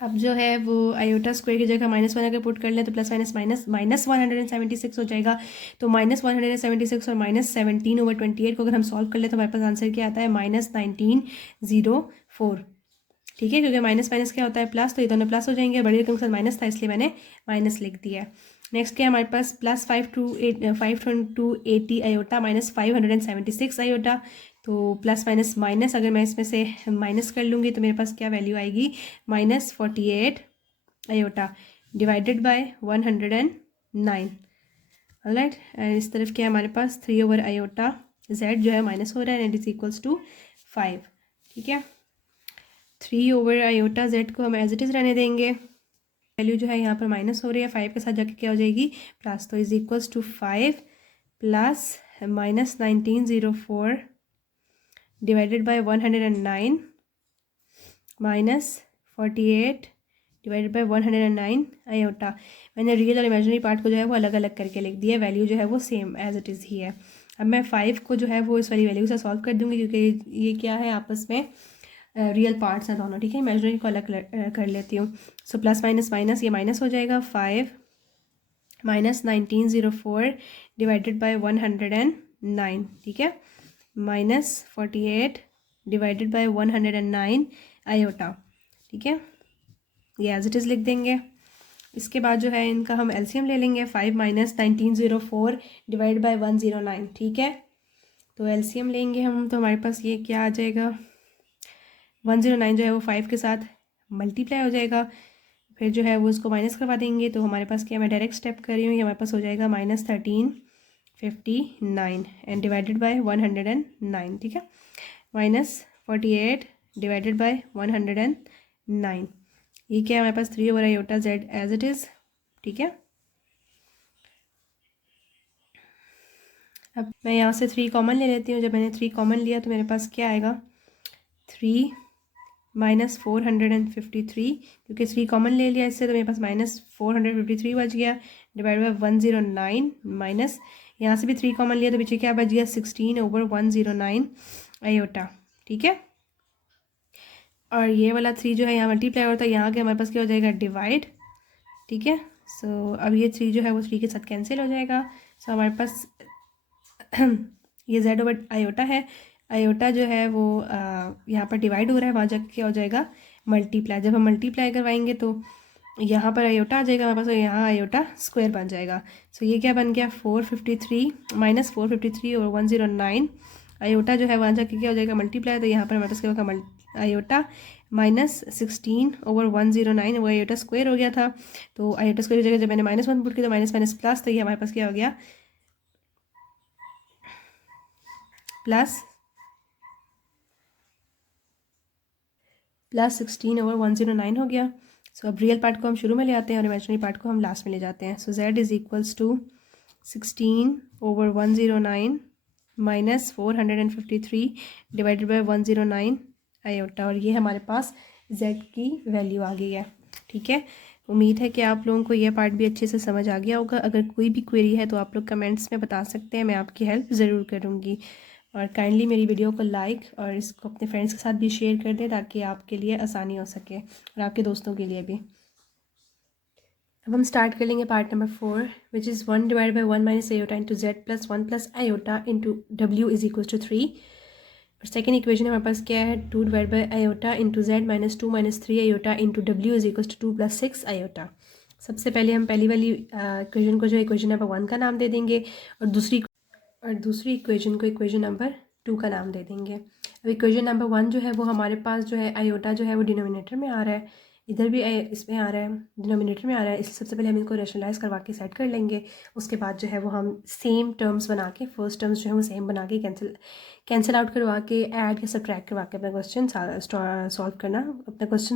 अब जो है वो आयोटा स्क्वायर की जगह -1 अगर पुट कर लें तो प्लस माइनस माइनस माइनस 176 हो जाएगा। तो -176 और -17/28 को अगर हम सॉल्व कर ले तो हमारे पास आंसर क्या आता है, -1904। ठीक है, क्योंकि माइनस माइनस क्या होता है, प्लस, तो ये दोनों प्लस हो जाएंगे। बड़ी रकम के साथ माइनस था इसलिए मैंने माइनस लिख दिया है। नेक्स्ट क्या है हमारे पास, +5/280 आयोटा माइनस 576 आयोटा। तो प्लस माइनस माइनस अगर मैं इसमें से माइनस कर लूँगी तो मेरे पास क्या वैल्यू आएगी, -48 आयोटा डिवाइडेड बाय 109। ऑलराइट, इस तरफ क्या है हमारे पास, 3/आयोटा Z जो है माइनस हो रहा है एंड इज इक्वल्स टू 5। ठीक है, 3/आयोटा Z को हम एज इट इज़ रहने देंगे। वैल्यू जो है यहाँ पर माइनस हो रही है, 5 के साथ जाके क्या हो जाएगी, प्लस। तो is equals to 5 plus -1904 divided by 109 minus 48 divided by 109 iota. मैंने रियल और इमेजिनरी पार्ट को जो है वो अलग अलग करके लिख दिया है, वैल्यू जो है वो सेम एज इट इज़ ही है। अब मैं 5 को जो है वो इस वाली वैल्यू से सॉल्व कर दूंगी क्योंकि ये क्या है, आपस में रियल पार्ट्स हैं दोनों। ठीक है, इमेजिनरी को अलग कर लेती हूँ। सो प्लस माइनस माइनस ये माइनस हो जाएगा, 5 -1904 डिवाइडेड बाय 109। ठीक है, -48 डिवाइडेड बाय 109 आयोटा। ठीक है, ये एज इट इज़ लिख देंगे। इसके बाद जो है इनका हम एलसीएम ले लेंगे, 5 -1904 डिवाइड बाय 109। ठीक है, तो एलसीएम लेंगे हम तो हमारे पास ये क्या आ जाएगा, 109 जो है वो 5 के साथ मल्टीप्लाई हो जाएगा, फिर जो है वो उसको माइनस करवा देंगे तो हमारे पास क्या, मैं डायरेक्ट स्टेप कर रही हूँ, ये हमारे पास हो जाएगा -1359 एंड डिवाइडेड बाय 109। ठीक है, -48 डिवाइडेड बाय 109, ये क्या है हमारे पास, 3/आयोटा Z एज इट इज़। ठीक है, अब मैं यहाँ से 3 कॉमन ले लेती हूँ। जब मैंने 3 कॉमन लिया तो मेरे पास क्या आएगा, 3 -453, क्योंकि 3 कॉमन ले लिया इससे तो मेरे पास -453 बच गया, डिवाइड बाय 109 माइनस यहाँ से भी 3 कॉमन लिया तो पीछे क्या बच गया, 16/109 आयोटा। ठीक है, और ये वाला 3 जो है यहाँ मल्टीप्लाई होता है, यहाँ के हमारे पास क्या हो जाएगा, डिवाइड। ठीक है, सो अब ये 3 जो है वो 3 के साथ कैंसिल हो जाएगा। सो हमारे पास ये Z/आयोटा है, आयोटा जो है वो यहाँ पर डिवाइड हो रहा है, वहाँ जाके क्या हो जाएगा, मल्टीप्लाई। जब हम मल्टीप्लाई करवाएंगे तो यहाँ पर आयोटा आ जाएगा हमारे पास और यहाँ आयोटा स्क्वायर बन जाएगा। सो ये क्या बन गया, 453 -453 और 109 आयोटा जो है वहाँ जाके क्या हो जाएगा, मल्टीप्लाई। तो यहाँ पर हमारे पास क्या होगा, आयोटा -16/109, वो आयोटा स्क्वायर हो गया था। तो आयोटा स्क्वायर की जगह जब मैंने -1 पुट किया तो माइनस माइनस प्लस, तो ये हमारे पास क्या हो गया, +16/109 हो गया। सो अब रियल पार्ट को हम शुरू में ले आते हैं और इमेजिनरी पार्ट को हम लास्ट में ले जाते हैं। So z is equals to 16/109 minus 453 divided by 109 iota, और ये हमारे पास z की वैल्यू आ गई है। ठीक है, उम्मीद है कि आप लोगों को यह पार्ट भी अच्छे से समझ आ गया होगा। अगर कोई भी क्वेरी है तो आप लोग कमेंट्स में बता सकते हैं, मैं आपकी हेल्प ज़रूर करूँगी। और काइंडली मेरी वीडियो को लाइक और इसको अपने फ्रेंड्स के साथ भी शेयर कर दें ताकि आपके लिए आसानी हो सके और आपके दोस्तों के लिए भी। अब हम स्टार्ट कर लेंगे part number 4, which is 1 divide by 1 minus iota into Z plus 1 plus iota into W is equal to 3। और सेकेंड इक्वेशन हमारे पास क्या है, 2 divide by iota into Z minus 2 minus 3 iota into W is equal to 2 plus 6 iota. सबसे पहले हम पहली वाली इक्वेशन को जो इक्वेशन नंबर 1 का नाम दे देंगे और दूसरी इक्वेशन को इक्वेशन नंबर 2 का नाम दे देंगे। अब इक्वेशन नंबर 1 जो है वो हमारे पास जो है आयोटा जो है वो डिनोमिनेटर में आ रहा है, इधर भी इसमें आ रहा है, डिनोमिनेटर में आ रहा है। इसलिए सबसे पहले हम इनको रेशनलाइज करवा के सेट कर लेंगे। उसके बाद जो है वो हम सेम टर्म्स बना के, फर्स्ट टर्म्स जो है वो सेम बना के कैंसिल आउट करवा के, ऐड या सब्ट्रैक्ट करवा के अपना क्वेश्चन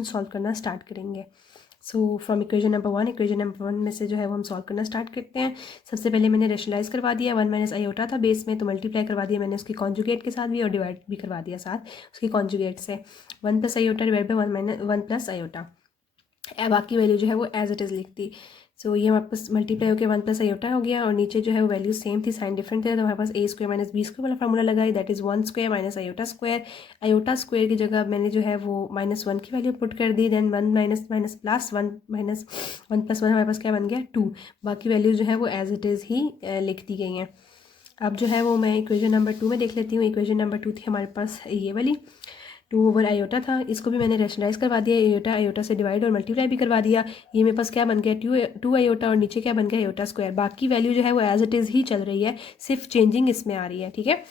सॉल्व करना स्टार्ट करेंगे। सो फ्रॉम इक्वेशन नंबर 1 में से जो है वो हम सॉल्व करना स्टार्ट करते हैं। सबसे पहले मैंने रेशनलाइज करवा दिया, 1 माइनस आयोटा था बेस में, तो मल्टीप्लाई करवा दिया मैंने उसकी कॉन्जुगेट के साथ भी और डिवाइड भी करवा दिया साथ उसकी कॉन्जुगेट से। 1 plus iota divide by 1 plus iota, बाकी वैल्यू जो है वो एज इट इज़ लिख दी। सो ये हमारे पास मल्टीप्लाई होकर 1 प्लस आयोटा हो गया और नीचे जो है वो वैल्यू सेम थी, साइन डिफरेंट थे, तो हमारे पास a square minus b square वाला फार्मूला लगाई, that is 1 square minus iota square. Iota square की जगह मैंने जो है वो -1 की वैल्यू पुट कर दी, then 1 minus minus plus 1 minus 1 plus 1 हमारे पास क्या बन गया 2। बाकी वैल्यू जो है वो एज इट इज़ ही लिख दी गई हैं। अब जो है वो मैं इक्वेशन नंबर 2 में देख लेती हूँ। इक्वेशन नंबर 2 थी हमारे पास ये वाली, 2 ओवर आयोटा था, इसको भी मैंने रेशनलाइज करवा दिया, आयोटा से डिवाइड और मल्टीप्लाई भी करवा दिया। ये मेरे पास क्या बन गया 2 आयोटा और नीचे क्या बन गया आयोटा स्क्वायर। बाकी वैल्यू जो है वो एज इट इज़ ही चल रही है, सिर्फ चेंजिंग इसमें आ रही है। ठीक है,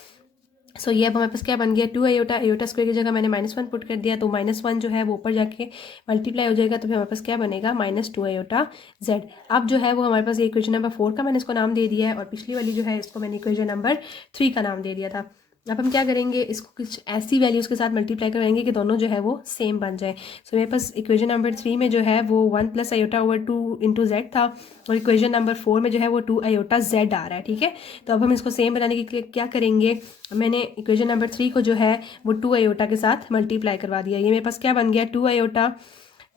सो ये अब हमारे पास क्या बन गया 2 आयोटा स्क्वायर की जगह मैंने -1 पुट कर दिया, तो -1 जो है वो ऊपर जाके मल्टीप्लाई हो जाएगा, तो फिर हमारे पास क्या बनेगा -2 आयोटा जेड। अब जो है वो हमारे पास ये इक्वेशन नंबर 4 का मैंने इसको नाम दे दिया है और पिछली वाली जो है इसको मैंने इक्वेशन नंबर 3 का नाम दे दिया था। अब हम क्या करेंगे, इसको कुछ ऐसी वैल्यूज़ के साथ मल्टीप्लाई कराएंगे कि दोनों जो है वो सेम बन जाए। सो मेरे पास इक्वेशन नंबर 3 में जो है वो 1 plus iota over 2 into Z था और इक्वेशन नंबर 4 में जो है वो 2 आयोटा जेड आ रहा है। ठीक है, तो अब हम इसको सेम बनाने के लिए क्या करेंगे, मैंने इक्वेशन नंबर 3 को जो है वो 2 आयोटा के साथ मल्टीप्लाई करवा दिया। ये मेरे पास क्या बन गया 2 iota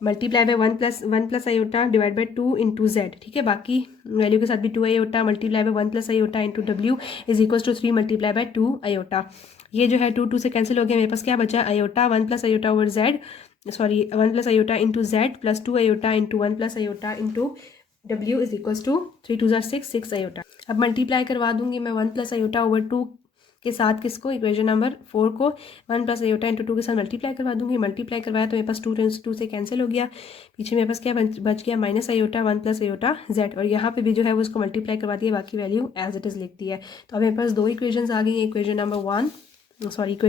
multiply by 1 plus iota divide by 2 into Z. ठीक है, बाकी वैल्यू के साथ भी 2 iota multiply by 1 plus iota into W is equal to 3 multiply by 2 iota. ये जो है 2 से कैंसिल हो गया, मेरे पास क्या बचा iota 1 plus iota over Z, 1 plus iota into Z plus 2 iota into 1 plus iota into W is equal to 3 2 6 iota. अब मल्टीप्लाई करवा दूंगी मैं 1 प्लस आयोटा ओवर 2 के साथ किसको, इक्वेशन नंबर 4 को 1 प्लस आयोटा इंटू 2 के साथ मल्टीप्लाई करवा दूंगी। मल्टीप्लाई करवाया तो मेरे पास 2 से कैंसिल हो गया, पीछे मेरे पास क्या बच गया minus iota 1 plus iota Z, और यहाँ पे भी जो है वो उसको मल्टीप्लाई करवा दिया, बाकी वैल्यू एज इट इज़ लिख दी है। तो अब मेरे पास 2 इक्वेशन आ गई हैं, इक्वेशन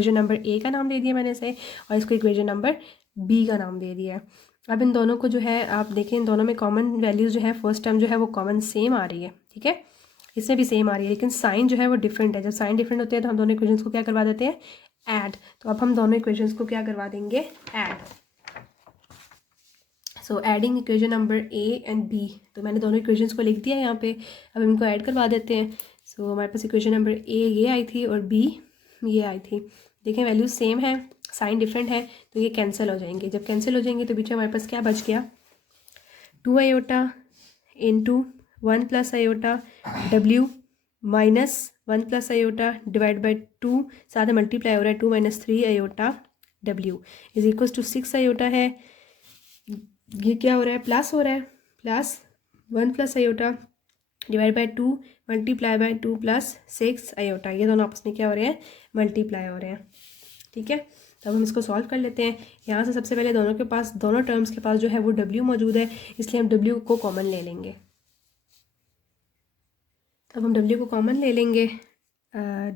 नंबर ए का नाम दे दिया मैंने इसे और इसको इक्वेशन नंबर बी का नाम दे दिया है। अब इन दोनों को जो है आप देखें, इन दोनों में कॉमन वैल्यूज़ जो है फर्स्ट टर्म जो है वो कॉमन सेम आ रही है। ठीक है, इसमें भी सेम आ रही है, लेकिन साइन जो है वो डिफरेंट है। जब साइन डिफरेंट होते हैं तो हम दोनों इक्वेशंस को क्या करवा देते हैं ऐड। तो अब हम दोनों इक्वेशंस को क्या करवा देंगे add. So adding equation number A and B, तो मैंने दोनों इक्वेशंस को लिख दिया यहाँ पे, अब इनको ऐड करवा देते हैं। सो हमारे पास इक्वेशन नंबर ए ये आई थी और बी ये आई थी। देखें वैल्यूज सेम है, साइन डिफरेंट है, तो ये कैंसिल हो जाएंगे। जब कैंसिल हो जाएंगे तो पीछे हमारे पास क्या बच गया 2 iota into 1 plus iota W minus 1 plus iota divide by 2, साथ में मल्टीप्लाई हो रहा है 2 minus 3 iota W is equal to 6 iota है। ये क्या हो रहा है प्लस हो रहा है, plus 1 plus iota divide by 2 multiply by 2 plus 6 iota, ये दोनों आपस में क्या हो रहे हैं मल्टीप्लाई हो रहे हैं। ठीक है, तो अब हम इसको सॉल्व कर लेते हैं। यहाँ से सबसे पहले दोनों टर्म्स के पास जो है वो w मौजूद है, इसलिए हम w को कॉमन ले लेंगे। अब हम w को कॉमन ले लेंगे,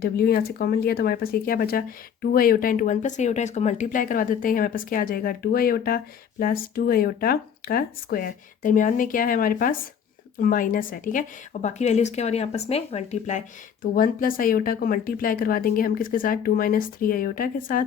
w यहाँ से कॉमन लिया तो हमारे पास ये क्या बचा 2 आयोटा इंटू 1 प्लस आयोटा, इसको मल्टीप्लाई करवा देते हैं। हमारे पास क्या आ जाएगा 2 आयोटा प्लस 2 आयोटा का स्क्वायर, दरमियान में क्या है हमारे पास माइनस है। ठीक है, और बाकी वैल्यूज़ क्या हो रही है आपस में मल्टीप्लाई, तो 1 प्लस आयोटा को मल्टीप्लाई करवा देंगे हम किसके साथ 2 माइनस 3 आयोटा के साथ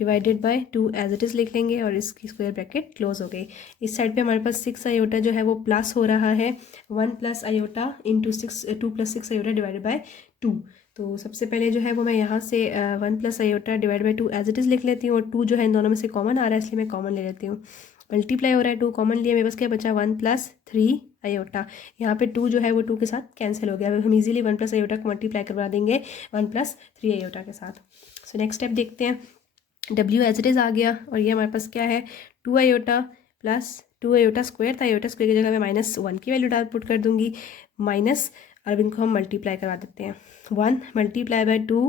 divided by 2 as it is लिख लेंगे और इसकी स्क्वायर ब्रैकेट क्लोज हो गई। इस साइड पे हमारे पास 6 आयोटा जो है वो प्लस हो रहा है 1 plus iota into 6 2 plus 6 iota divided by 2। तो सबसे पहले जो है वो मैं यहाँ से 1 plus iota divide by 2 as it is लिख लेती हूँ और 2 जो है इन दोनों में से कॉमन आ रहा है इसलिए मैं कॉमन ले लेती हूँ। मल्टीप्लाई हो रहा है 2 कॉमन लिए मेरे पास क्या बचा 1 प्लस 3 आयोटा। यहाँ पे 2 जो है वो 2 के साथ कैंसिल हो गया। अब हम इजीली 1 प्लस आयोटा को मल्टीप्लाई करवा देंगे 1 प्लस 3 आयोटा के साथ। सो नेक्स्ट स्टेप देखते हैं। W एज इट इज़ आ गया और ये हमारे पास क्या है 2 आयोटा प्लस 2 आयोटा स्क्वायर था। आयोटा स्क्वायर की जगह मैं -1 की वैल्यू डाल पुट कर दूंगी माइनस, और इनको हम मल्टीप्लाई करवा देते हैं 1 multiply by 2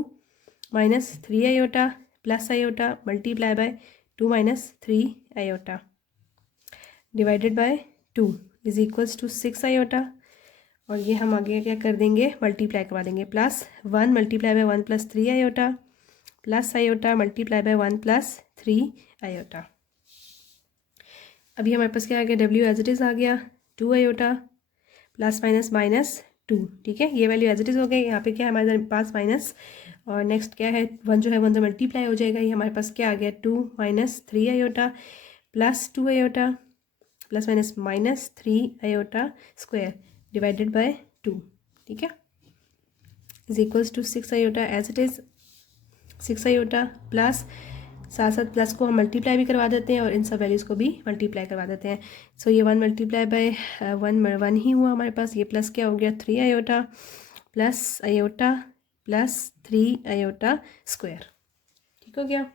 minus 3 iota plus iota multiply by 2 minus 3 iota divided by 2 is equals to 6 iota. और ये हम आगे क्या कर देंगे मल्टीप्लाई करवा देंगे plus 1 multiply by 1 plus 3 iota plus iota multiply by 1 plus 3 iota. अभी हमारे पास क्या आ गया W एज इट इज़ आ गया 2 आयोटा प्लस माइनस माइनस 2। ठीक है, ये वैल्यू एज इट इज़ हो गई। यहाँ पे क्या है हमारे पास माइनस, और नेक्स्ट क्या है 1 जो है 1 तो मल्टीप्लाई हो जाएगा। ये हमारे पास क्या आ गया 2 minus 3 iota plus 2 iota plus minus minus 3 iota square divided by 2। ठीक है, is equals to 6 iota as it is 6 iota plus साथ साथ प्लस को हम मल्टीप्लाई भी करवा देते हैं और इन सब वैल्यूज़ को भी मल्टीप्लाई करवा देते हैं। सो ये 1 मल्टीप्लाई बाय 1 ही हुआ हमारे पास। ये प्लस क्या हो गया 3 आयोटा प्लस 3 आयोटा स्क्वायर। ठीक हो गया।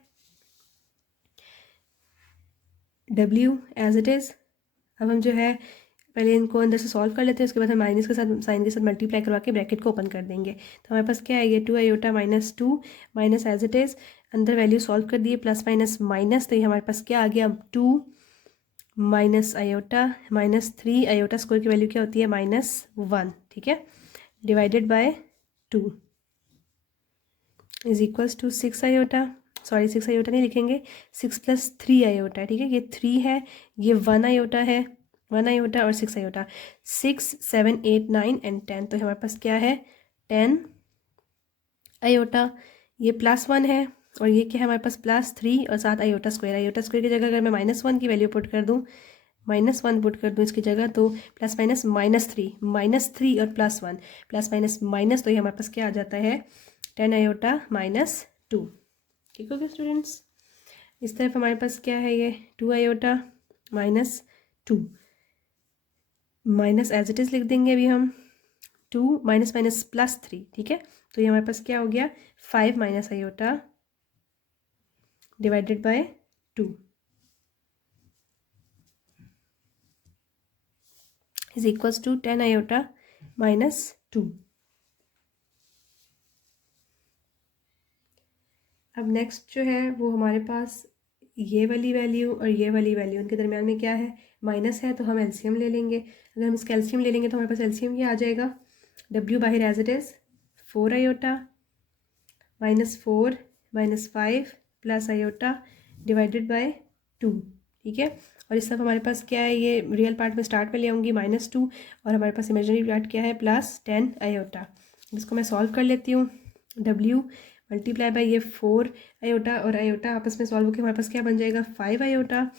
W as it is. अब हम जो है पहले इनको अंदर से सॉल्व कर लेते हैं, उसके बाद हम माइनस के साथ साइन के साथ मल्टीप्लाई करवा के ब्रैकेट को ओपन कर देंगे। तो हमारे पास क्या है ये 2 iota minus 2 minus as it is अंदर वैल्यू सॉल्व कर दिए प्लस माइनस माइनस, तो ये हमारे पास क्या आ गया 2 minus iota minus 3 iota square की वैल्यू क्या होती है -1। ठीक है, divided by 2 is equals to 6 iota, sorry 6 iota नहीं लिखेंगे 6 प्लस 3 आयोटा है। ठीक है, ये 3 है, ये 1 आयोटा है 1 आयोटा और 6 आयोटा 6 7 8 9 एंड 10। तो हमारे पास क्या है 10 आयोटा, ये +1 है और ये क्या है हमारे पास +3 और 7 आयोटा स्क्वायर की जगह अगर मैं -1 की वैल्यू पुट कर दूँ -1 पुट कर दूँ इसकी जगह, तो प्लस माइनस -3 और +1 प्लस माइनस माइनस, तो ये हमारे पास क्या आ जाता है 10 आयोटा -2। ठीक हो गया स्टूडेंट्स। इस तरफ हमारे पास क्या है ये 2 iota -2 minus as it is लिख देंगे अभी हम 2 माइनस माइनस +3। ठीक है, तो ये हमारे पास क्या हो गया 5 minus iota divided by 2 is equals to 10 iota -2। अब नेक्स्ट जो है वो हमारे पास ये वाली वैल्यू और ये वाली वैल्यू इनके दरमियान में क्या है माइनस है, तो हम एलसीएम ले लेंगे। अगर हम इसका एलसीएम ले लेंगे तो हमारे पास एलसीएम ये आ जाएगा W बाहर as it is 4 iota -4 -5 plus iota divided by 2। ठीक है, और इस सब हमारे पास क्या है ये रियल पार्ट में स्टार्ट में ले आऊँगी -2 और हमारे पास इमेजिनरी पार्ट क्या है +10 आयोटा। इसको मैं सॉल्व कर लेती हूँ। W मल्टीप्लाई बाय ये 4 आयोटा और आयोटा आपस में सॉल्व होकर हमारे पास क्या बन जाएगा 5 आयोटा,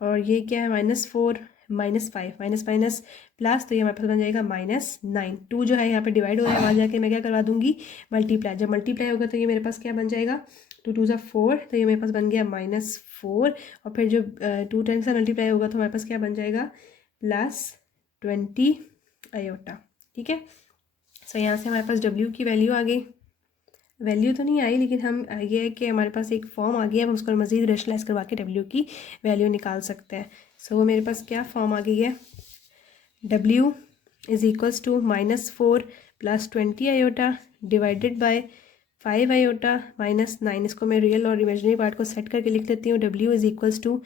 और ये क्या है -4 -5 माइनस माइनस प्लस, तो ये हमारे पास बन जाएगा -9। 2 जो है यहाँ पे डिवाइड हो रहा है, वहाँ जाके मैं क्या करवा दूंगी मल्टीप्लाई। जब मल्टीप्लाई होगा तो ये मेरे पास क्या बन जाएगा 2 2 ज़ा 4, तो ये मेरे पास बन गया -4, और फिर जो 2 टाइम्स से मल्टीप्लाई होगा तो हमारे पास क्या बन जाएगा +20 आयोटा। ठीक है, सो यहाँ से हमारे पास W की वैल्यू आ गई। वैल्यू तो नहीं आई लेकिन हम ये है कि हमारे पास एक फॉर्म आ गया, हम उसको मज़ीद रेशनलाइज करवा के W की वैल्यू निकाल सकते हैं। सो वो मेरे पास क्या फॉर्म आ गई है W is equals to -4 + 20 iota divided by 5 iota -9। इसको मैं रियल और इमेजिनरी पार्ट को सेट करके लिख लेती हूँ। W is equals to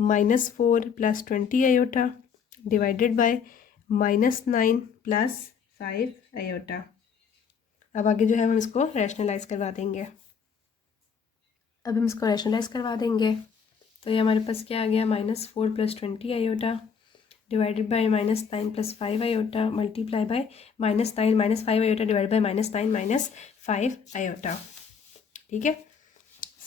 -4 + 20 iota divided by -9 + 5 iota. अब आगे जो है हम इसको रैशनलाइज करवा देंगे। अब हम इसको रैशनलाइज करवा देंगे तो ये हमारे पास क्या आ गया -4 + 20 iota divided by -9 + 5 iota multiply bye -9 - 5 iota divide by -9 - 5 iota. ठीक है,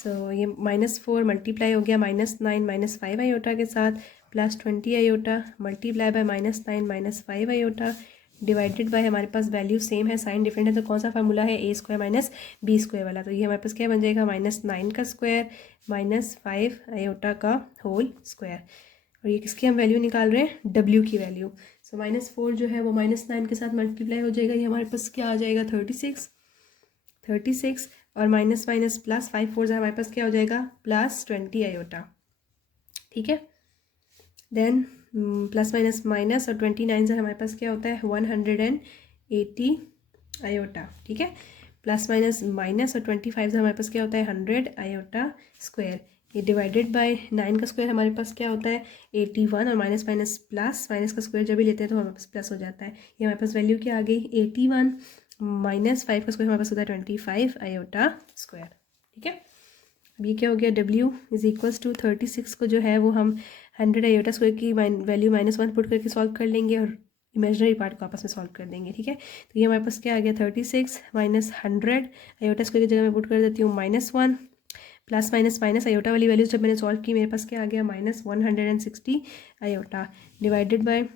सो ये -4 मल्टीप्लाई हो गया -9 -5 आयोटा के साथ, +20 iota multiply bye -9 -5 iota divided bye, हमारे पास वैल्यू सेम है, साइन डिफरेंट है, तो कौन सा फार्मूला है, a² - b² वाला। तो ये हमारे पास क्या बन जाएगा, -9 का स्क्वायर -5 आयोटा का होल स्क्वायर। और ये किसकी हम वैल्यू निकाल रहे हैं, w की वैल्यू। सो -4 जो है वो -9 के साथ मल्टीप्लाई हो जाएगा, ये हमारे पास क्या आ जाएगा, 36 और माइनस माइनस प्लस 5 4 हमारे पास क्या हो जाएगा, +20 आयोटा। ठीक है, देन प्लस माइनस माइनस और 29 से हमारे पास क्या होता है, 180 आयोटा। ठीक है, प्लस माइनस माइनस और 25 से हमारे पास क्या होता है, 100 आयोटा स्क्वायर। ये डिवाइडेड बाय 9 का स्क्वायर हमारे पास क्या होता है, 81, और माइनस माइनस प्लस, माइनस का स्क्वायर जब भी लेते हैं तो हमारे पास प्लस हो जाता है। ये हमारे पास वैल्यू क्या आ गई, 81 -5 का स्क्वायर हमारे पास होता है 25 आयोटा स्क्वायर। ठीक है, अब ये क्या हो गया, w = 36 को जो है वो हम 100 आयोटा स्क्वायर की वैल्यू -1 पुट करके सॉल्व कर लेंगे और इमेजनरी पार्ट को आपस में सॉल्व कर देंगे। ठीक है, तो ये हमारे पास क्या आ गया, 36 -100 आयोटा स्क्वायर की जगह मैं पुट कर देती हूँ -1, प्लस माइनस माइनस आयोटा वाली वैल्यूज जब मैंने सॉल्व की, मेरे पास क्या आ गया, -160 iota divided bye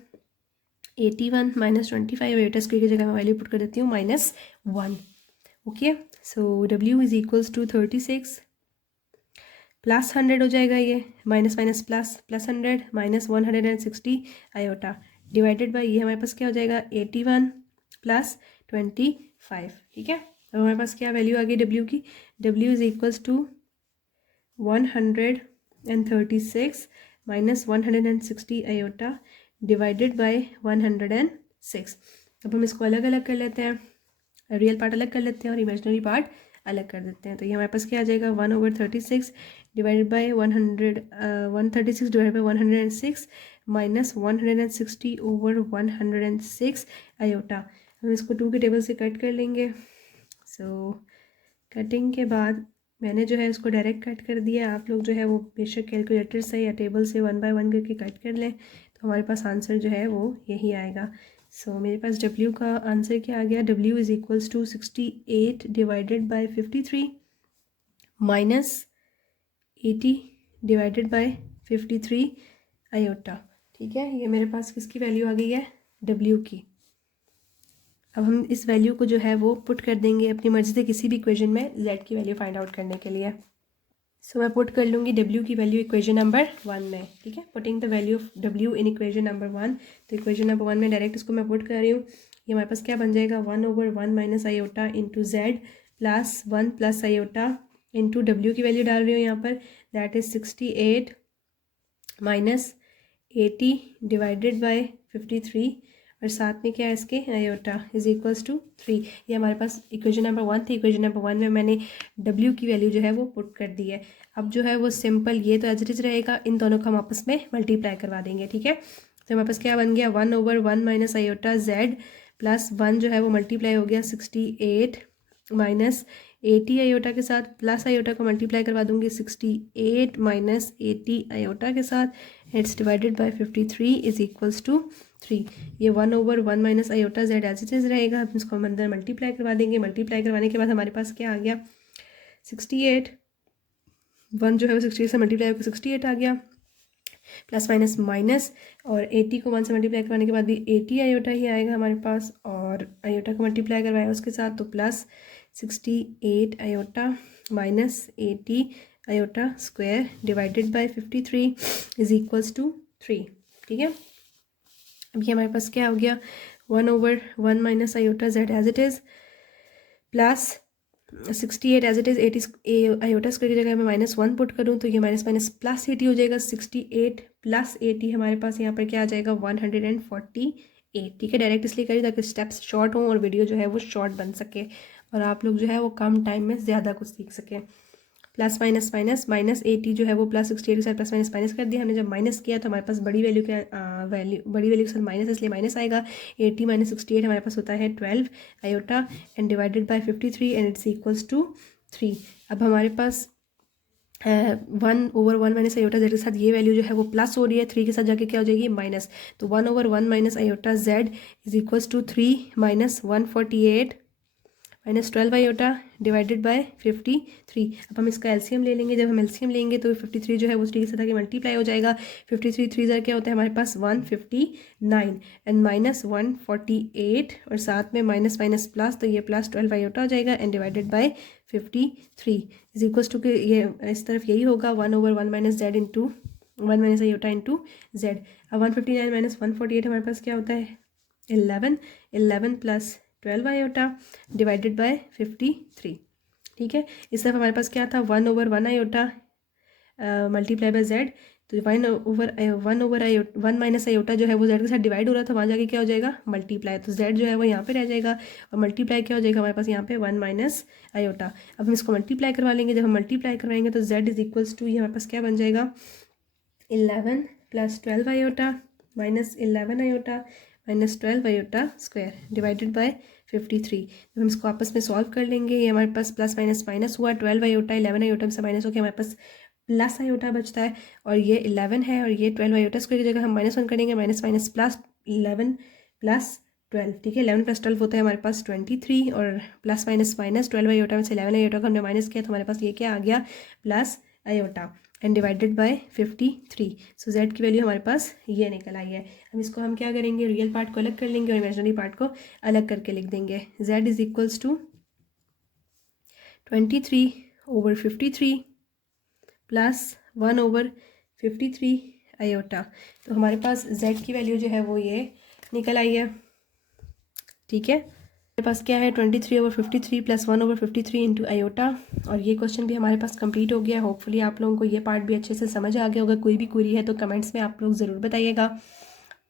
81 -25 iota square की जगह मैं वैल्यू पुट कर देती हूँ -1। ओके, सो w = 36 प्लस 100 हो जाएगा, ये minus minus plus, +100 -160 iota divided by, ये हमारे पास क्या हो जाएगा, 81 + 25। ठीक है, अब हमारे पास क्या वैल्यू आ गई w की, w = 136 -160 आयोटा डिवाइडेड बाय 106। अब हम इसको अलग अलग कर लेते हैं, रियल पार्ट अलग कर लेते हैं और इमेजिनरी पार्ट अलग कर देते हैं। तो ये हमारे पास क्या आ जाएगा, 1/36 divided by 136 divided by 106 -160/106 iota. हम इसको 2 के टेबल से कट कर लेंगे। सो कटिंग के बाद मैंने जो है इसको डायरेक्ट कट कर दिया, आप लोग जो है वो बेशक कैलकुलेटर से या टेबल से 1 बाय 1 करके कट कर लें, तो हमारे पास आंसर जो है वो यही आएगा। सो मेरे पास w का आंसर क्या आ गया, w = 68 divided by 53 -80 divided by 53 iota. ठीक है, ये मेरे पास किसकी वैल्यू आ गई है, w की। अब हम इस वैल्यू को जो है वो पुट कर देंगे अपनी मर्जी से किसी भी इक्वेशन में z की वैल्यू फाइंड आउट करने के लिए। सो मैं पुट कर लूँगी w की वैल्यू इक्वेशन नंबर 1 में। ठीक है, putting the value of w in equation number 1। तो इक्वेशन नंबर 1 में डायरेक्ट इसको मैं पुट कर रही हूँ। ये हमारे पास क्या बन जाएगा, 1/1 - iota into z plus 1 + iota into w की वैल्यू डाल रही हूँ यहाँ पर, दैट इज़ 68 -80 डिवाइडेड बाय 53 और साथ में क्या है इसके, आयोटा = 3। ये हमारे पास इक्वेशन नंबर 1 थी। इक्वेशन नंबर 1 में मैंने w की वैल्यू जो है वो पुट कर दी है। अब जो है वो सिंपल, ये तो एज इट इज़ रहेगा, इन दोनों को हम आपस में मल्टीप्लाई करवा देंगे। ठीक है, तो हमारे पास क्या बन गया, 1/1 - आयोटा z प्लस 1 जो है वो मल्टीप्लाई हो गया 68 -80 आयोटा के साथ, प्लस आयोटा को मल्टीप्लाई करवा दूंगी 68 -80 आयोटा के साथ, इट्स डिवाइडेड बाय 53 = 3। ये 1/1 - iota z as it is रहेगा। अब इसको हम अंदर मल्टीप्लाई करवा देंगे। मल्टीप्लाई करवाने के बाद हमारे पास क्या आ गया, 68, 1 जो है वो 68 से मल्टीप्लाई होकर 68 आ गया, प्लस माइनस माइनस, और 80 को 1 से मल्टीप्लाई करवाने के बाद भी 80 आयोटा ही आएगा हमारे पास, और आयोटा को मल्टीप्लाई करवाया उसके साथ तो plus 68 iota -80 iota square divided by 53 = 3। ठीक है, अब ये हमारे पास क्या हो गया, 1/1 - iota z as it is plus 68 as it is 80 iota square की जगह मैं -1 पुट करूँ तो ये माइनस माइनस प्लस 80 हो जाएगा। 68 + 80 हमारे पास यहाँ पर क्या आ जाएगा, 148। ठीक है, डायरेक्ट इसलिए करिए ताकि स्टेप्स शॉर्ट हों और वीडियो जो है वो शॉर्ट बन सके और आप लोग जो है वो कम टाइम में ज़्यादा कुछ सीख सकें। प्लस माइनस माइनस -80 जो है वो प्लस 68 के साथ प्लस माइनस माइनस कर दिया हमने। जब माइनस किया तो हमारे पास बड़ी वैल्यू के साथ माइनस, इसलिए माइनस आएगा। 80 - 68 हमारे पास होता है 12 iota and divided by 53 and it's = 3। अब हमारे पास 1/1 - आयोटा z के साथ ये वैल्यू जो है वो प्लस हो रही है, 3 के साथ जाके क्या हो जाएगी, माइनस। तो 1/1 - iota z = 3 - 148 minus 12 iota divided by 53। अब हम इसका एलसीएम ले लेंगे। जब हम एलसीएम लेंगे तो 53 जो है वो स्टील सतह के मल्टीप्लाई हो जाएगा। 53 3 ज़र क्या होता है हमारे पास 159 एंड माइनस 148 और साथ में माइनस माइनस प्लस, तो ये प्लस 12 आयोटा हो जाएगा and divided by 53 is equals to के ये इस तरफ यही होगा 1/1 minus Z into 1 minus iota into Z. अब 159 माइनस 148 हमारे पास क्या होता है 11 प्लस 12 आयोटा डिवाइडेड बाय 53। ठीक है, इस तरफ हमारे पास क्या था 1/1 आयोटा मल्टीप्लाई बाय जेड, तो 1 माइनस आयोटा जो है वो जेड के साथ डिवाइड हो रहा था, वहाँ जाके क्या हो जाएगा मल्टीप्लाई, तो जेड जो है वो यहाँ पे रह जाएगा और मल्टीप्लाई क्या हो जाएगा हमारे पास यहाँ पे 1 माइनस आयोटा। अब हम इसको मल्टीप्लाई करवा लेंगे। जब हम मल्टीप्लाई करवाएंगे तो जेड इज इक्वल्स टू ये हमारे पास क्या बन जाएगा 11 plus 12 iota minus 11 iota minus 12 iota square divided by 53। जब हम इसको आपस में सॉल्व कर लेंगे, ये हमारे पास प्लस माइनस माइनस हुआ, 12 आयोटा 11 आयोटा से माइनस होकर हमारे पास प्लस आयोटा बचता है और ये 11 है और ये 12 आयोटा स्क्वायर की जगह हम -1 करेंगे, माइनस माइनस प्लस 11 प्लस 12। ठीक है, 11 प्लस 12 होता है हमारे पास 23 और प्लस माइनस माइनस 12 आयोटा में से 11 आयोटा को हमने माइनस किया तो हमारे पास ये क्या आ गया plus iota and divided by 53। So Z की वैल्यू हमारे पास ये निकल आई है। अब इसको हम क्या करेंगे रियल पार्ट को अलग कर लेंगे और इमेजिनरी पार्ट को अलग करके लिख देंगे। Z is equals to 23/53 plus 1/53 iota. तो हमारे पास जेड की वैल्यू जो है वो ये निकल आई है। ठीक है, हमारे पास क्या है 23/53 प्लस 1/53 इंटू आयोटा और ये क्वेश्चन भी हमारे पास कंप्लीट हो गया। होपफुली आप लोगों को ये पार्ट भी अच्छे से समझ आ गया होगा। कोई भी क्वेरी है तो कमेंट्स में आप लोग ज़रूर बताइएगा।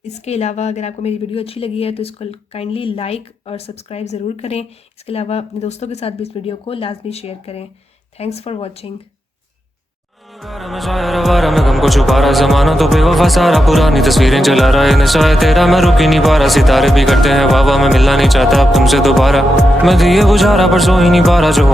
इसके अलावा अगर आपको मेरी वीडियो अच्छी लगी है तो इसको काइंडली लाइक और सब्सक्राइब ज़रूर करें। इसके अलावा अपने दोस्तों के साथ भी इस वीडियो को लाजमी शेयर करें। Thanks for watching. मैं गम को छुपा रहा ज़माना तो बेवफा सारा, पुरानी तस्वीरें जला रहा है नशा है तेरा, मैं रुक ही नहीं पा रहा, सितारे भी करते हैं वाह वाह, मैं मिलना नहीं चाहता अब तुमसे दोबारा, मैं दिए बुझा रहा पर सो ही नहीं पा रहा जो